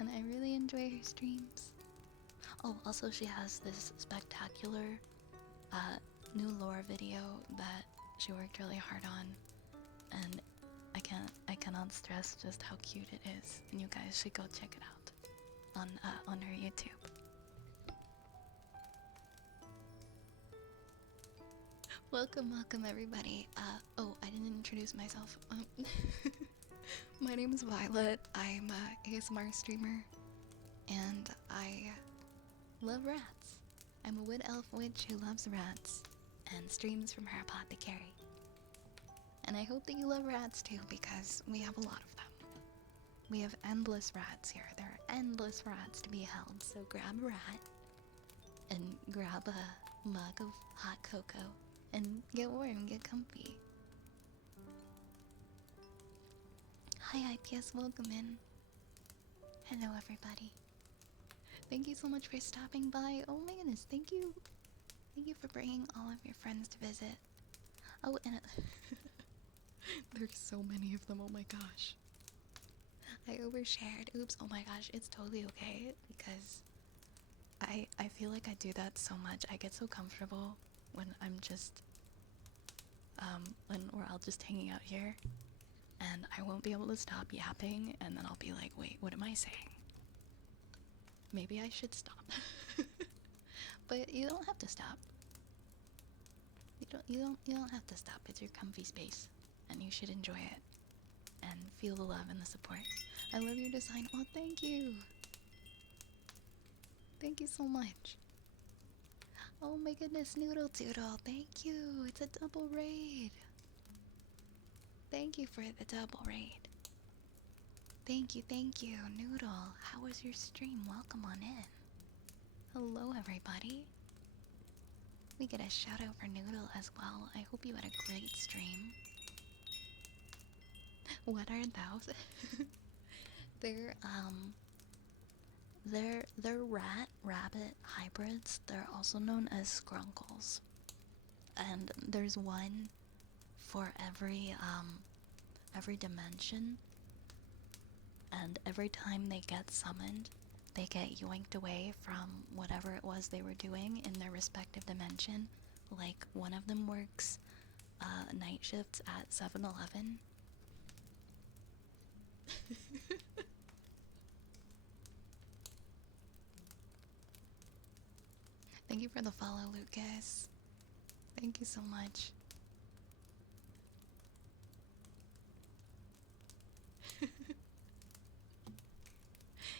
And I really enjoy her streams. Oh, also she has this spectacular new lore video that she worked really hard on, and I cannot stress just how cute it is, and you guys should go check it out on her YouTube. Welcome everybody. Oh, I didn't introduce myself. My name is Violet. I'm a ASMR streamer, and I love rats. I'm a wood elf witch who loves rats and streams from her apothecary. And I hope that you love rats too, because we have a lot of them. We have endless rats here. There are endless rats to be held. So grab a rat and grab a mug of hot cocoa and get warm, get comfy. Hi IPS, welcome in. Hello everybody. Thank you so much for stopping by. Oh my goodness, thank you. Thank you for bringing all of your friends to visit. Oh, and there's so many of them, oh my gosh. I overshared. Oops, oh my gosh, it's totally okay, because I feel like I do that so much. I get so comfortable when I'm just when we're all just hanging out here, and I won't be able to stop yapping, and then I'll be like, wait, what am I saying? Maybe I should stop. But you don't have to stop. You don't have to stop. It's your comfy space, and you should enjoy it and feel the love and the support. I love your design. Oh, thank you. Thank you so much. Oh my goodness, Noodle Doodle, thank you. It's a double raid. Thank you for the double raid. Thank you, Noodle. How was your stream? Welcome on in. Hello, everybody. We get a shout out for Noodle as well. I hope you had a great stream. What are those? They're rat-rabbit hybrids. They're also known as skrunkles. And there's one for every dimension. And every time they get summoned, they get yoinked away from whatever it was they were doing in their respective dimension. Like, one of them works night shifts at 7-Eleven. Thank you for the follow, Lucas. Thank you so much.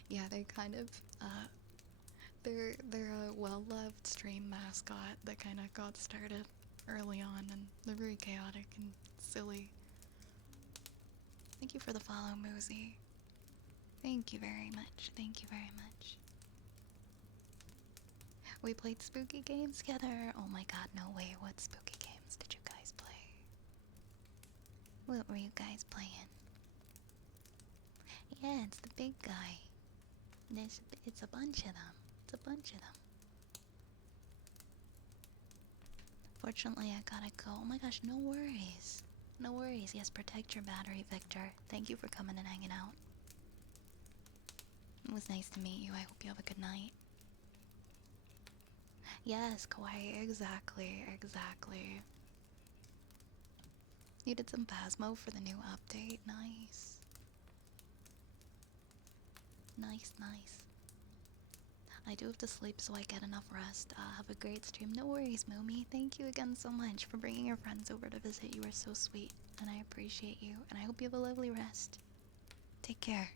Yeah, they kind of, they're a well-loved stream mascot that kind of got started early on, and they're very chaotic and silly. Thank you for the follow, Moosey. Thank you very much. Thank you very much. We played spooky games together. Oh my god, no way. What spooky games did you guys play? What were you guys playing? Yeah, it's the big guy. It's a bunch of them. It's a bunch of them. Fortunately, I gotta go. Oh my gosh, no worries. No worries. Yes, protect your battery, Victor. Thank you for coming and hanging out. It was nice to meet you. I hope you have a good night. Yes, Kawaii, exactly. You did some Phasmo for the new update. Nice. Nice. I do have to sleep, so I get enough rest. Have a great stream. No worries, Moomy. Thank you again so much for bringing your friends over to visit. You are so sweet, and I appreciate you, and I hope you have a lovely rest. Take care.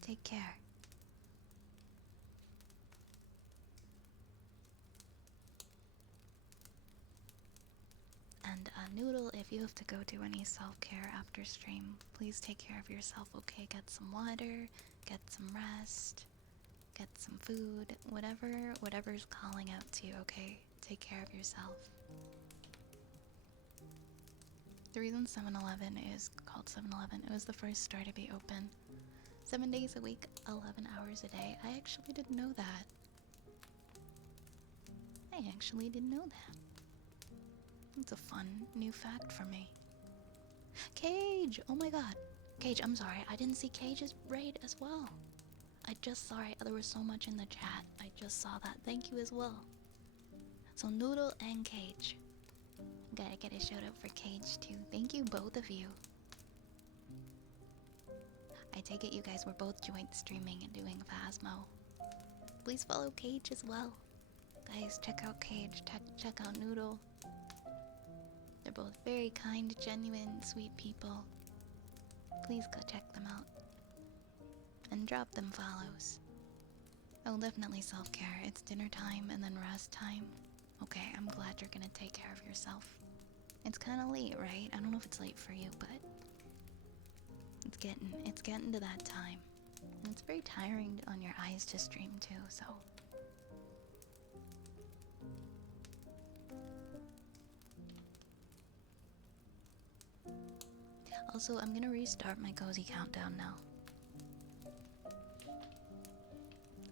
Take care. And Noodle, if you have to go do any self-care after stream, please take care of yourself, okay? Get some water, get some rest, get some food, whatever's calling out to you, okay? Take care of yourself. The reason 7-Eleven is called 7-Eleven, it was the first store to be open. 7 days a week, 11 hours a day. I actually didn't know that. It's a fun new fact for me. Cage! Oh my god. Cage, I'm sorry. I didn't see Cage's raid as well. I just saw it. There was so much in the chat. I just saw that. Thank you as well. So Noodle and Cage. Gotta get a shout out for Cage too. Thank you, both of you. I take it you guys were both joint streaming and doing Phasmo. Please follow Cage as well. Guys, check out Cage. Check out Noodle. They're both very kind, genuine, sweet people. Please go check them out. And drop them follows. Oh, definitely self-care. It's dinner time and then rest time. Okay, I'm glad you're gonna take care of yourself. It's kind of late, right? I don't know if it's late for you, but it's getting to that time. And it's very tiring on your eyes to stream too, so. Also, I'm gonna restart my cozy countdown now.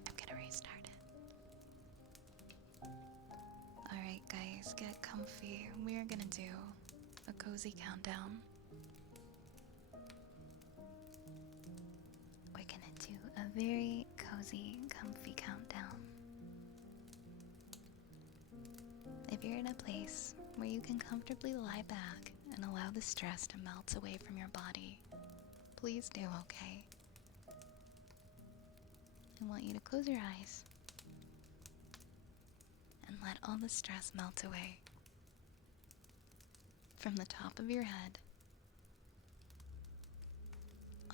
I'm gonna restart it. Alright guys, get comfy. We're gonna do a cozy countdown. We're gonna do a very cozy, comfy countdown. If you're in a place where you can comfortably lie back and allow the stress to melt away from your body, please do, okay? I want you to close your eyes and let all the stress melt away. From the top of your head,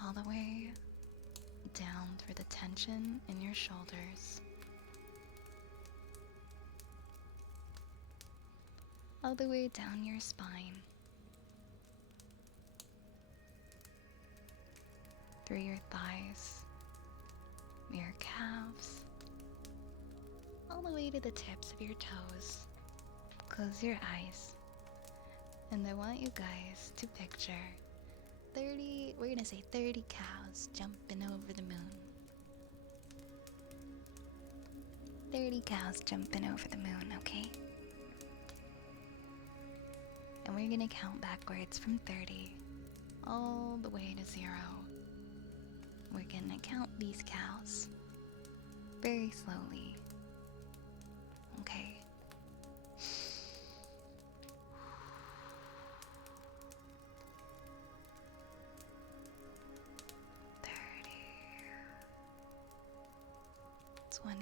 all the way down through the tension in your shoulders, all the way down your spine, through your thighs, your calves, all the way to the tips of your toes. Close your eyes, and I want you guys to picture 30 cows jumping over the moon. 30 cows jumping over the moon, okay? And we're gonna count backwards from 30 all the way to 0. We're gonna count these cows very slowly, okay? $29,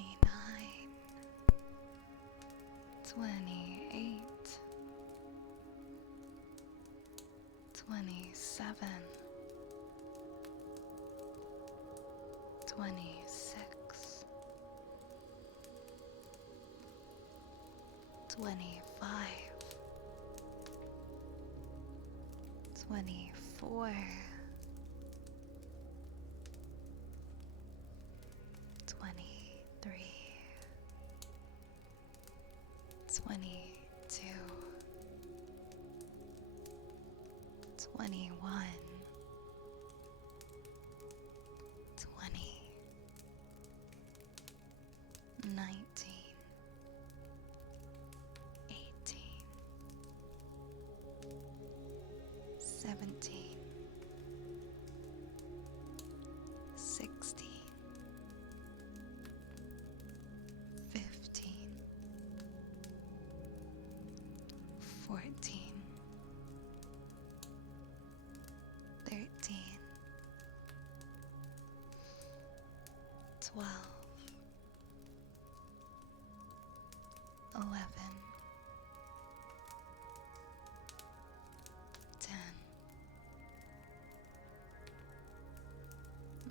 $28, $27, $26, $25, $24, $23, $22, $21, $20, $19, $18, $17, $16, $15, $14, $13, $12, $11, $10,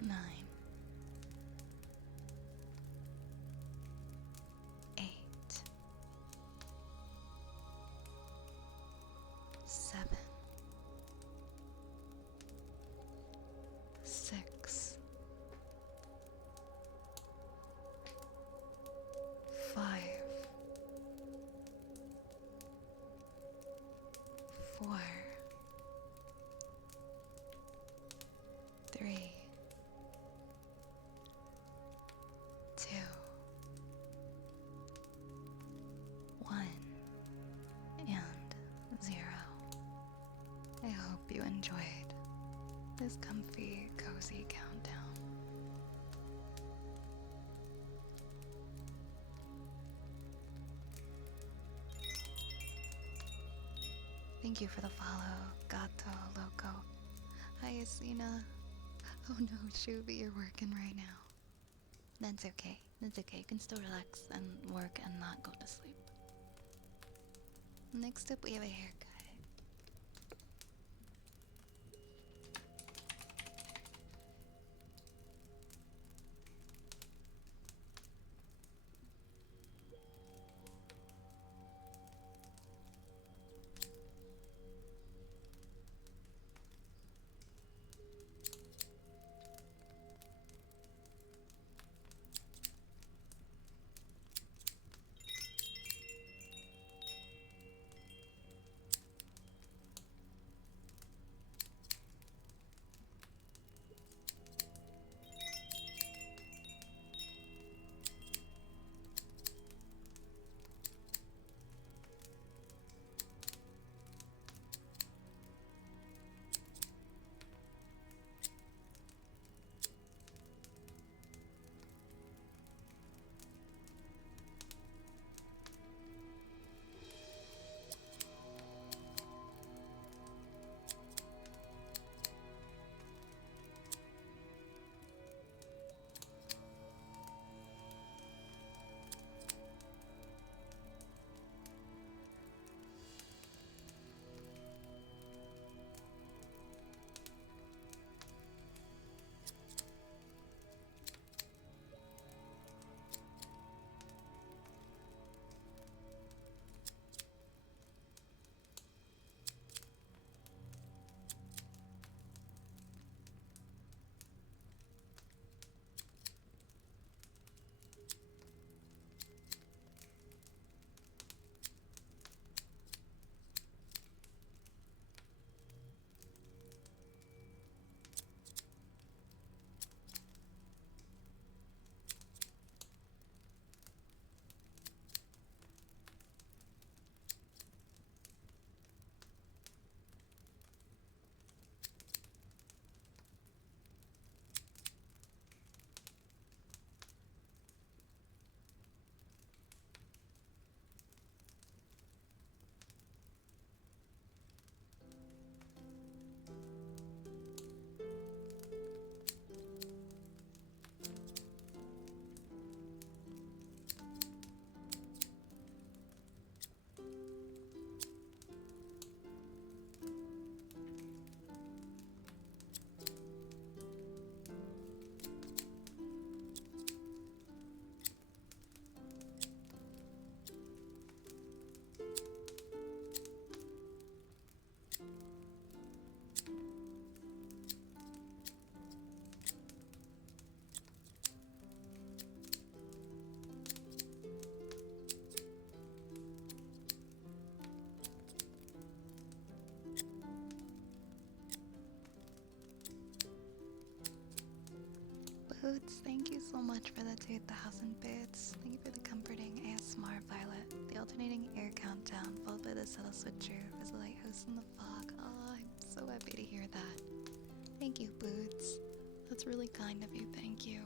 $9, $8, $7, $6, $5, $4, $3, $2, $1, and $0. I hope you enjoyed this comfy, cozy countdown. Thank you for the follow, Gato Loco. Hi, Asina. Oh no, Shubi, you're working right now. That's okay. That's okay. You can still relax and work and not go to sleep. Next up, we have a haircut. Boots, thank you so much for the 2,000 bits. Thank you for the comforting ASMR Violet. The alternating air countdown, followed by the subtle switcher as the lighthouse in the fog. Oh, I'm so happy to hear that. Thank you, Boots. That's really kind of you, thank you.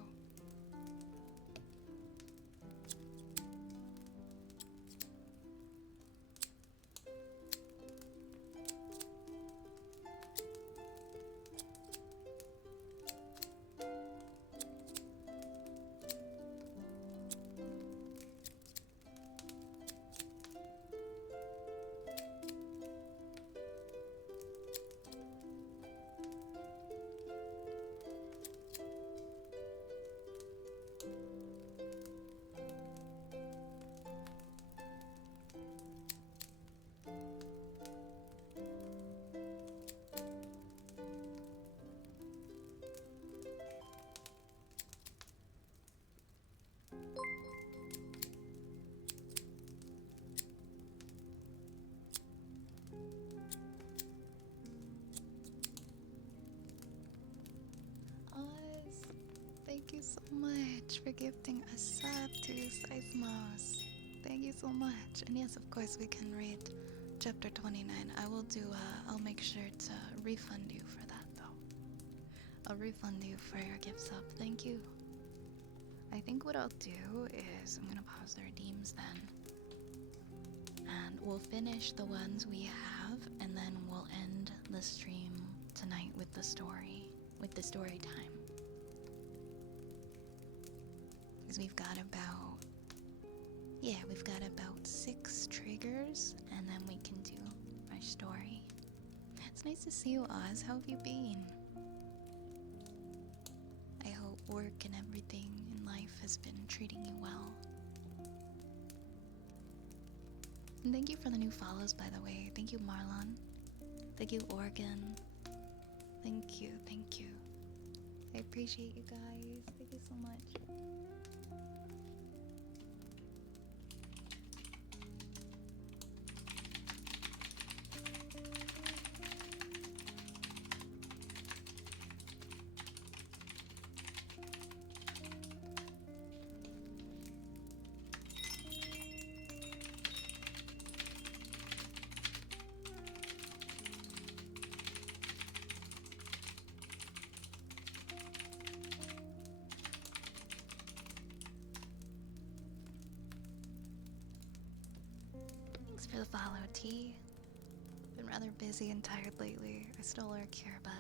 Oz, thank you so much for gifting a sub to Seismos. Thank you so much. And yes, of course, we can read chapter 29. I'll make sure to refund you for that, though. I'll refund you for your gift sub. Thank you. I think what I'll do is I'm gonna pause the redeems then. And we'll finish the ones we have, and and then we'll end the stream tonight with the story time. Because we've got about 6 triggers, and then we can do our story. It's nice to see you, Oz. How have you been? I hope work and everything in life has been treating you well. And thank you for the new follows, by the way. Thank you, Marlon. Thank you, Organ. Thank you, thank you. I appreciate you guys. Thank you so much. Thanks for the follow, T. Been rather busy and tired lately. I still lurk here, but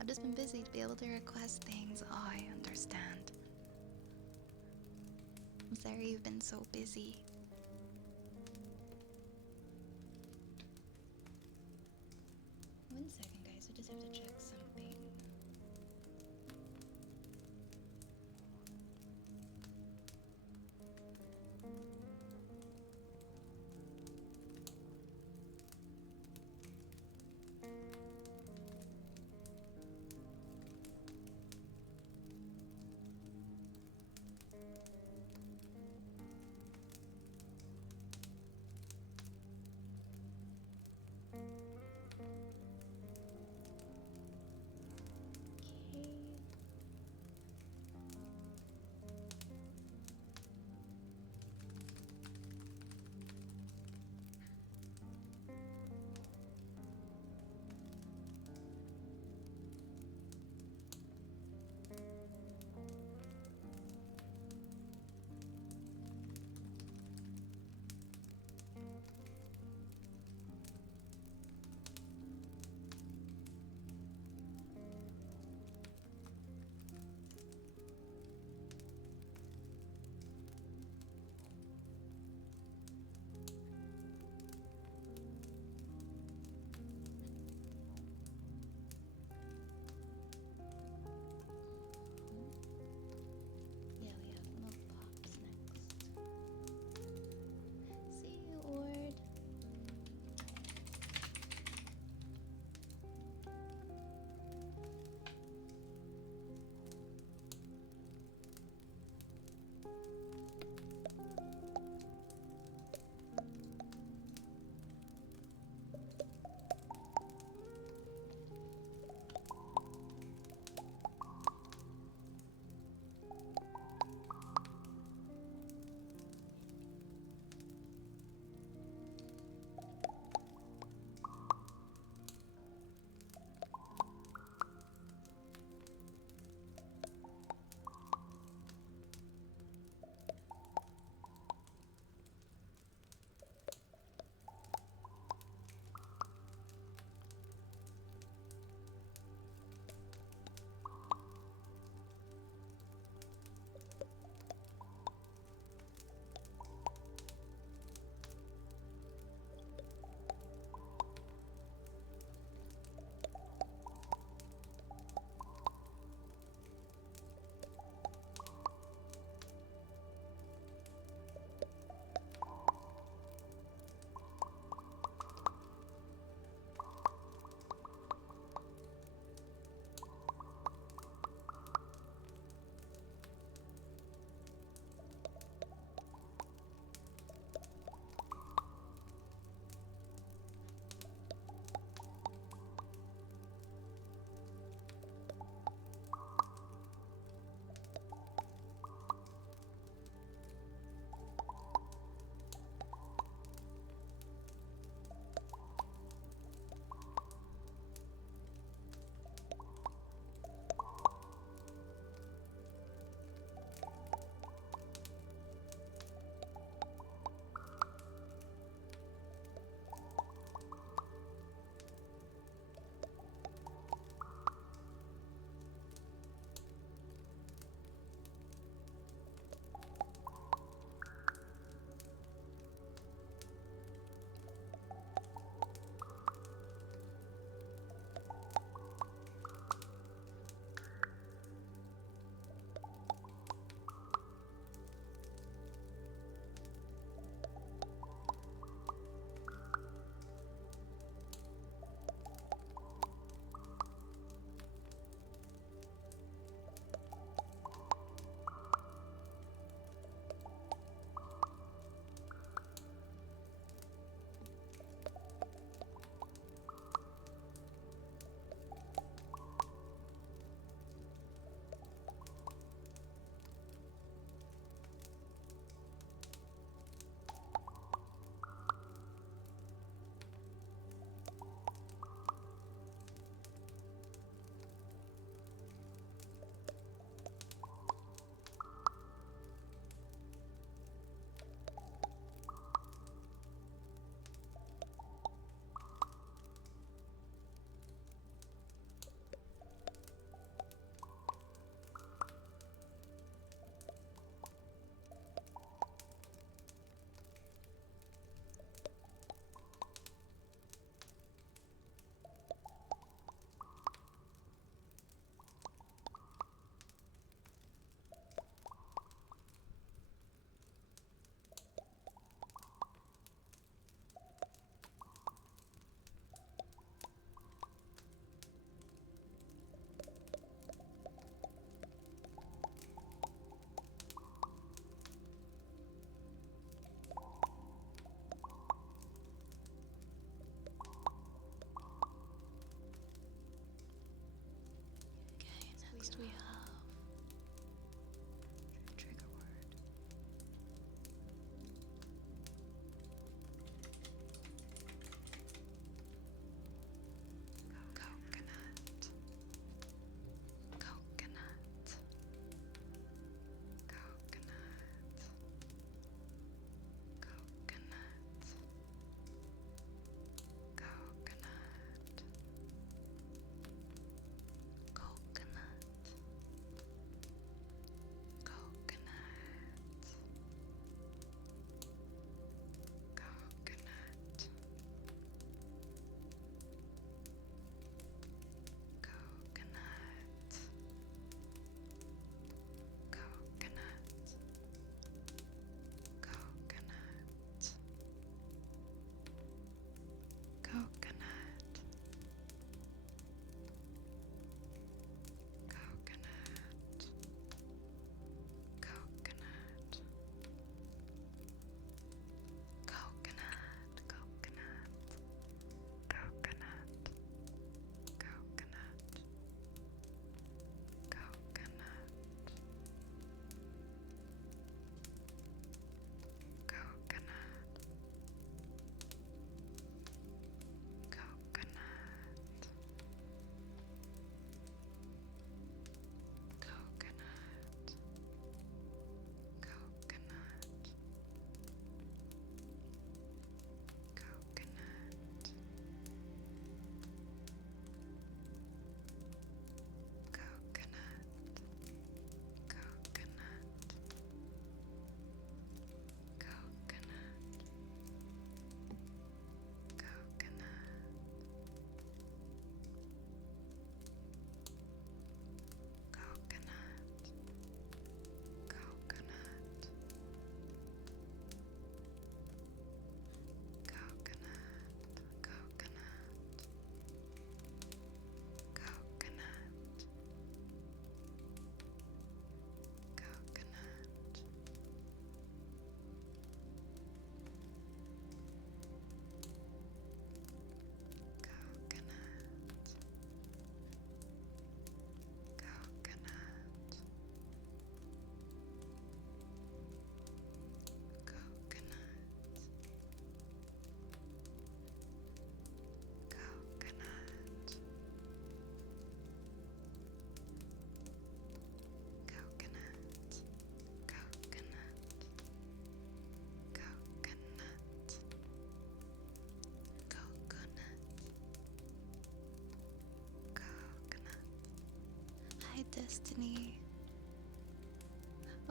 I've just been busy to be able to request things. Oh, I understand. I'm sorry you've been so busy. One second, guys. I just have to check something.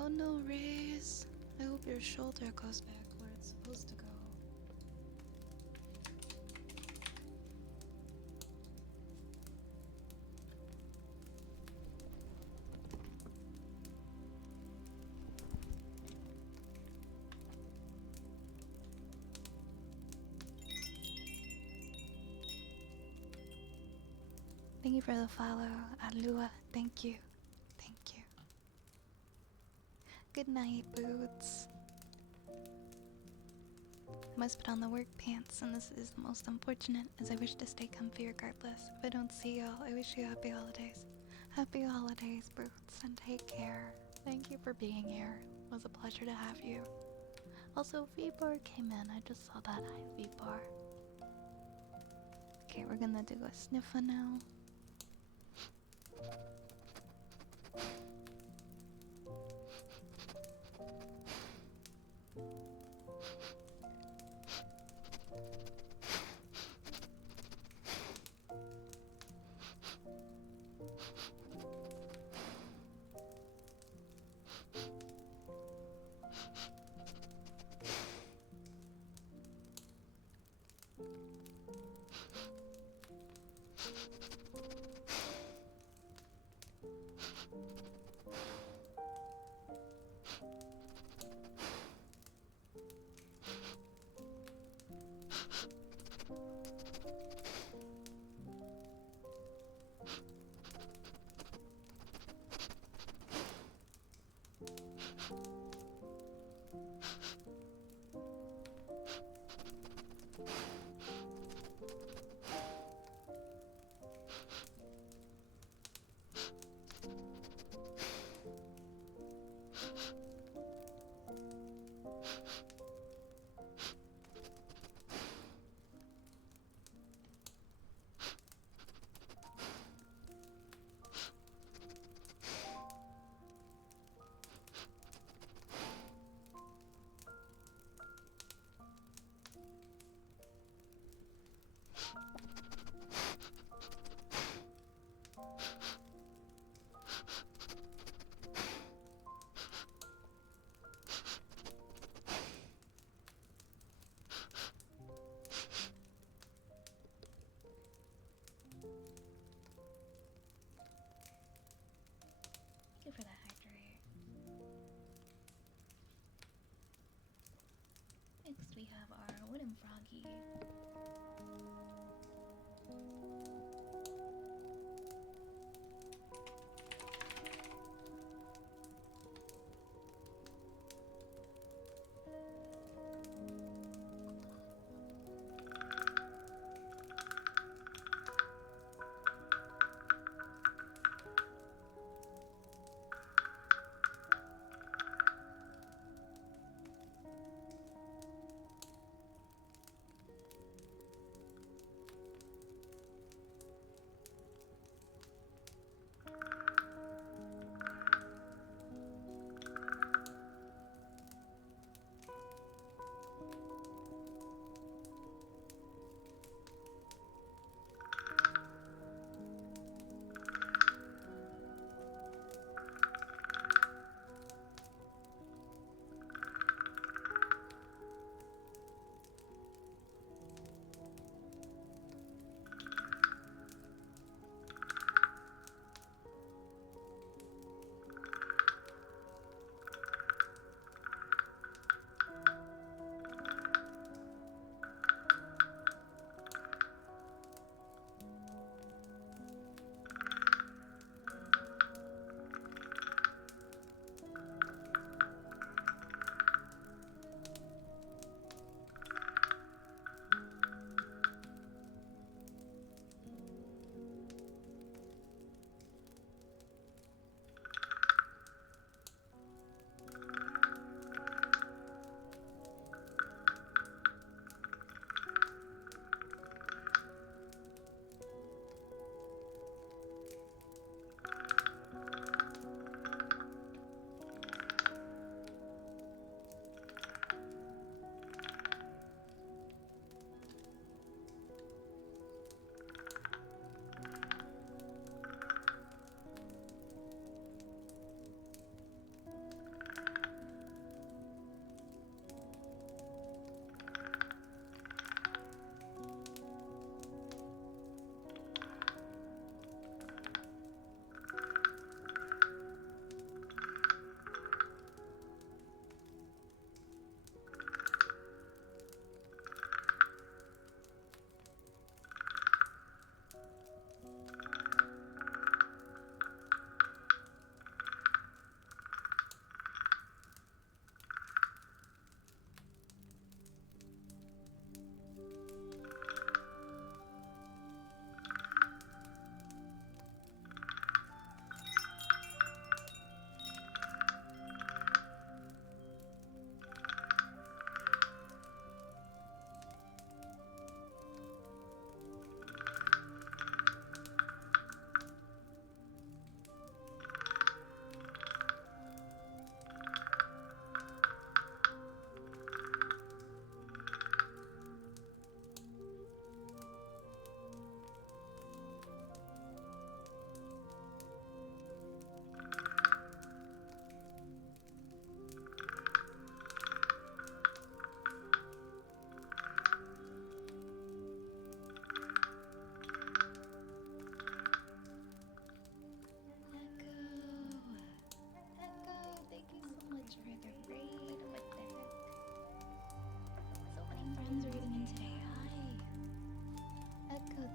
Oh no, Riz. I hope your shoulder goes back where it's supposed to go. Thank you for the follow, Alua. Thank you. Thank you. Good night, Boots. I must put on the work pants, and this is the most unfortunate, as I wish to stay comfy regardless. If I don't see y'all, I wish you happy holidays. Happy holidays, Boots, and take care. Thank you for being here. It was a pleasure to have you. Also, Vibor came in. I just saw that. Hi, Vibor. Okay, we're gonna do a sniffer now. Thank you for that, hydrate. Next we have our wooden froggy.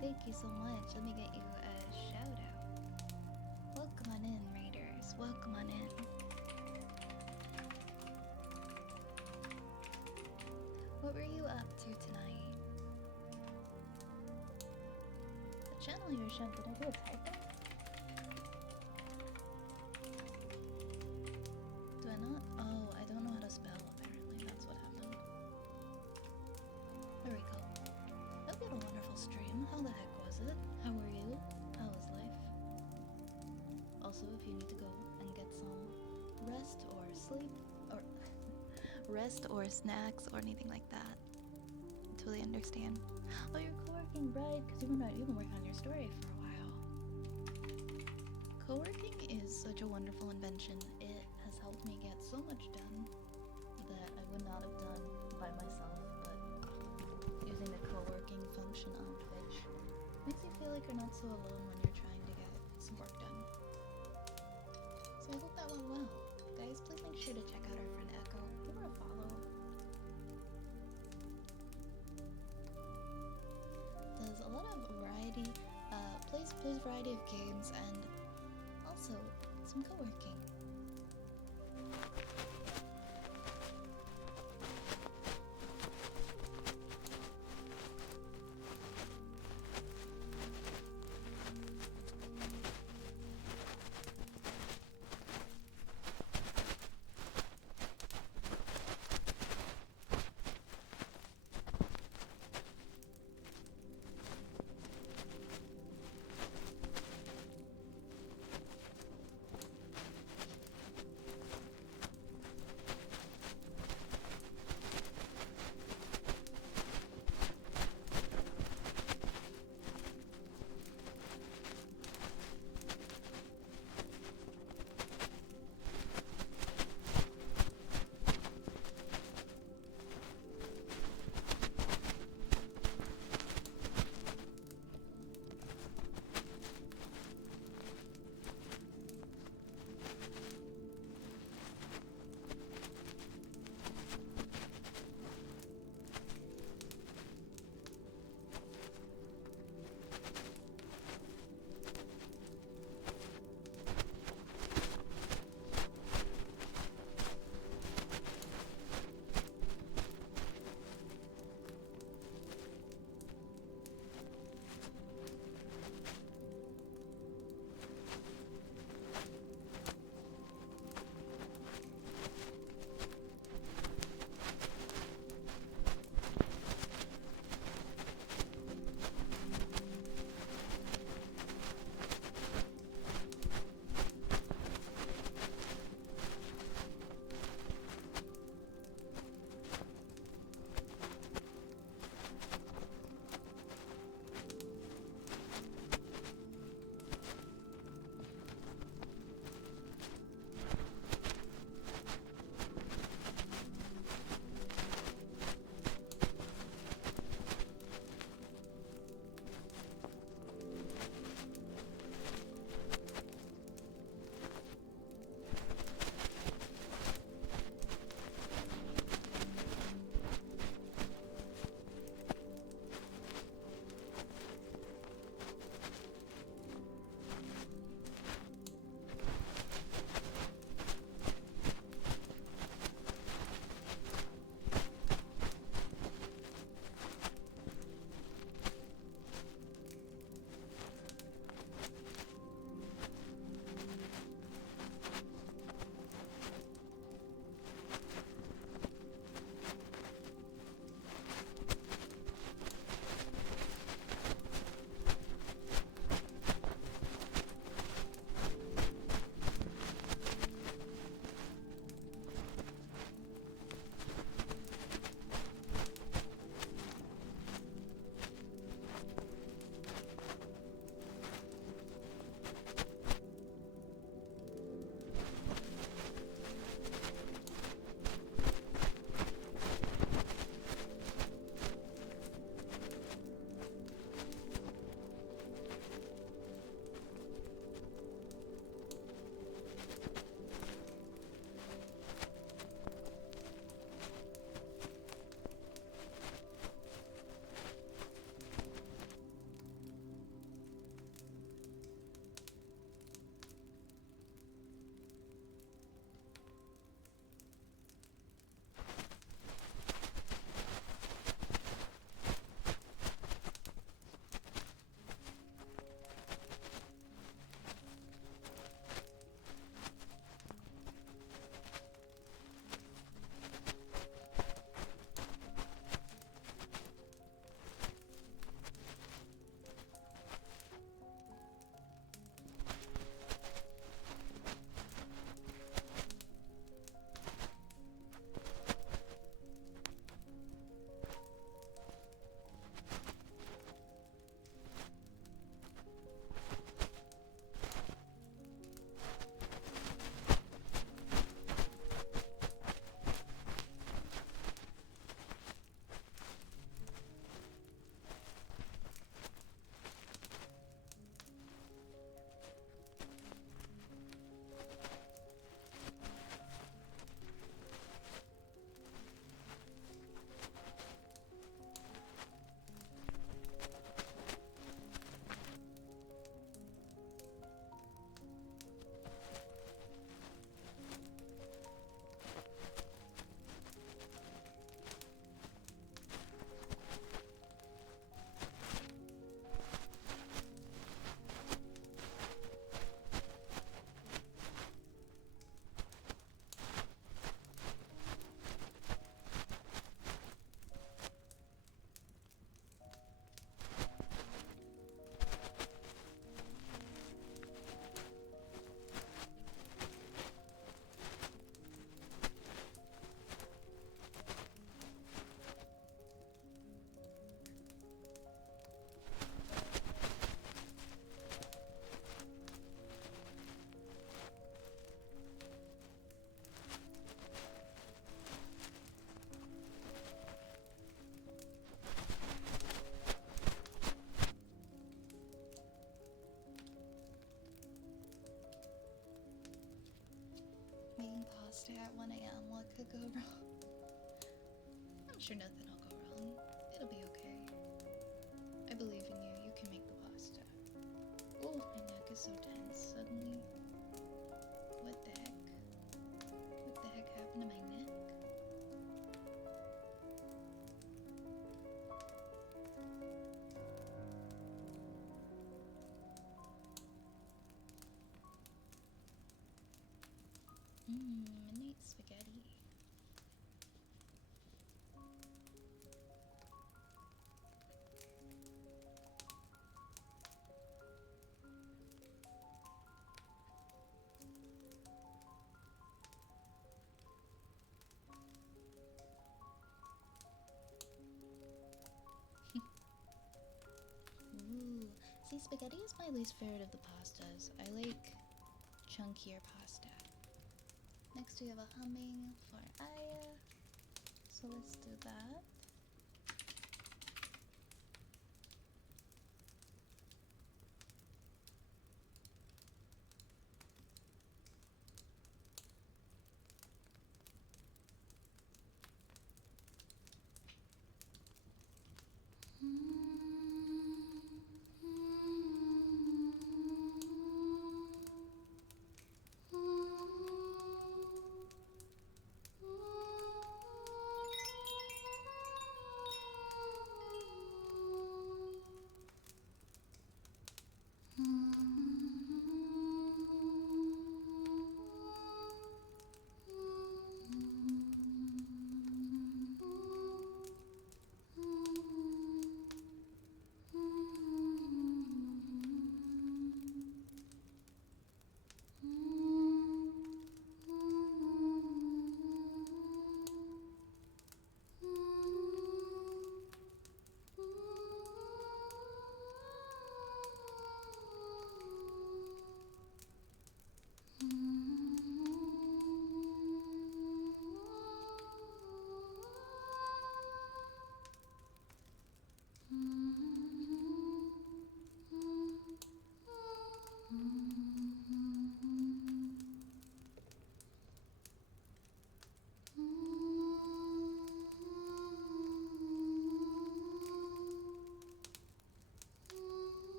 Thank you so much. Let me get you a shout out. Welcome on in, Raiders. Welcome on in. What were you up to tonight? The channel you're showing, did I do a typo? Do I not? Oh, I don't know how to spell, apparently. That's what happened. There we go. Hope you had a wonderful stream. How the heck was it? How were you? How was life? Also, if you need to go and get some rest or sleep, or rest or snacks or anything like that, I totally understand. Oh, you're co-working, right? Because you've been working on your story for a while. Co-working is such a wonderful invention. It has helped me get so much done that I would not have done by myself, but using the co-working function on Twitch makes you feel like you're not so alone when you're trying to get some work done. So I hope that went well. Guys, please make sure to check out our friend Echo. Give her a follow. Does a lot of variety, plays a variety of games and also some co-working. at 1 a.m. What could go wrong? I'm sure nothing will go wrong. It'll be okay. I believe in you. You can make the pasta. Oh, my neck is so tense suddenly. What the heck? What the heck happened to my neck? Midnight spaghetti. Ooh. See, spaghetti is my least favorite of the pastas. I like chunkier pasta. Next we have a humming for Aya. So let's do that.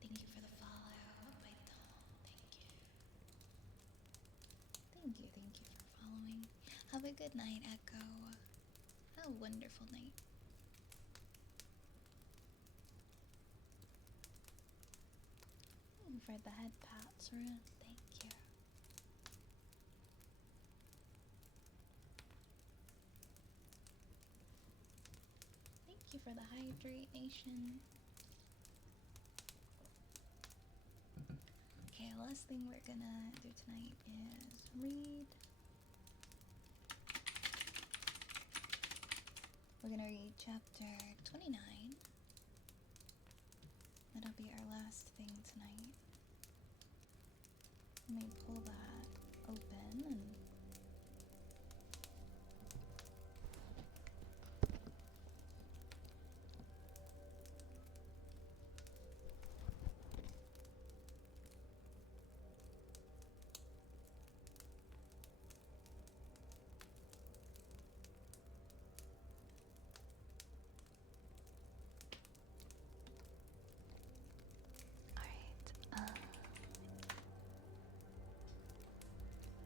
Thank you for the follow, Python. Thank you for following. Have a good night, Echo. Have a wonderful night. Thank you for the head pats, Rune. Thank you. Thank you for the hydrate nation. Okay, last thing we're gonna do tonight is read. We're gonna read chapter 29. That'll be our last thing tonight. Let me pull that open and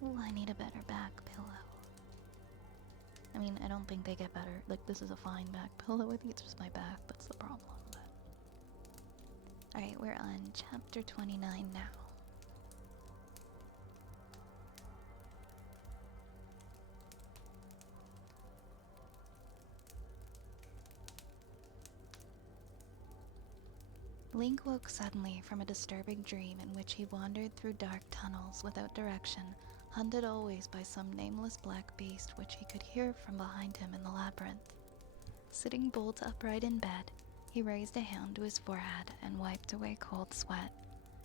ooh, I need a better back pillow. I mean, I don't think they get better. Like, this is a fine back pillow. I think it's just my back that's the problem. Alright, we're on chapter 29 now. Link woke suddenly from a disturbing dream in which he wandered through dark tunnels without direction, hunted always by some nameless black beast which he could hear from behind him in the labyrinth. Sitting bolt upright in bed, he raised a hand to his forehead and wiped away cold sweat.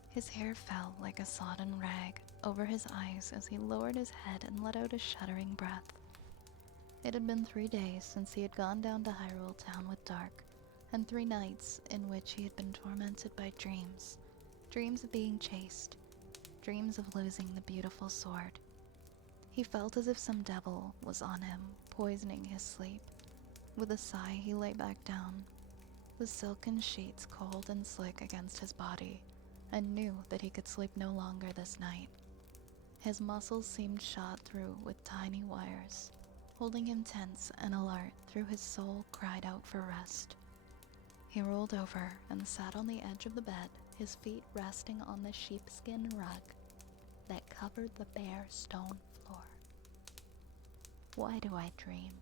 His hair fell like a sodden rag over his eyes as he lowered his head and let out a shuddering breath. It had been 3 days since he had gone down to Hyrule Town with Dark, and 3 nights in which he had been tormented by dreams. Dreams of being chased. Dreams of losing the beautiful sword. He felt as if some devil was on him, poisoning his sleep. With a sigh, he lay back down, the silken sheets cold and slick against his body, and knew that he could sleep no longer this night. His muscles seemed shot through with tiny wires, holding him tense and alert through his soul cried out for rest. He rolled over and sat on the edge of the bed, his feet resting on the sheepskin rug that covered the bare stone floor. "Why do I dream?"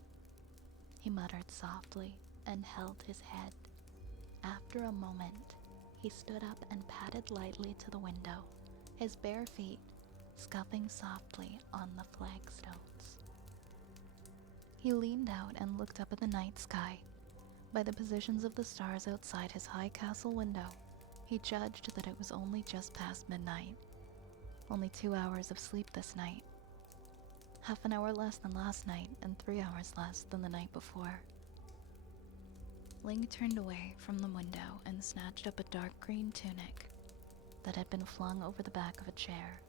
he muttered softly and held his head. After a moment, he stood up and padded lightly to the window, his bare feet scuffing softly on the flagstones. He leaned out and looked up at the night sky. By the positions of the stars outside his high castle window, he judged that it was only just past midnight. Only 2 hours of sleep this night. Half an hour less than last night and 3 hours less than the night before. Link turned away from the window and snatched up a dark green tunic that had been flung over the back of a chair.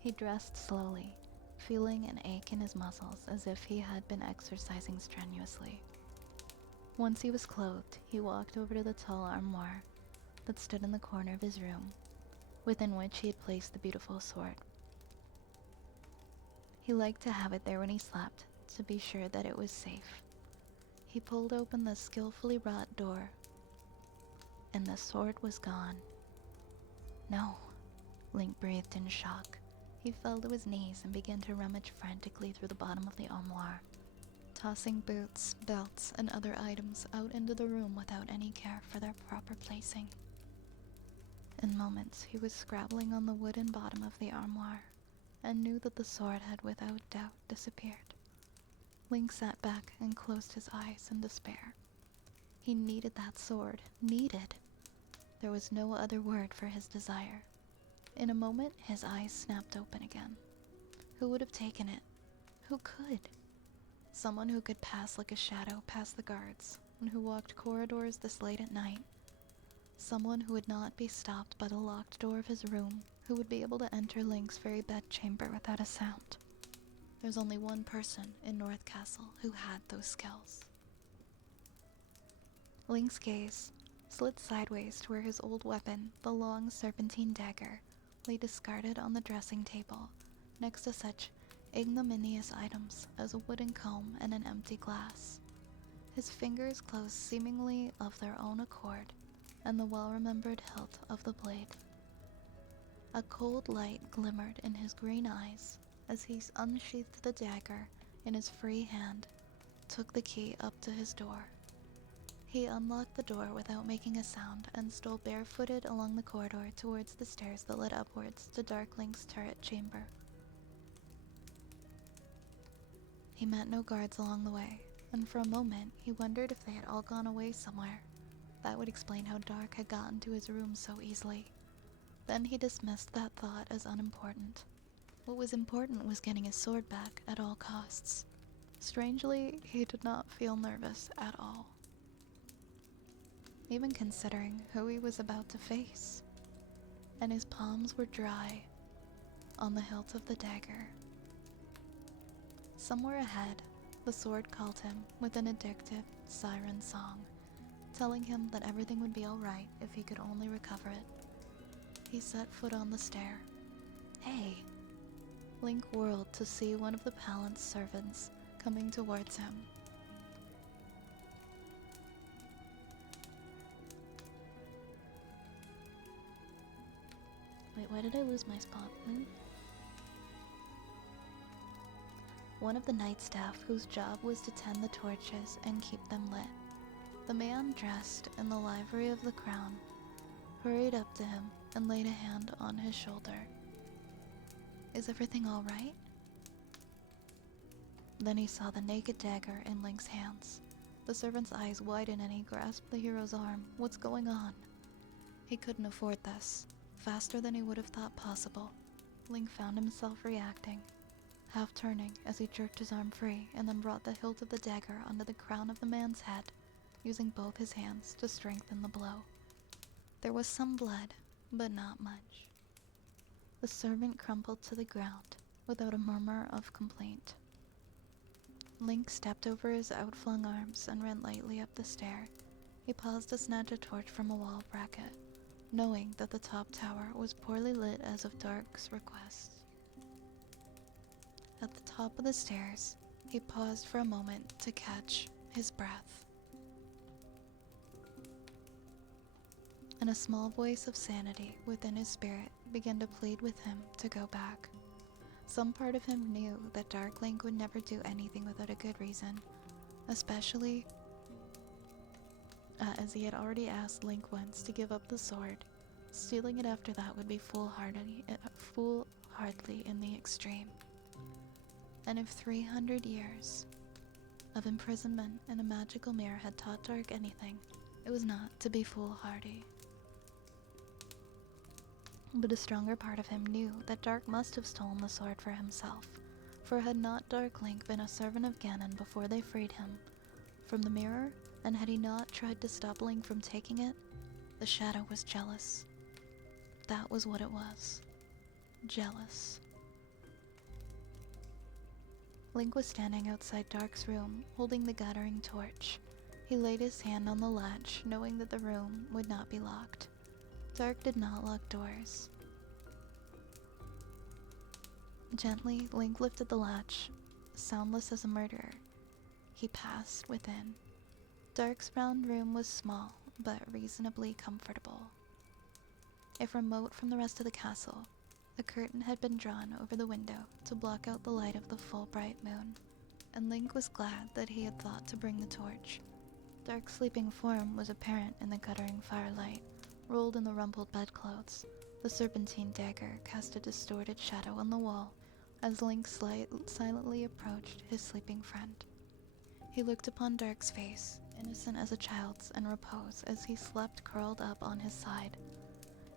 He dressed slowly, feeling an ache in his muscles as if he had been exercising strenuously. Once he was clothed, he walked over to the tall armoire that stood in the corner of his room, within which he had placed the beautiful sword. He liked to have it there when he slept, to be sure that it was safe. He pulled open the skillfully wrought door, and the sword was gone. No, Link breathed in shock. He fell to his knees and began to rummage frantically through the bottom of the armoire, tossing boots, belts, and other items out into the room without any care for their proper placing. In moments, he was scrabbling on the wooden bottom of the armoire, and knew that the sword had without doubt disappeared. Link sat back and closed his eyes in despair. He needed that sword. Needed. There was no other word for his desire. In a moment, his eyes snapped open again. Who would have taken it? Who could? Someone who could pass like a shadow past the guards, and who walked corridors this late at night. Someone who would not be stopped by the locked door of his room, who would be able to enter Link's very bedchamber without a sound. There's only one person in North Castle who had those skills. Link's gaze slid sideways to where his old weapon, the long serpentine dagger, lay discarded on the dressing table, next to such ignominious items as a wooden comb and an empty glass. His fingers closed seemingly of their own accord, and the well-remembered hilt of the blade. A cold light glimmered in his green eyes as he unsheathed the dagger in his free hand, took the key up to his door. He unlocked the door without making a sound and stole barefooted along the corridor towards the stairs that led upwards to Dark Link's turret chamber. He met no guards along the way, and for a moment he wondered if they had all gone away somewhere. That would explain how Dark had gotten to his room so easily. Then he dismissed that thought as unimportant. What was important was getting his sword back at all costs. Strangely, he did not feel nervous at all, even considering who he was about to face. And his palms were dry on the hilt of the dagger. Somewhere ahead, the sword called him with an addictive siren song, telling him that everything would be alright if he could only recover it. He set foot on the stair. Hey! Link whirled to see one of the palace servants coming towards him. Wait, why did I lose my spot? One of the night staff whose job was to tend the torches and keep them lit. The man dressed in the livery of the crown hurried up to him and laid a hand on his shoulder. Is everything all right? Then he saw the naked dagger in Link's hands. The servant's eyes widened and he grasped the hero's arm. What's going on? He couldn't afford this. Faster than he would have thought possible, Link found himself reacting, half turning as he jerked his arm free and then brought the hilt of the dagger onto the crown of the man's head, using both his hands to strengthen the blow. There was some blood, but not much. The servant crumpled to the ground without a murmur of complaint. Link stepped over his outflung arms and ran lightly up the stair. He paused to snatch a torch from a wall bracket, knowing that the top tower was poorly lit as of Dark's request. At the top of the stairs, he paused for a moment to catch his breath. And a small voice of sanity within his spirit began to plead with him to go back. Some part of him knew that Dark Link would never do anything without a good reason, especially as he had already asked Link once to give up the sword. Stealing it after that would be foolhardy in the extreme. And if 300 years of imprisonment in a magical mirror had taught Dark anything, it was not to be foolhardy. But a stronger part of him knew that Dark must have stolen the sword for himself, for had not Dark Link been a servant of Ganon before they freed him from the mirror, and had he not tried to stop Link from taking it, the Shadow was jealous. That was what it was. Jealous. Link was standing outside Dark's room, holding the guttering torch. He laid his hand on the latch, knowing that the room would not be locked. Dark did not lock doors. Gently, Link lifted the latch, soundless as a murderer. He passed within. Dark's round room was small, but reasonably comfortable. If remote from the rest of the castle, the curtain had been drawn over the window to block out the light of the full bright moon, and Link was glad that he had thought to bring the torch. Dark's sleeping form was apparent in the guttering firelight. Rolled in the rumpled bedclothes, the serpentine dagger cast a distorted shadow on the wall as Link silently approached his sleeping friend. He looked upon Dark's face, innocent as a child's, in repose as he slept curled up on his side,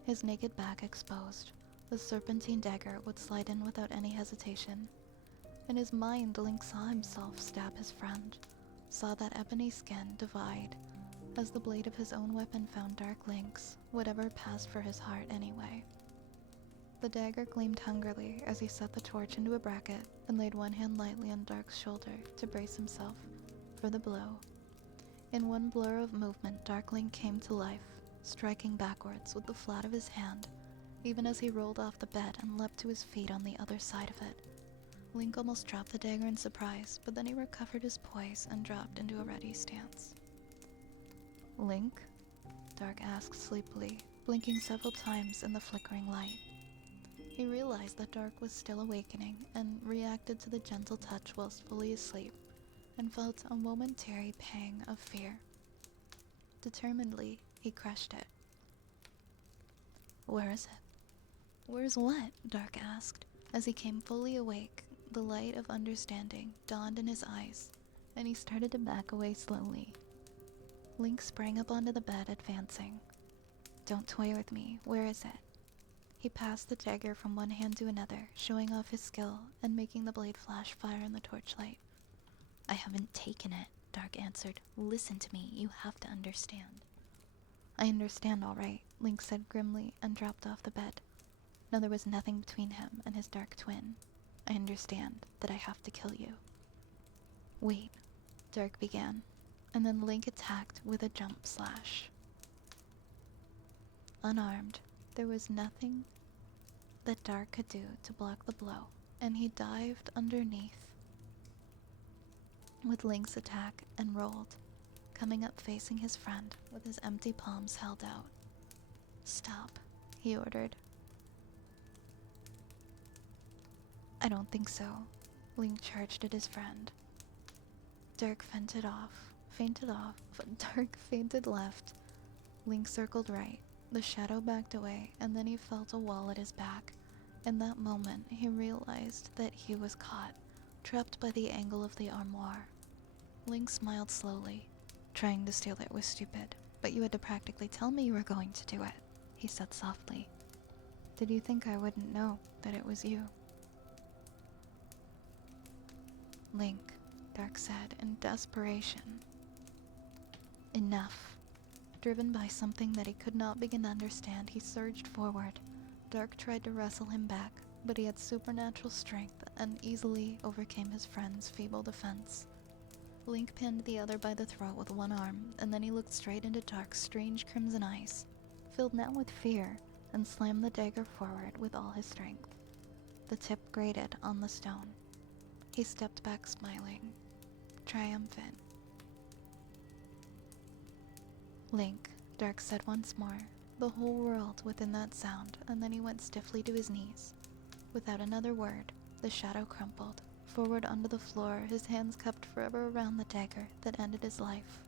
his naked back exposed. The serpentine dagger would slide in without any hesitation. In his mind, Link saw himself stab his friend, saw that ebony skin divide as the blade of his own weapon found Dark Link's, whatever passed for his heart anyway. The dagger gleamed hungrily as he set the torch into a bracket and laid one hand lightly on Dark's shoulder to brace himself for the blow. In one blur of movement, Dark Link came to life, striking backwards with the flat of his hand, even as he rolled off the bed and leapt to his feet on the other side of it. Link almost dropped the dagger in surprise, but then he recovered his poise and dropped into a ready stance. Link? Dark asked sleepily, blinking several times in the flickering light. He realized that Dark was still awakening and reacted to the gentle touch whilst fully asleep, and felt a momentary pang of fear. Determinedly, he crushed it. Where is it? Where's what? Dark asked. As he came fully awake, the light of understanding dawned in his eyes, and he started to back away slowly. Link sprang up onto the bed, advancing. Don't toy with me. Where is it? He passed the dagger from one hand to another, showing off his skill and making the blade flash fire in the torchlight. I haven't taken it, Dark answered. Listen to me. You have to understand. I understand all right, Link said grimly and dropped off the bed. Now there was nothing between him and his dark twin. I understand that I have to kill you. Wait, Dark began, and then Link attacked with a jump slash. Unarmed, there was nothing that Dark could do to block the blow, and he dived underneath with Link's attack and rolled, coming up facing his friend with his empty palms held out. Stop, he ordered. I don't think so. Link charged at his friend. Dark fainted left. Link circled right, The shadow backed away, and then he felt a wall at his back. In that moment, he realized that he was caught, trapped by the angle of the armoire. Link smiled slowly. Trying to steal it was stupid, but you had to practically tell me you were going to do it, he said softly. Did you think I wouldn't know that it was you? Link, Dark said in desperation. Enough. Driven by something that he could not begin to understand, he surged forward. Dark tried to wrestle him back, but he had supernatural strength and easily overcame his friend's feeble defense. Link pinned the other by the throat with one arm, and then he looked straight into Dark's strange crimson eyes, filled now with fear, and slammed the dagger forward with all his strength. The tip grated on the stone. He stepped back smiling, triumphant. Link, Dark said once more, the whole world within that sound, and then he went stiffly to his knees. Without another word, the shadow crumpled, forward onto the floor, his hands cupped forever around the dagger that ended his life.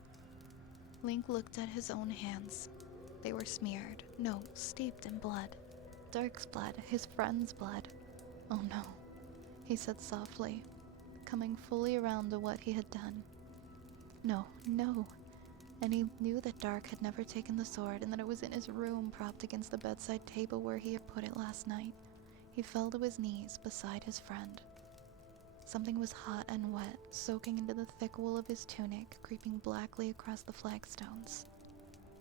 Link looked at his own hands. They were smeared, no, steeped in blood. Dark's blood, his friend's blood. Oh no, he said softly, coming fully around to what he had done. No, no. And he knew that Dark had never taken the sword and that it was in his room propped against the bedside table where he had put it last night. He fell to his knees beside his friend. Something was hot and wet, soaking into the thick wool of his tunic, creeping blackly across the flagstones.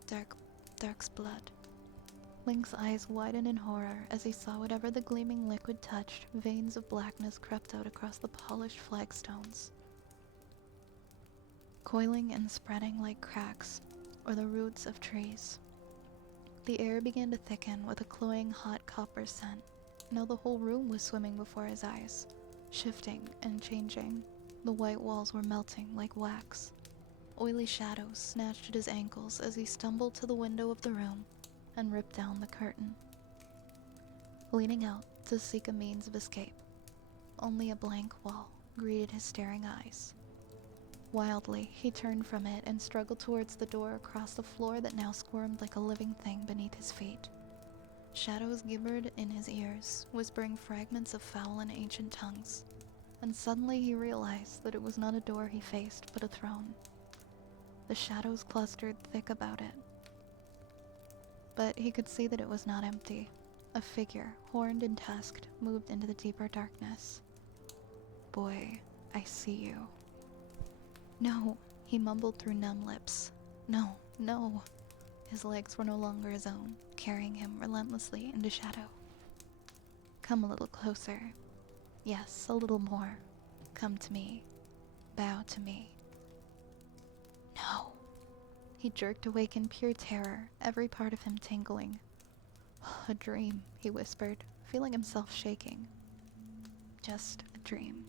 Dark's blood. Link's eyes widened in horror as he saw whatever the gleaming liquid touched. Veins of blackness crept out across the polished flagstones, coiling and spreading like cracks or the roots of trees. The air began to thicken with a cloying hot copper scent. Now the whole room was swimming before his eyes, shifting and changing. The white walls were melting like wax. Oily shadows snatched at his ankles as he stumbled to the window of the room and ripped down the curtain, leaning out to seek a means of escape. Only a blank wall greeted his staring eyes. Wildly, he turned from it and struggled towards the door across the floor that now squirmed like a living thing beneath his feet. Shadows gibbered in his ears, whispering fragments of foul and ancient tongues. And suddenly he realized that it was not a door he faced, but a throne. The shadows clustered thick about it. But he could see that it was not empty. A figure, horned and tusked, moved into the deeper darkness. Boy, I see you. No, he mumbled through numb lips. No, no. His legs were no longer his own, carrying him relentlessly into shadow. Come a little closer. Yes, a little more. Come to me. Bow to me. No. He jerked awake in pure terror, every part of him tingling. A dream, he whispered, feeling himself shaking. Just a dream.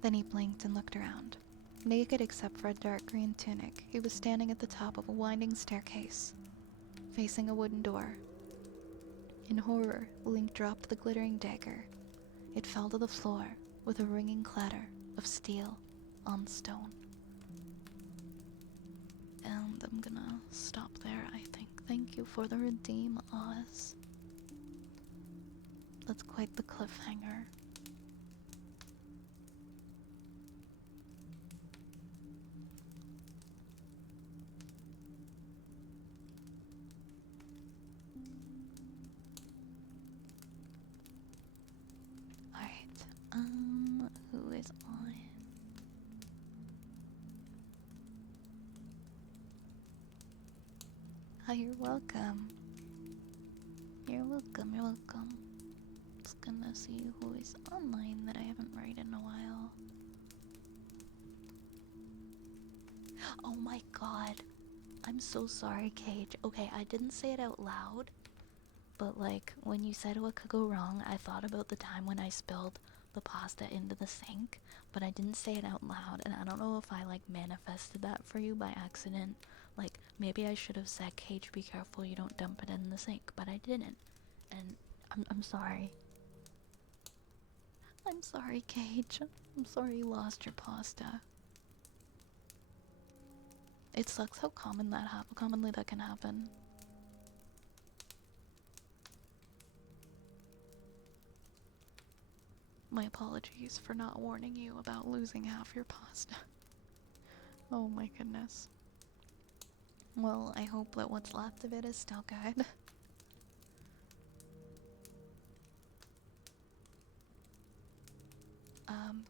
Then he blinked and looked around. Naked except for a dark green tunic, he was standing at the top of a winding staircase, facing a wooden door. In horror, Link dropped the glittering dagger. It fell to the floor with a ringing clatter of steel on stone. And I'm gonna stop there, I think. Thank you for the redeem, Oz. That's quite the cliffhanger. Who is on? Hi, you're welcome. You're welcome, you're welcome. Just gonna see who is online that I haven't read in a while. Oh my god. I'm so sorry, Cage. Okay, I didn't say it out loud, but like, when you said what could go wrong, I thought about the time when I spilled the pasta into the sink, but I didn't say it out loud, and I don't know if I like manifested that for you by accident. Like, maybe I should have said, Cage, be careful you don't dump it in the sink, but I didn't, and I'm sorry. I'm sorry, Cage. I'm sorry you lost your pasta. It sucks how commonly that can happen. My apologies for not warning you about losing half your pasta. Oh my goodness. Well, I hope that what's left of it is still good.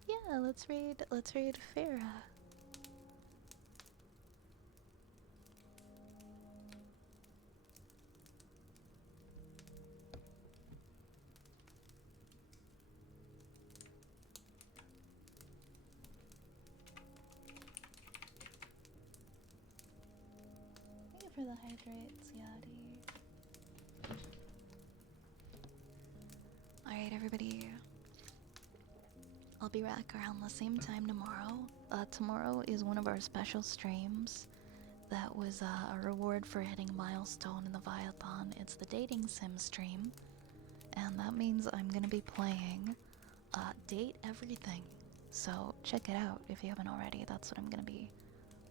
Yeah, let's read Farah. Thank you for the hydrates, Yadi. Alright, everybody. I'll be back around the same time tomorrow. Tomorrow is one of our special streams. That was a reward for hitting a milestone in the Viathon. It's the dating sim stream. And that means I'm gonna be playing Date Everything. So check it out if you haven't already. That's what I'm gonna be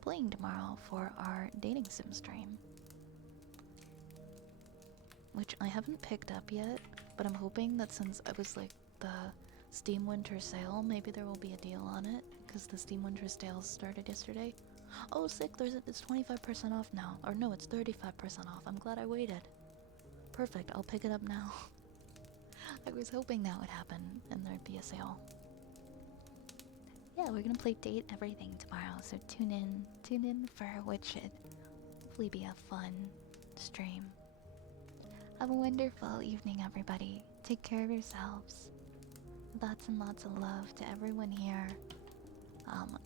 playing tomorrow for our dating sim stream. Which I haven't picked up yet, but I'm hoping that since I was like the Steam Winter Sale, maybe there will be a deal on it, because the Steam Winter Sale started yesterday. Oh, sick, it's 25% off now. Or no, it's 35% off. I'm glad I waited. Perfect, I'll pick it up now. I was hoping that would happen and there'd be a sale. Yeah, we're gonna play Date Everything tomorrow, so tune in for what should hopefully be a fun stream. Have a wonderful evening, everybody. Take care of yourselves. Lots and lots of love to everyone here.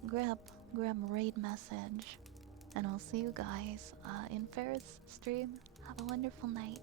Grab a raid message, and I'll see you guys in Ferris stream. Have a wonderful night.